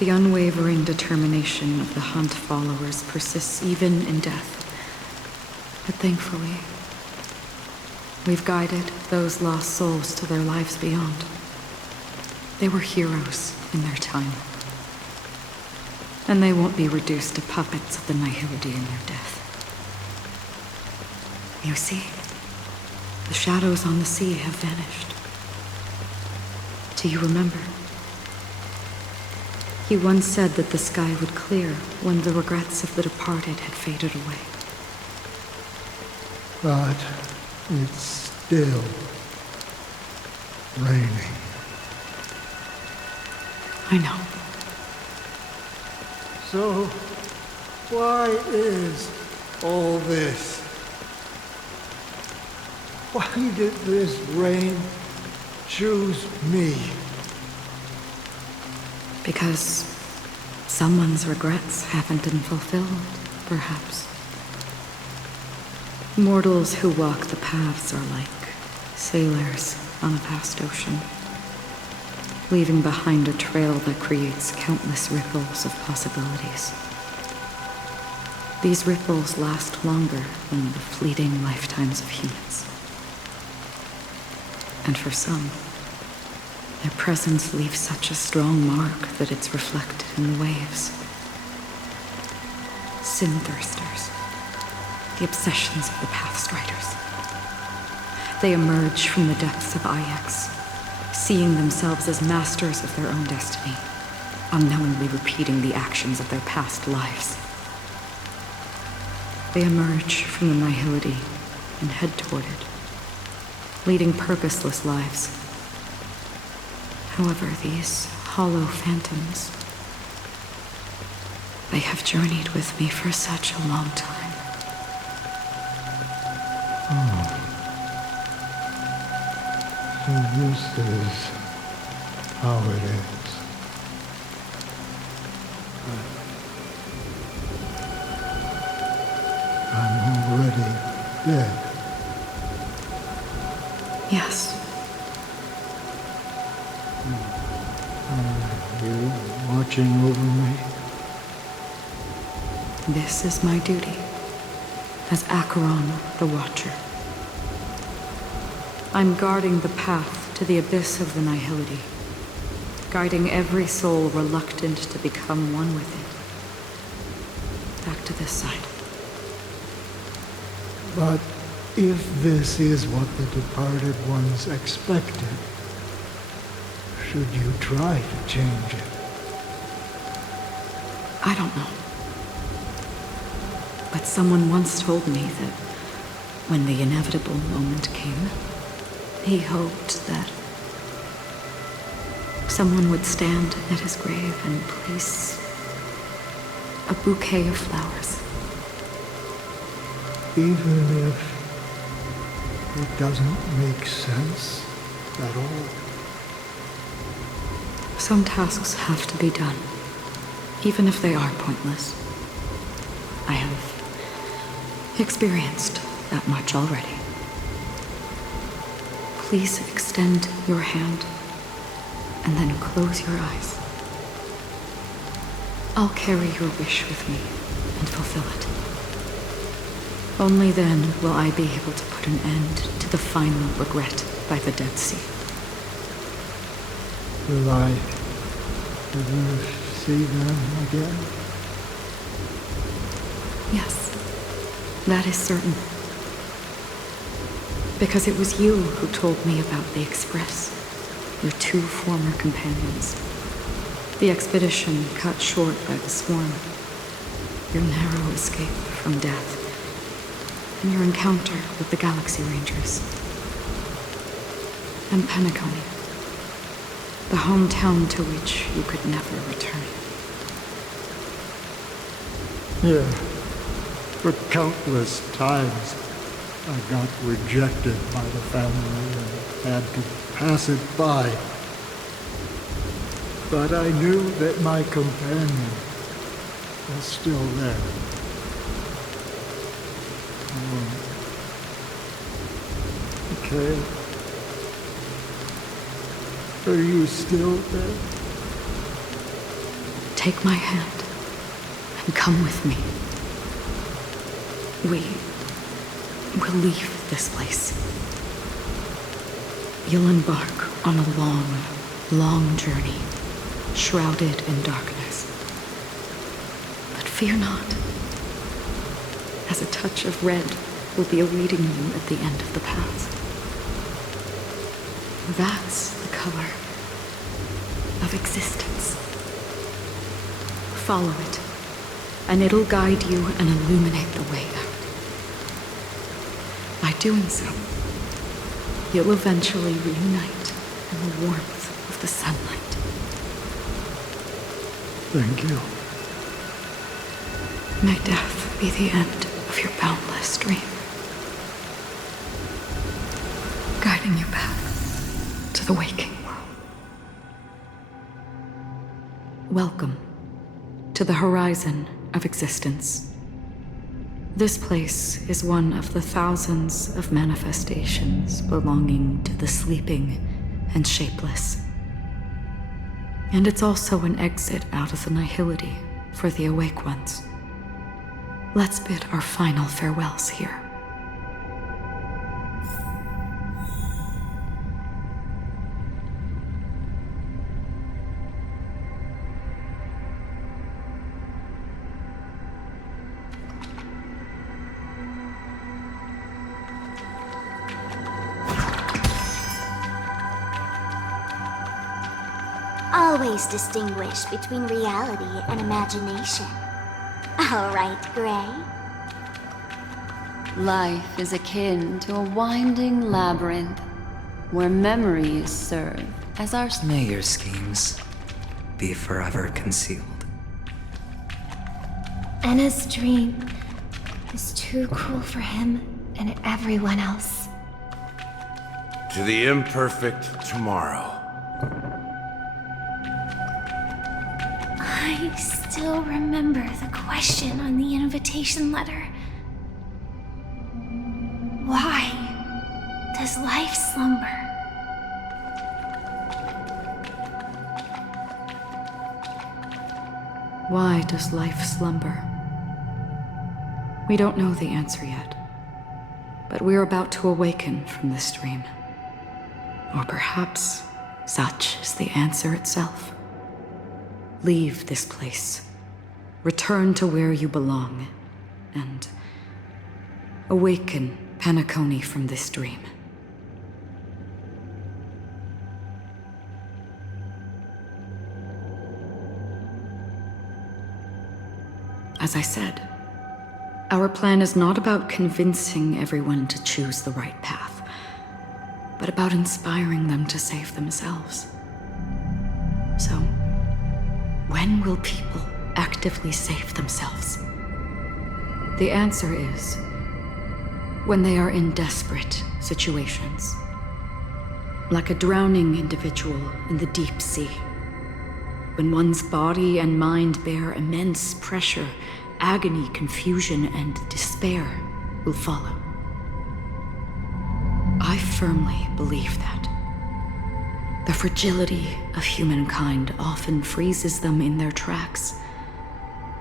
The unwavering determination of the Hunt followers persists even in death. But thankfully, we've guided those lost souls to their lives beyond. They were heroes in their time. And they won't be reduced to puppets of the Nihility in their death. You see, the shadows on the sea have vanished. Do you remember? He once said that the sky would clear when the regrets of the departed had faded away. But it's still raining. I know. So, why is all this? Why did this rain choose me? Because someone's regrets haven't been fulfilled, perhaps. Mortals who walk the paths are like sailors on a vast ocean, leaving behind a trail that creates countless ripples of possibilities. These ripples last longer than the fleeting lifetimes of humans. And for some, their presence leaves such a strong mark that it's reflected in the waves. Sin-thirsters, the obsessions of the Pathstriders. They emerge from the depths of Ix, seeing themselves as masters of their own destiny, unknowingly repeating the actions of their past lives. They emerge from the nihility and head toward it, leading purposeless lives. However, these hollow phantoms, they have journeyed with me for such a long time. Oh. So this is how it is. I'm already dead. Yes. Are you watching over me? This is my duty as Acheron the Watcher. I'm guarding the path to the abyss of the nihility, guiding every soul reluctant to become one with it. Back to this side. But if this is what the departed ones expected, should you try to change it? I don't know. But someone once told me that when the inevitable moment came, he hoped that someone would stand at his grave and place a bouquet of flowers. Even if it doesn't make sense at all. Some tasks have to be done, even if they are pointless. I have experienced that much already. Please extend your hand and then close your eyes. I'll carry your wish with me and fulfill it. Only then will I be able to put an end to the final regret by the Dead Sea. Will I ever see them again? Yes, that is certain. Because it was you who told me about the Express, your two former companions. The expedition cut short by the swarm, your narrow escape from death, and your encounter with the Galaxy Rangers. And Penacony, the hometown to which you could never return. Yeah, for countless times I got rejected by the family and had to pass it by. But I knew that my companion was still there. Okay. Are you still there? Take my hand and come with me. We'll leave this place. You'll embark on a long, long journey, shrouded in darkness. But fear not, as a touch of red will be awaiting you at the end of the path. That's the color of existence. Follow it, and it'll guide you and illuminate the way out. By doing so, you'll eventually reunite in the warmth of the sunlight. Thank you. May death be the end of your boundless dream, guiding you back to the waking world. Welcome to the horizon of existence. This place is one of the thousands of manifestations belonging to the sleeping and shapeless. And it's also an exit out of the nihility for the awake ones. Let's bid our final farewells here. Always distinguish between reality and imagination. All right, Gray? Life is akin to a winding labyrinth where memories serve as our... May your schemes be forever concealed. Anna's dream is too cruel for him and everyone else. To the imperfect tomorrow. I still remember the question on the invitation letter. Why does life slumber? Why does life slumber? We don't know the answer yet, but we're about to awaken from this dream. Or perhaps such is the answer itself. Leave this place, return to where you belong, and awaken Penacony from this dream. As I said, our plan is not about convincing everyone to choose the right path, but about inspiring them to save themselves. So, when will people actively save themselves? The answer is when they are in desperate situations. Like a drowning individual in the deep sea. When one's body and mind bear immense pressure, agony, confusion, and despair will follow. I firmly believe that. The fragility of humankind often freezes them in their tracks.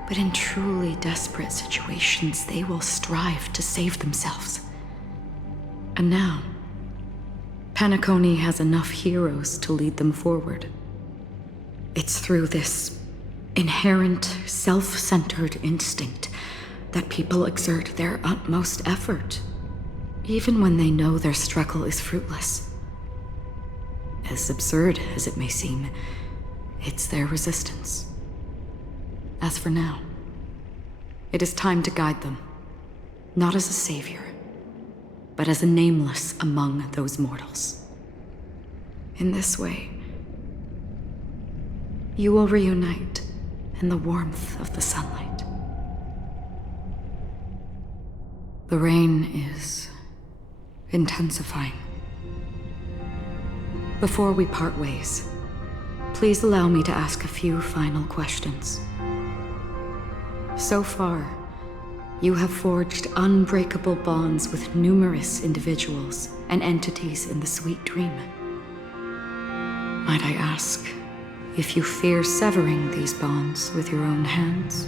But in truly desperate situations, they will strive to save themselves. And now, Penacony has enough heroes to lead them forward. It's through this inherent, self-centered instinct that people exert their utmost effort, even when they know their struggle is fruitless. As absurd as it may seem, it's their resistance. As for now, it is time to guide them, not as a savior, but as a nameless among those mortals. In this way, you will reunite in the warmth of the sunlight. The rain is intensifying. Before we part ways, please allow me to ask a few final questions. So far, you have forged unbreakable bonds with numerous individuals and entities in the Sweet Dream. Might I ask if you fear severing these bonds with your own hands?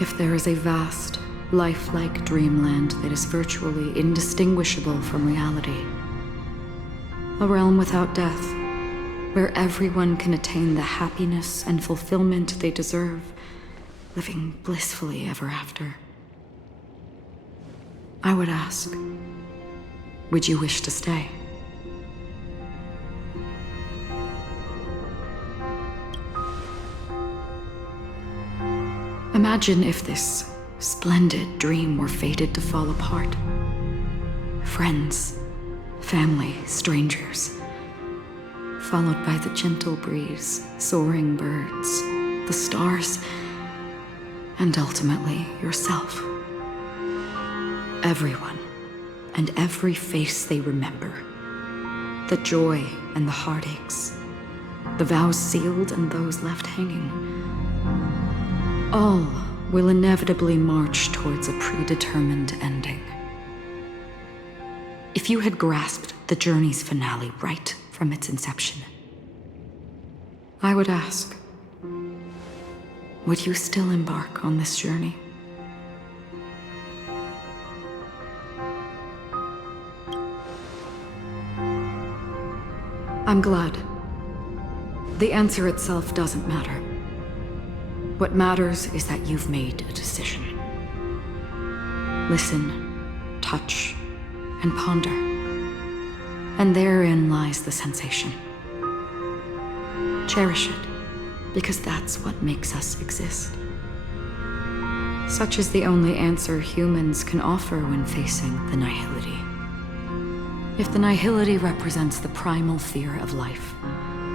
If there is a vast, lifelike dreamland that is virtually indistinguishable from reality, a realm without death, where everyone can attain the happiness and fulfillment they deserve, living blissfully ever after, I would ask, would you wish to stay? Imagine if this splendid dream were fated to fall apart. Friends, family, strangers. followed by the gentle breeze, soaring birds, the stars, and ultimately yourself. Everyone, and every face they remember. The joy and the heartaches, the vows sealed and those left hanging. All will inevitably march towards a predetermined ending. If you had grasped the journey's finale right from its inception, I would ask, would you still embark on this journey? I'm glad. The answer itself doesn't matter. What matters is that you've made a decision. Listen, touch, and ponder. And therein lies the sensation. Cherish it, because that's what makes us exist. Such is the only answer humans can offer when facing the nihility. If the nihility represents the primal fear of life,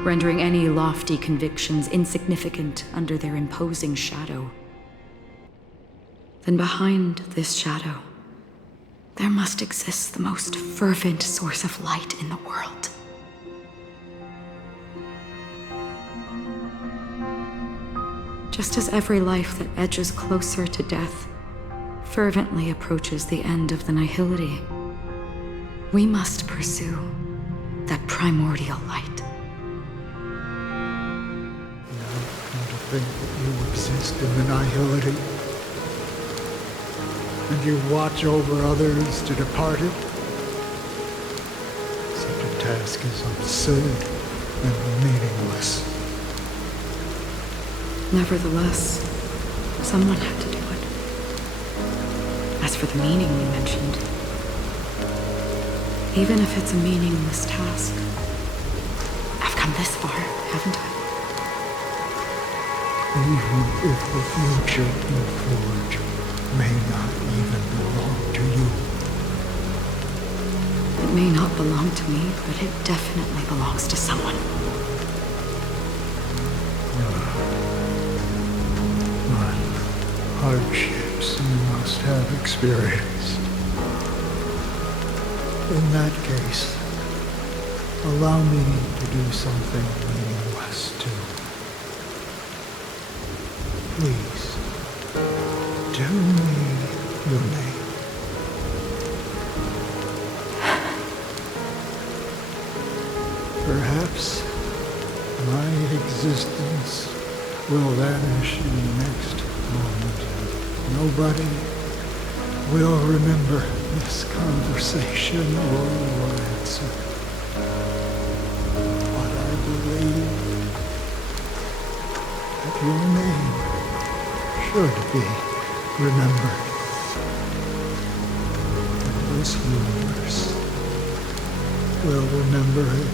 rendering any lofty convictions insignificant under their imposing shadow, then behind this shadow, there must exist the most fervent source of light in the world. Just as every life that edges closer to death fervently approaches the end of the nihility, we must pursue that primordial light. Now come to think that you exist in the nihility, and you watch over others to depart it. Such a task is absurd and meaningless. Nevertheless, someone had to do it. As for the meaning you mentioned, even if it's a meaningless task, I've come this far, haven't I? Even if the future you forge may not even belong to you. It may not belong to me, but it definitely belongs to someone. What hardships you must have experienced. In that case, allow me to do something meaningless too. Please, tell me your name. Perhaps my existence will vanish in the next moment. Nobody will remember this conversation or your answer. But I believe that your name should be remembered. And this universe will remember it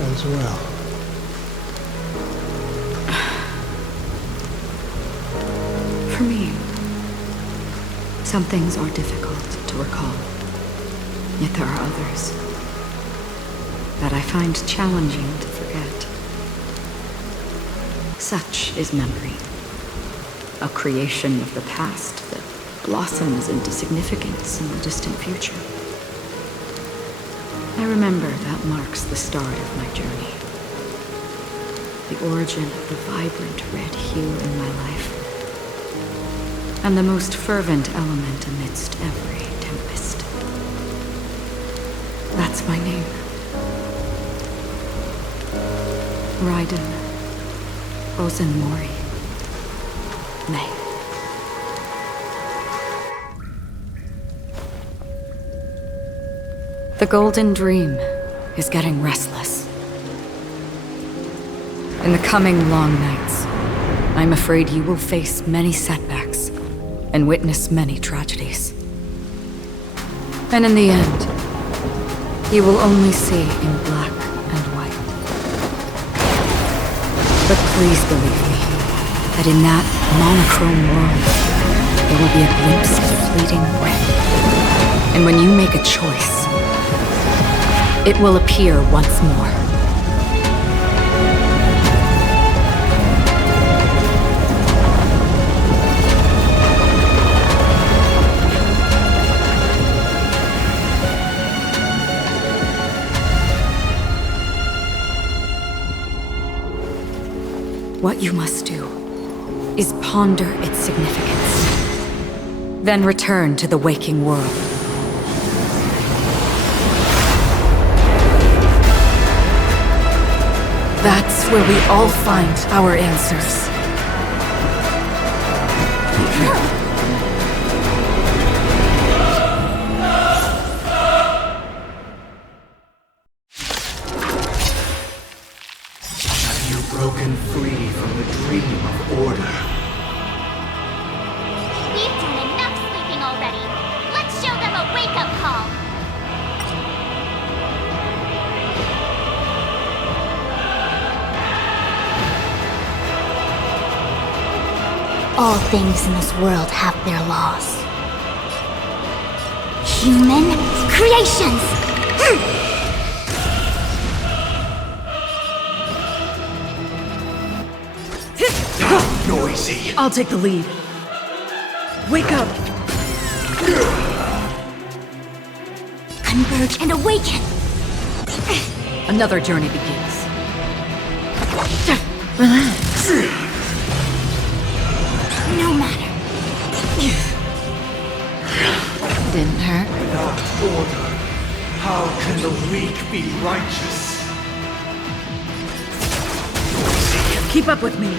as well. For me, some things are difficult to recall, yet there are others that I find challenging to forget. Such is memory, a creation of the past that blossoms into significance in the distant future. I remember that marks the start of my journey, the origin of the vibrant red hue in my life, and the most fervent element amidst every tempest. That's my name. Raiden Ozenmori May. The Golden Dream is getting restless. In the coming long nights, I'm afraid you will face many setbacks and witness many tragedies. And in the end, you will only see in black and white. But please believe me, that in that monochrome world, there will be a glimpse of fleeting red. And when you make a choice, it will appear once more. What you must do is ponder its significance, then return to the waking world. That's where we all find our answers. Have you broken free from the dream of order? We've done enough sleeping already. Let's show them a wake-up call. All things in this world have their laws. Human creations! Noisy. I'll take the lead. Wake up! Converge and awaken! Another journey begins. Relax. No matter. Didn't hurt. Without order, how can the weak be righteous? Keep up with me.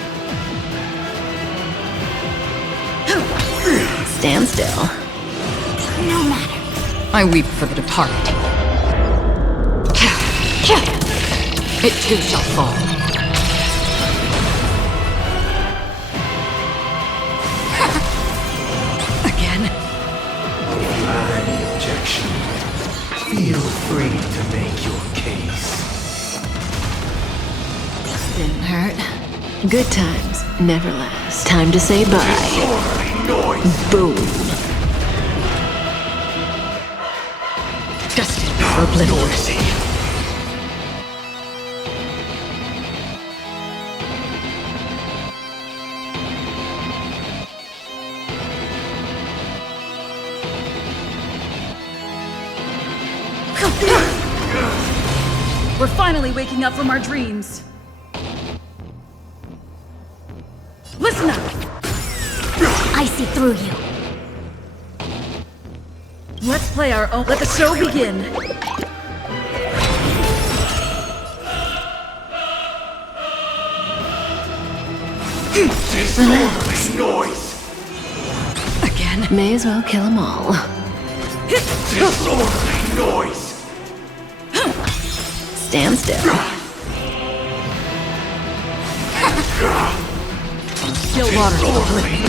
Stand still. No matter. I weep for the departed. It too shall fall. Again? If you have any objection, feel free to make your case. Didn't hurt. Good times never last. Time to say bye. Boom. Destined for oblivion. We're finally waking up from our dreams. Listen up! I see through you. Let's play our own. Let the show begin. Disorderly noise! Again? May as well kill them all. Disorderly noise! Stand still. Still water for oblivion.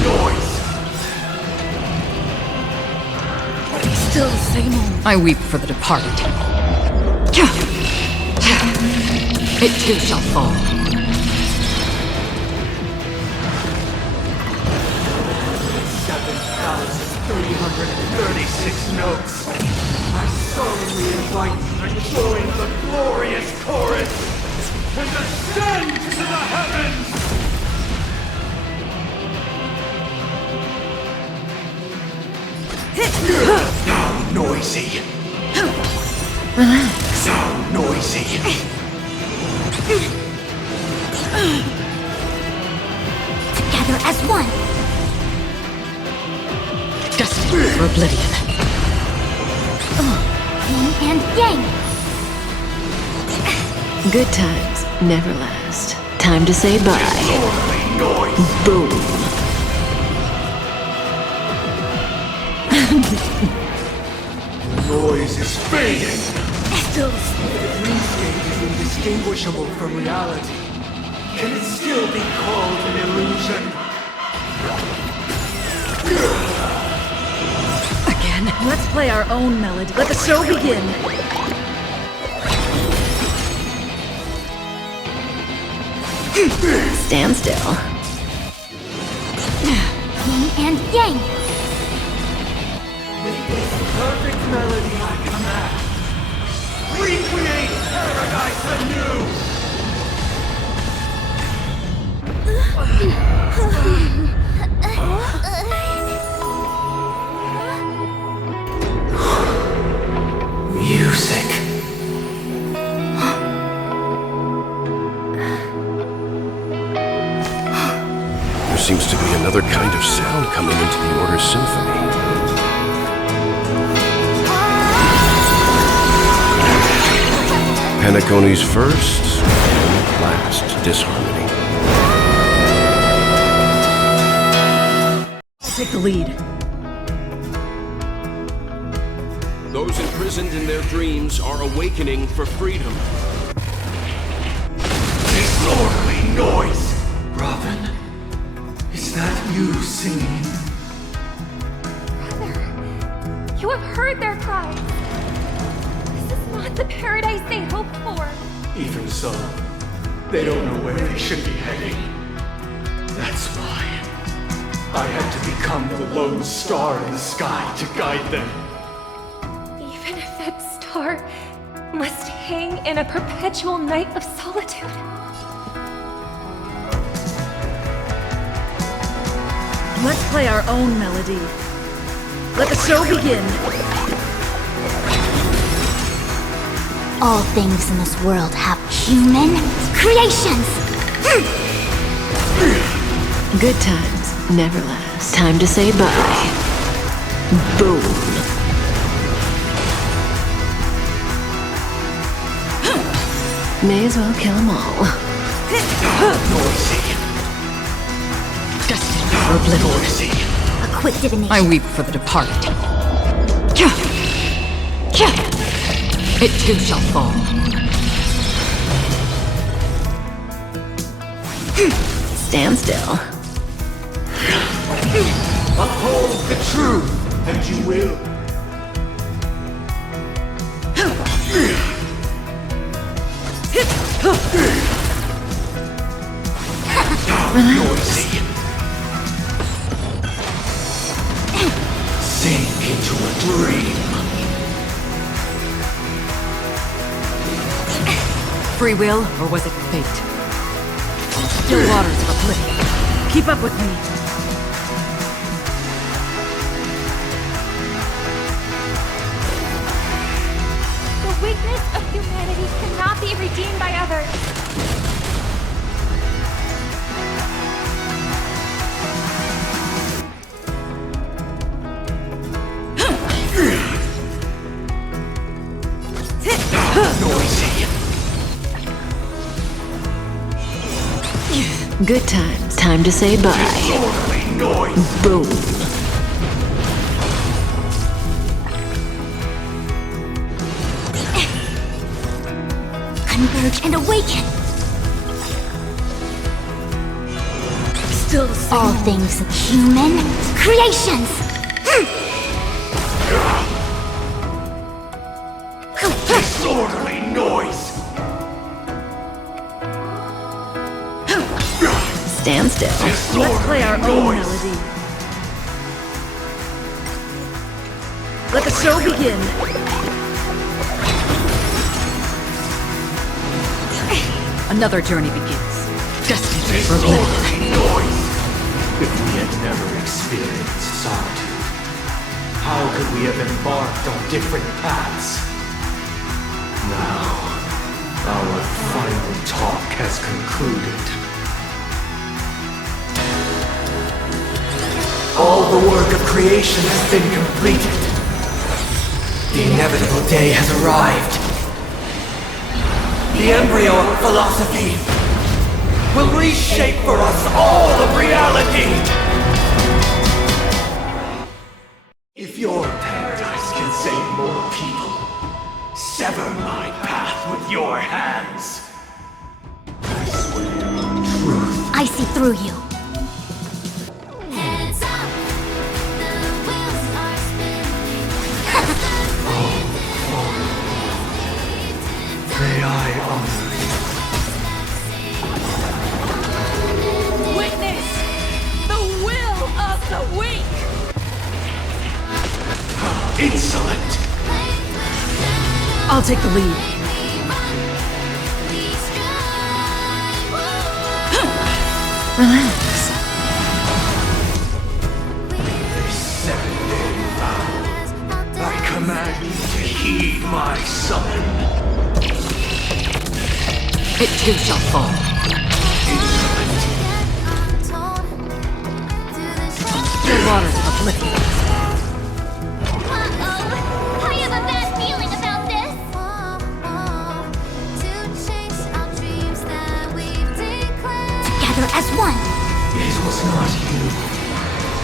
Still the same old. I weep for the departed. It too shall fall. 7,336 notes. I solemnly invite you to join the glorious chorus and ascend to the heavens! Now noisy. Relax. Now noisy. Together as one. Destined for oblivion. Yin and yang. Good times never last. Time to say bye. Boom. Noise is fading. Still, the dreamscape is indistinguishable from reality. Can it still be called an illusion? Again? Let's play our own melody. Let the show begin. Stand still. Yin and yang. With this perfect melody I command, recreate paradise anew! Music. another kind of sound coming into the Order's symphony. Penacony's first and last disharmony. I'll take the lead. Those imprisoned in their dreams are awakening for freedom. Disorderly noise! Robin, is that you singing? Brother, you have heard their cries. This is not the paradise they hoped for. Even so, they don't know where they should be heading. That's why I had to become the lone star in the sky to guide them. Even if that star must hang in a perpetual night of solitude. Let's play our own melody. Let the show begin. All things in this world have human creations. Good times never last. Time to say bye. Boom. May as well kill them all. Noisy. Destined for oblivion. A quick divination. I weep for the departed. It too shall fall. Stand still. Uphold the truth, and you will. Noisy. Sink into a dream. Free will, or was it fate? Still waters of oblivion. Keep up with me. The weakness of humanity cannot be redeemed by others. Noisy. Good times. Time to say bye. Disorderly noise. Boom. Converge and awaken. Still the same. All things human creations. Disorderly noise. Stand still. Let's play our own melody. Let the show begin. Another journey begins. Destined for oblivion. Disorderly noise. If we had never experienced solitude, how could we have embarked on different paths? Now, our final talk has concluded. All the work of creation has been completed. The inevitable day has arrived. The embryo of philosophy will reshape for us all of reality. If your paradise can save more people, sever my path with your hands. I swear on truth. I see through you. May I honor Witness the will of the weak. you. Insolent. I'll take the lead. Relax. This 7-day vow, I command you to heed my summon. It too shall fall. Insolent. Still waters of oblivion. Uh-oh! I have a bad feeling about this! Together as one. It was not you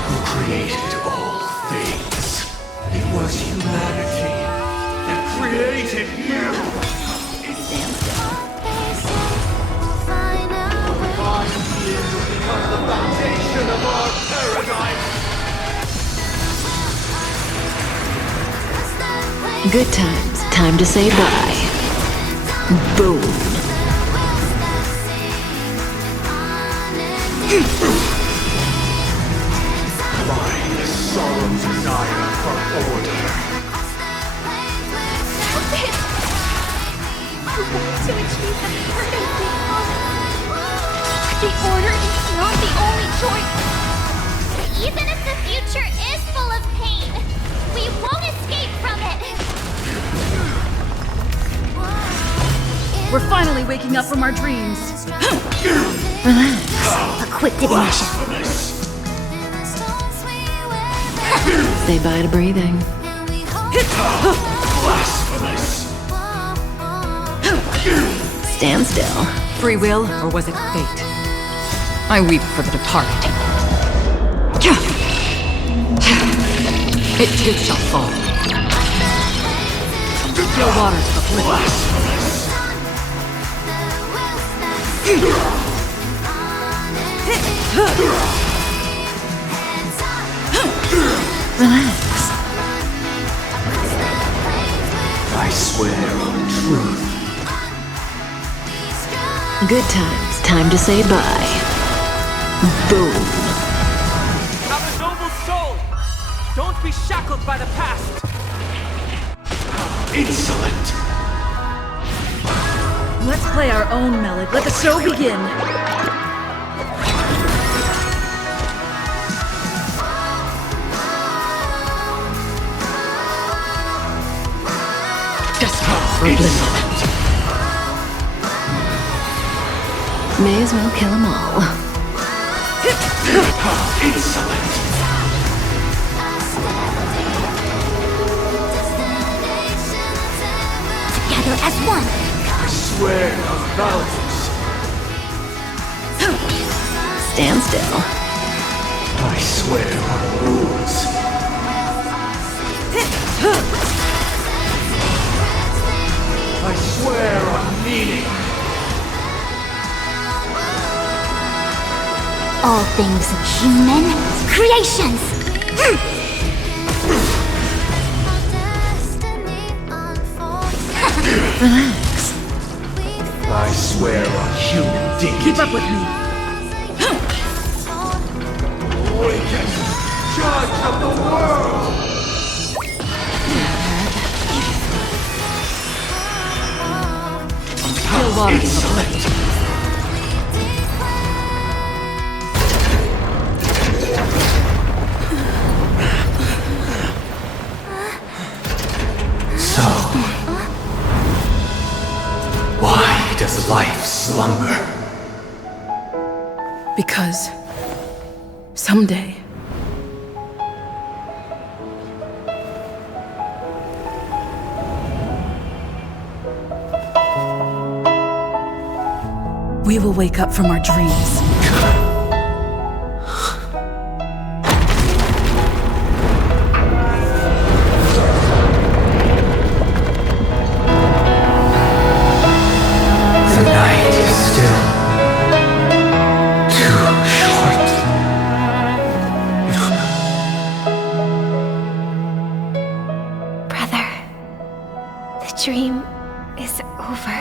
who created all things. It was humanity that created you. Become the foundation of our paradise. Good times. Time to say bye. Boom. My solemn desire for order. To achieve the perfect the order is not the only choice. Even if the future is full of pain, we won't escape from it. We're finally waking up from our dreams. Relax. A quick divination. Say bye to breathing. Blasphemous. Stand still. Free will, or was it fate? I weep for the departed. It too shall fall. Still waters of oblivion. Relax. I swear on truth. Good times. Time to say bye. Boom. Have a noble soul! Don't be shackled by the past! Insolent! Let's play our own melody. Let the show begin. Insolent! May as well kill them all. Insolent! Together as one. I swear on values. Stand still. I swear on rules. I swear on meaning. All things human creations. Relax. I swear on human dignity. Keep up with me. Awaken, judge of the world. Still waters of oblivion. So, why does life slumber? Because someday we will wake up from our dreams. The night is still too short. Brother, the dream is over.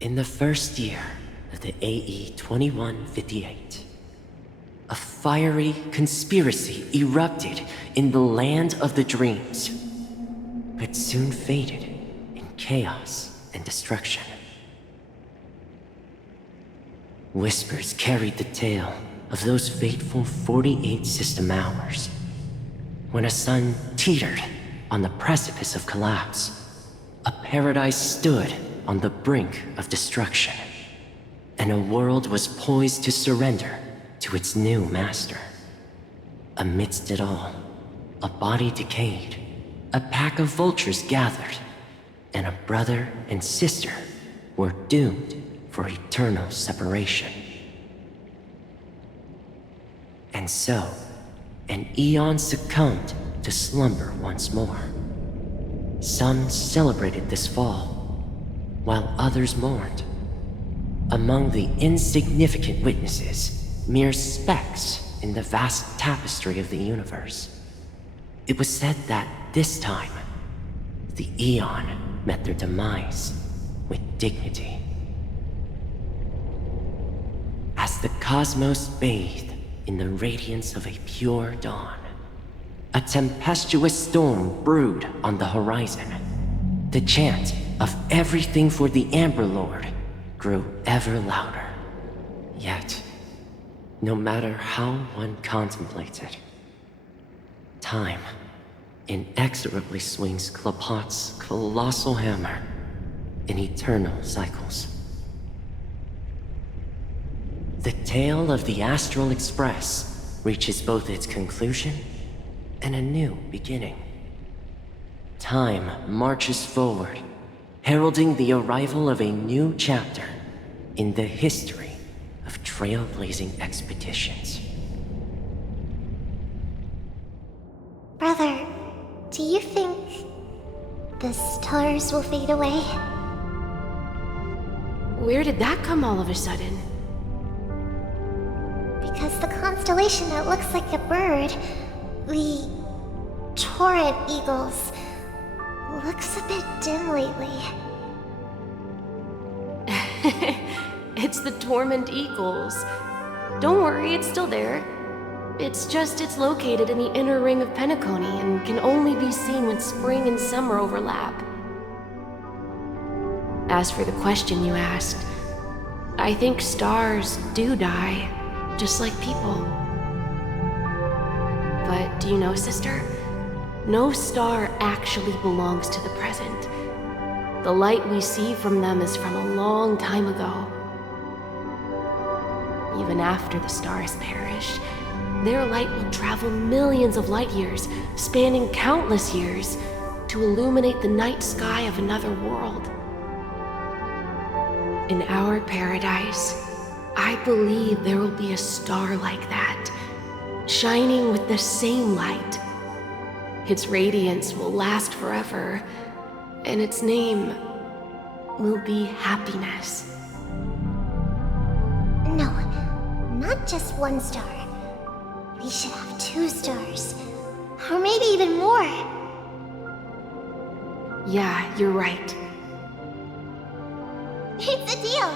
In the first year of the AE 2158, a fiery conspiracy erupted in the land of the dreams, but soon faded in chaos and destruction. Whispers carried the tale of those fateful 48 system hours, when a sun teetered on the precipice of collapse. A paradise stood on the brink of destruction, and a world was poised to surrender to its new master. Amidst it all, a body decayed, a pack of vultures gathered, and a brother and sister were doomed for eternal separation. And so, an eon succumbed to slumber once more. Some celebrated this fall, while others mourned. Among the insignificant witnesses, mere specks in the vast tapestry of the universe, it was said that this time, the Eon met their demise with dignity. As the cosmos bathed in the radiance of a pure dawn, a tempestuous storm brewed on the horizon. The chant of everything for the Amber Lord grew ever louder. Yet, no matter how one contemplates it, time inexorably swings Klapot's colossal hammer in eternal cycles. The tale of the Astral Express reaches both its conclusion and a new beginning. Time marches forward, heralding the arrival of a new chapter in the history of trailblazing expeditions. Brother, do you think the stars will fade away? Where did that come all of a sudden? Because the constellation that looks like a bird, the torrent eagles, looks a bit dim lately. It's the Torment Eagles. Don't worry, it's still there. It's just it's located in the inner ring of Penacony and can only be seen when spring and summer overlap. As for the question you asked, I think stars do die, just like people. But do you know, sister? No star actually belongs to the present. The light we see from them is from a long time ago. Even after the stars perish, their light will travel millions of light years, spanning countless years, to illuminate the night sky of another world. In our paradise, I believe there will be a star like that, shining with the same light. Its radiance will last forever, and its name will be happiness. No, not just one star. We should have 2 stars. Or maybe even more. Yeah, you're right. It's a deal.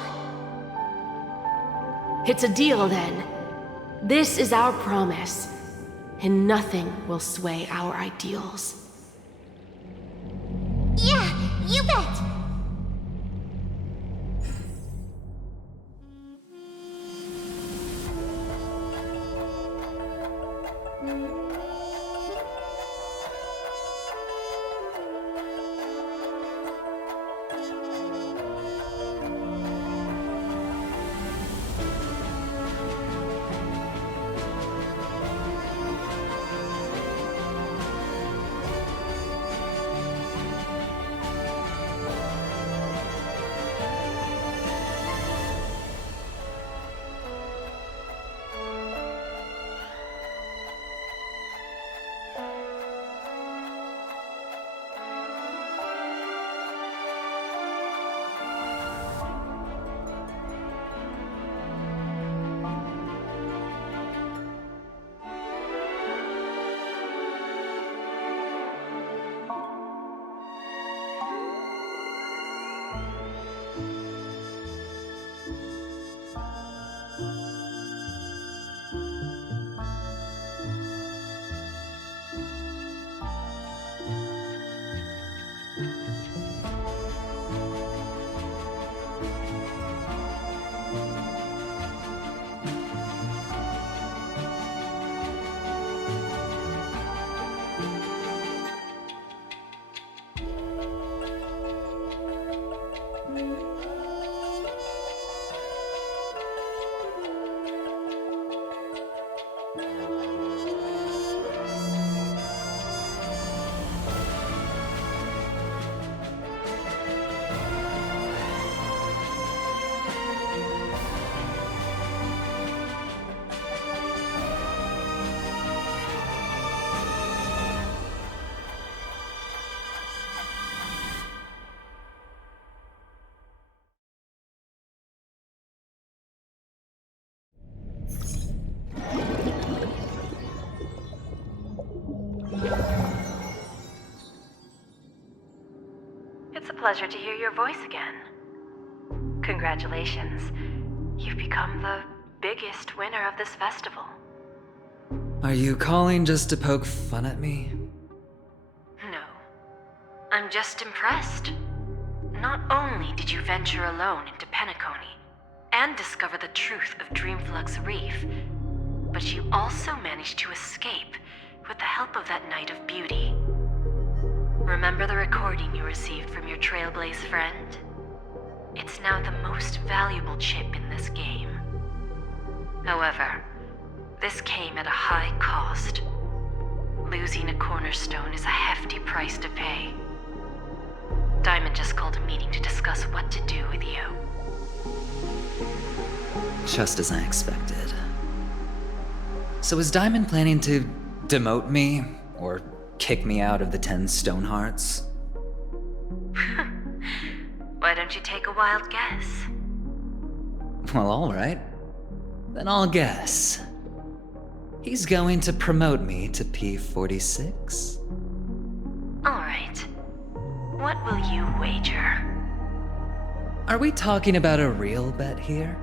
It's a deal then. This is our promise, and nothing will sway our ideals. Yeah, you bet. pleasure to hear your voice again. Congratulations. You've become the biggest winner of this festival. Are you calling just to poke fun at me? No. I'm just impressed. Not only did you venture alone into Penacony and discover the truth of Dreamflux Reef, but you also managed to escape with the help of that Knight of Beauty. Remember the recording you received from your trailblaze friend? It's now the most valuable chip in this game. However, this came at a high cost. Losing a cornerstone is a hefty price to pay. Diamond just called a meeting to discuss what to do with you. Just as I expected. So is Diamond planning to demote me, or kick me out of the 10 Stonehearts? Why don't you take a wild guess? Well, alright. Then I'll guess. He's going to promote me to P46? Alright. What will you wager? Are we talking about a real bet here?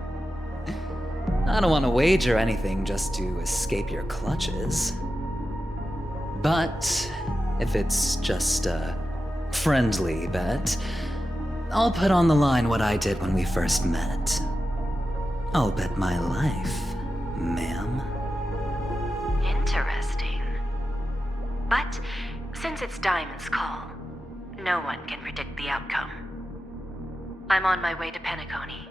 I don't want to wager anything just to escape your clutches. But if it's just a friendly bet, I'll put on the line what I did when we first met. I'll bet my life, ma'am. Interesting. But since it's Diamond's call, no one can predict the outcome. I'm on my way to Penacony.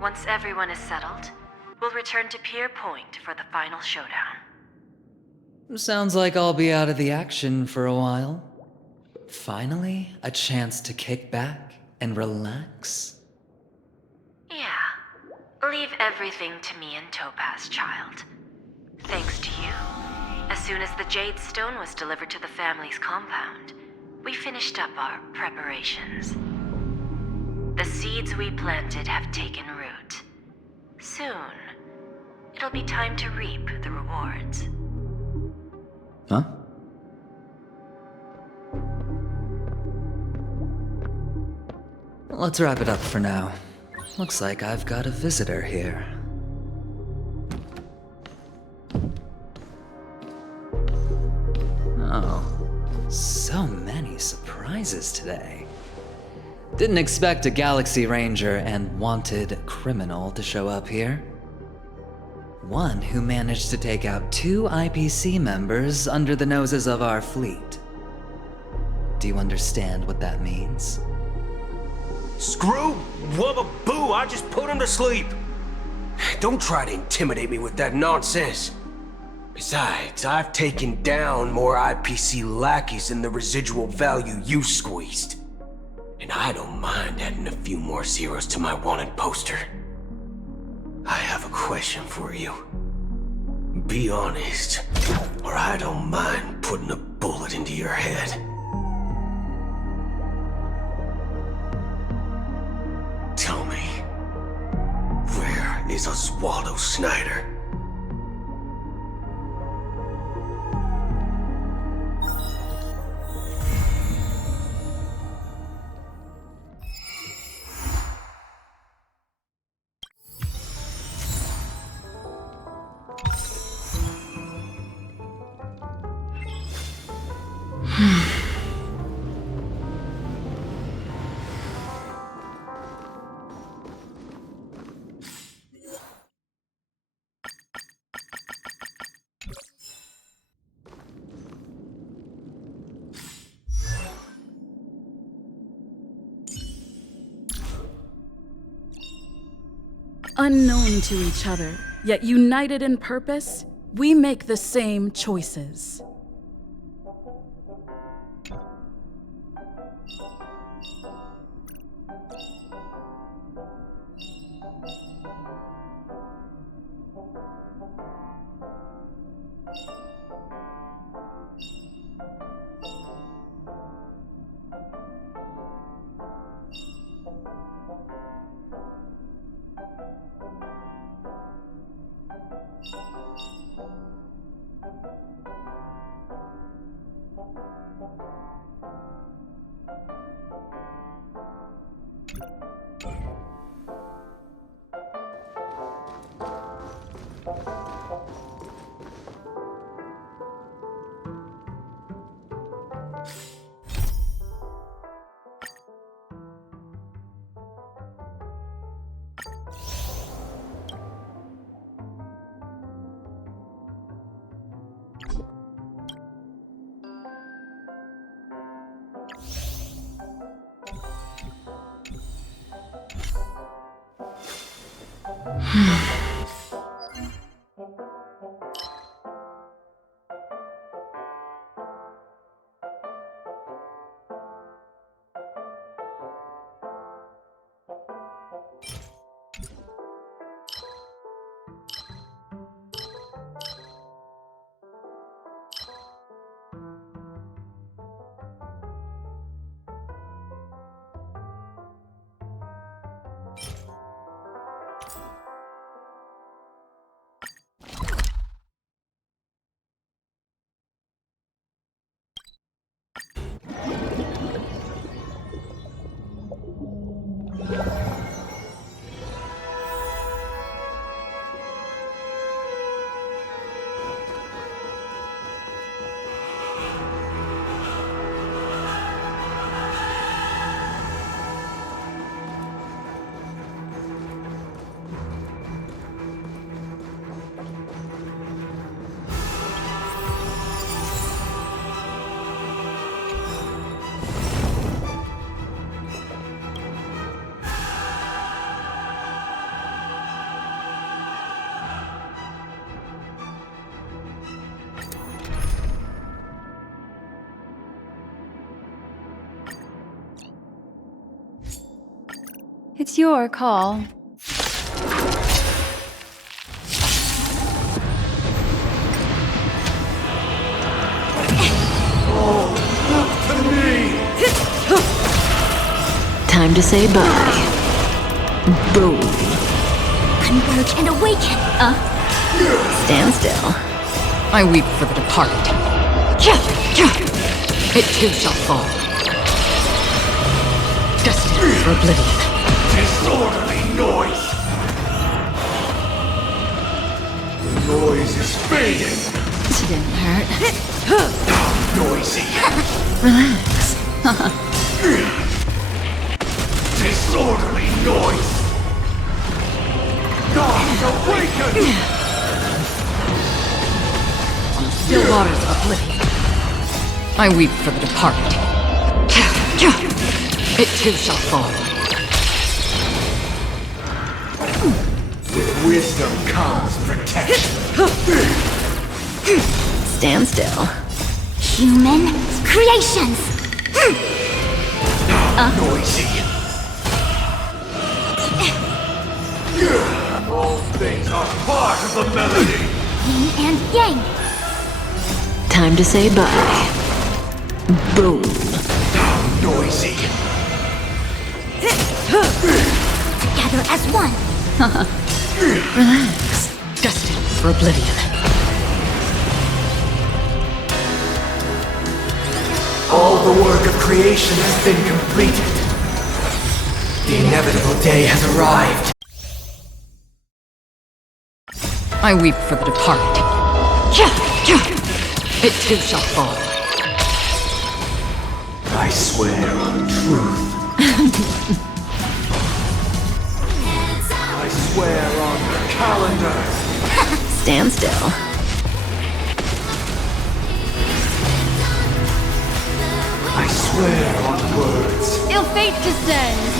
Once everyone is settled, we'll return to Pier Point for the final showdown. Sounds like I'll be out of the action for a while. Finally, a chance to kick back and relax. Yeah. Leave everything to me and Topaz, child. Thanks to you, as soon as the Jade Stone was delivered to the family's compound, we finished up our preparations. The seeds we planted have taken root. Soon, it'll be time to reap the rewards. Huh? Let's wrap it up for now. Looks like I've got a visitor here. Oh, so many surprises today. Didn't expect a Galaxy Ranger and wanted criminal to show up here. One who managed to take out 2 IPC members under the noses of our fleet. Do you understand what that means? Screw wubba boo, I just put him to sleep. Don't try to intimidate me with that nonsense. Besides, I've taken down more IPC lackeys than the residual value you squeezed. And I don't mind adding a few more zeros to my wanted poster. I have a question for you. Be honest, or I don't mind putting a bullet into your head. Tell me, where is Oswaldo Snyder? Unknown to each other, yet united in purpose, we make the same choices. It's your call. Time to say bye. Boom. Converge and awaken. Stand still. I weep for the departed. It too shall fall. Destined for oblivion. Disorderly noise! The noise is fading! It didn't hurt. Noisy! Relax. Disorderly noise! Gods awaken! On the still waters of oblivion. I weep for the departed. It too shall fall. With wisdom comes protection. Stand still. Human creations. Noisy. All things are part of the melody. Yin and yang. Time to say bye. Boom. Noisy. Together as one. Relax. Destined for oblivion. All the work of creation has been completed. The inevitable day has arrived. I weep for the departed. It too shall fall. I swear on truth. I swear on the calendar. Stand still. I swear on words. Ill fate descends.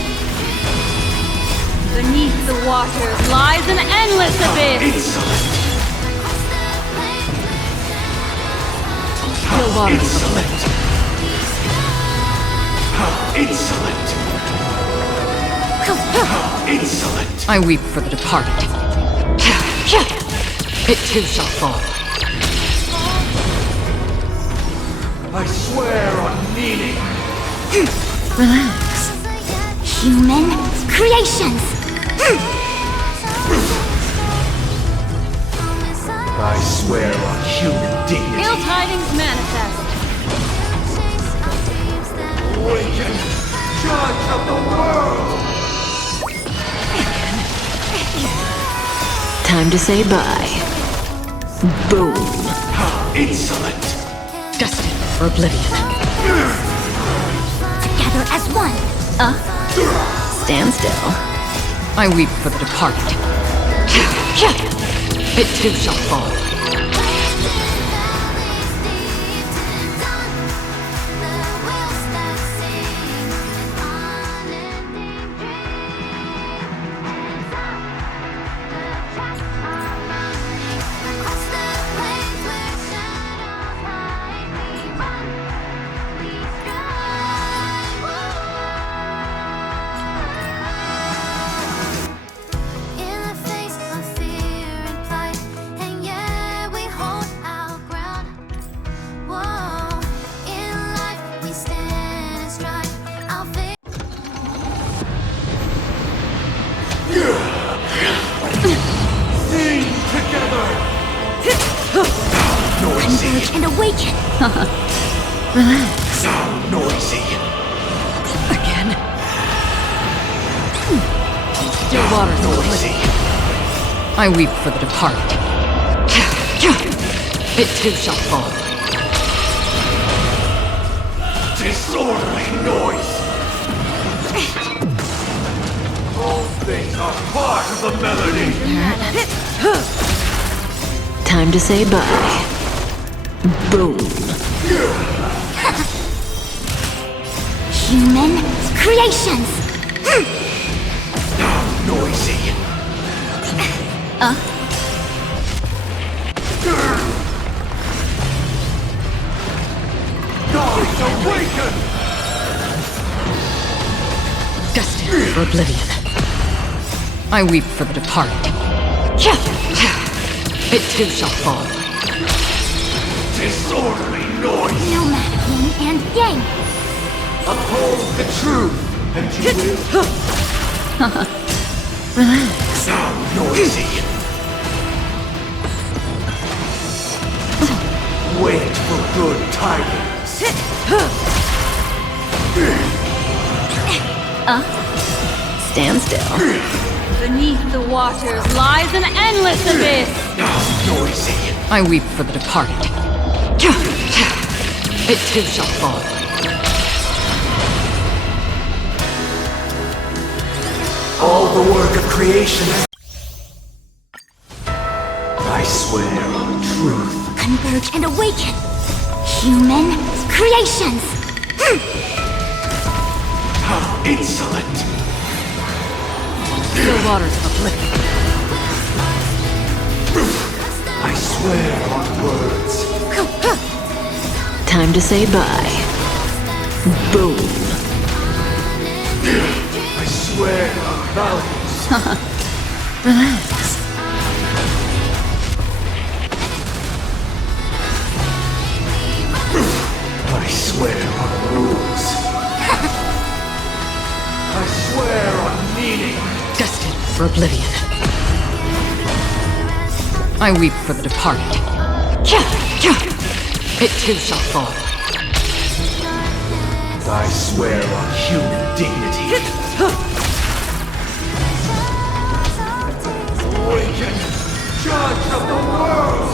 Beneath the waters lies an endless abyss. Insolent. Still waters of Insolent. How insolent. How insolent. I weep for the departed. It too shall fall. I swear on meaning. Relax. Human creations. I swear on human dignity. Ill tidings manifest. Awaken, judge of the world. Time to say bye. Boom. How insolent. Destined for oblivion. Together as one. Stand still. I weep for the departed. It too shall fall. Converge and awaken! Relax. So noisy. Again. Still waters Noisy. I weep for the departed. It too shall fall. Disorderly noise. All things are part of the melody. Time to say bye. Boom. Human creations! Noisy. Gods awaken! Destined for oblivion. I weep for the departed. It too shall fall. Disorderly noise. No matter yin and yang! Uphold the truth, and you will. Relax. Sound noisy. Wait for good tidings. Stand still. Beneath the waters lies an endless abyss. Noisy. I weep for the departed. It too shall fall. All the work of creation. I swear on truth. Converge and awaken! Human creations! How insolent! Still waters of oblivion. I swear on words. Time to say bye. Boom. I swear on values. Relax. I swear on rules. I swear on meaning. Destined for oblivion. I weep for the departed. It too shall fall. I swear on human dignity. Awaken, judge of the world!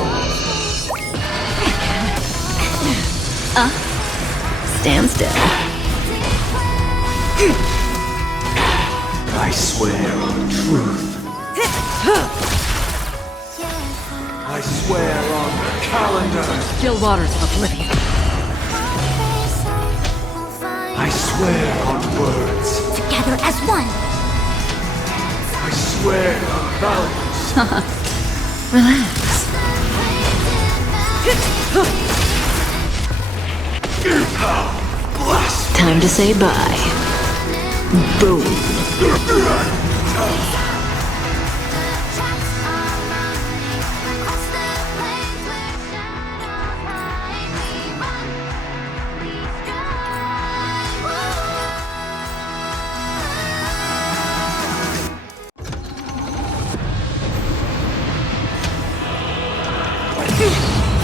Stand still. I swear on truth. I swear on the calendar. Still waters of oblivion. I swear on words. Together as one! I swear on values. Relax. Time to say bye. Boom.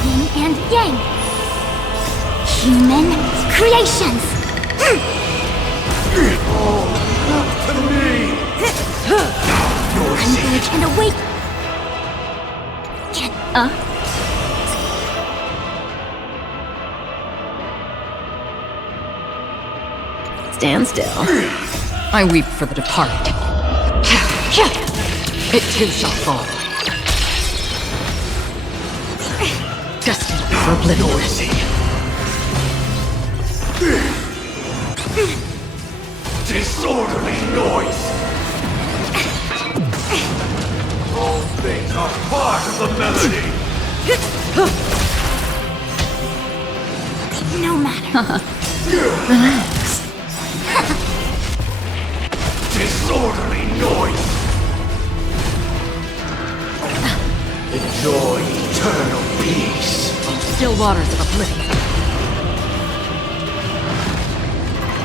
Yin and yang! Human creations! Look to me! Converge and awake! Stand still. I weep for the departed. It too shall fall. Destined for oblivion. Disorderly noise! All things are part of the melody! No matter. Relax. Disorderly noise! Enjoy eternal peace! Still waters of oblivion.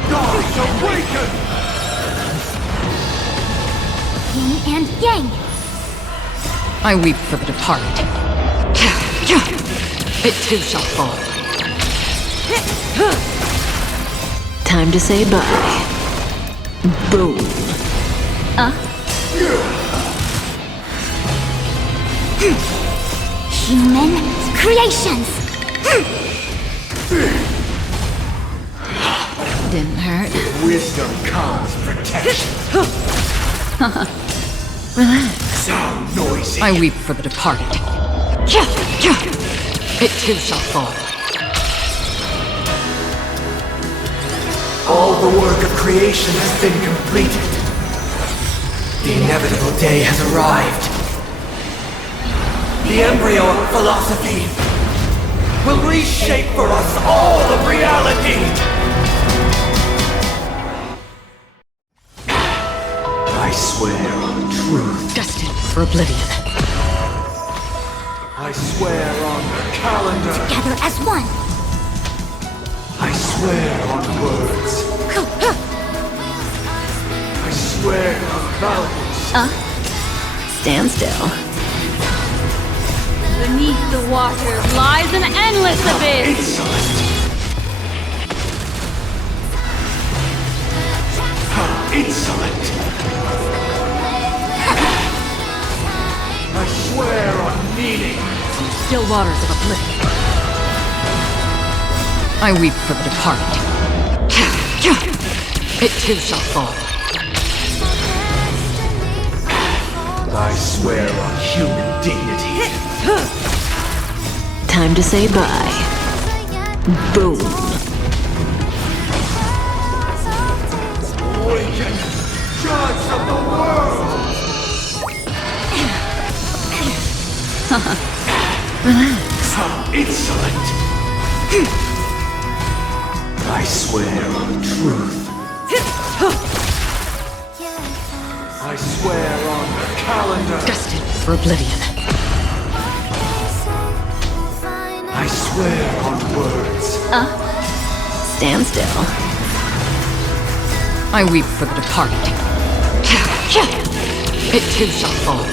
Gods awaken! Yin and yang! I weep for the departed. It too shall fall. Time to say bye. Boom. Human creations! Didn't hurt. Wisdom comes protection. Relax. Sound noisy. I weep for the departed. It too shall fall. All the work of creation has been completed. The inevitable day has arrived. The embryo of philosophy will reshape for us all of reality. I swear on truth. Destined for oblivion. I swear on the calendar. Together as one! I swear on words. I swear on mountains. Stand still. Beneath the water lies an endless abyss! Insolent! How insolent! I swear on meaning! Still waters of oblivion. I weep for the departed. It too shall fall. I swear on human dignity. Time to say bye. Boom. Awaken, judge of the world! Relax. How insolent! I swear on truth. I swear on the calendar. Destined for oblivion. I swear on words. Stand still. I weep for the departed. It too shall fall.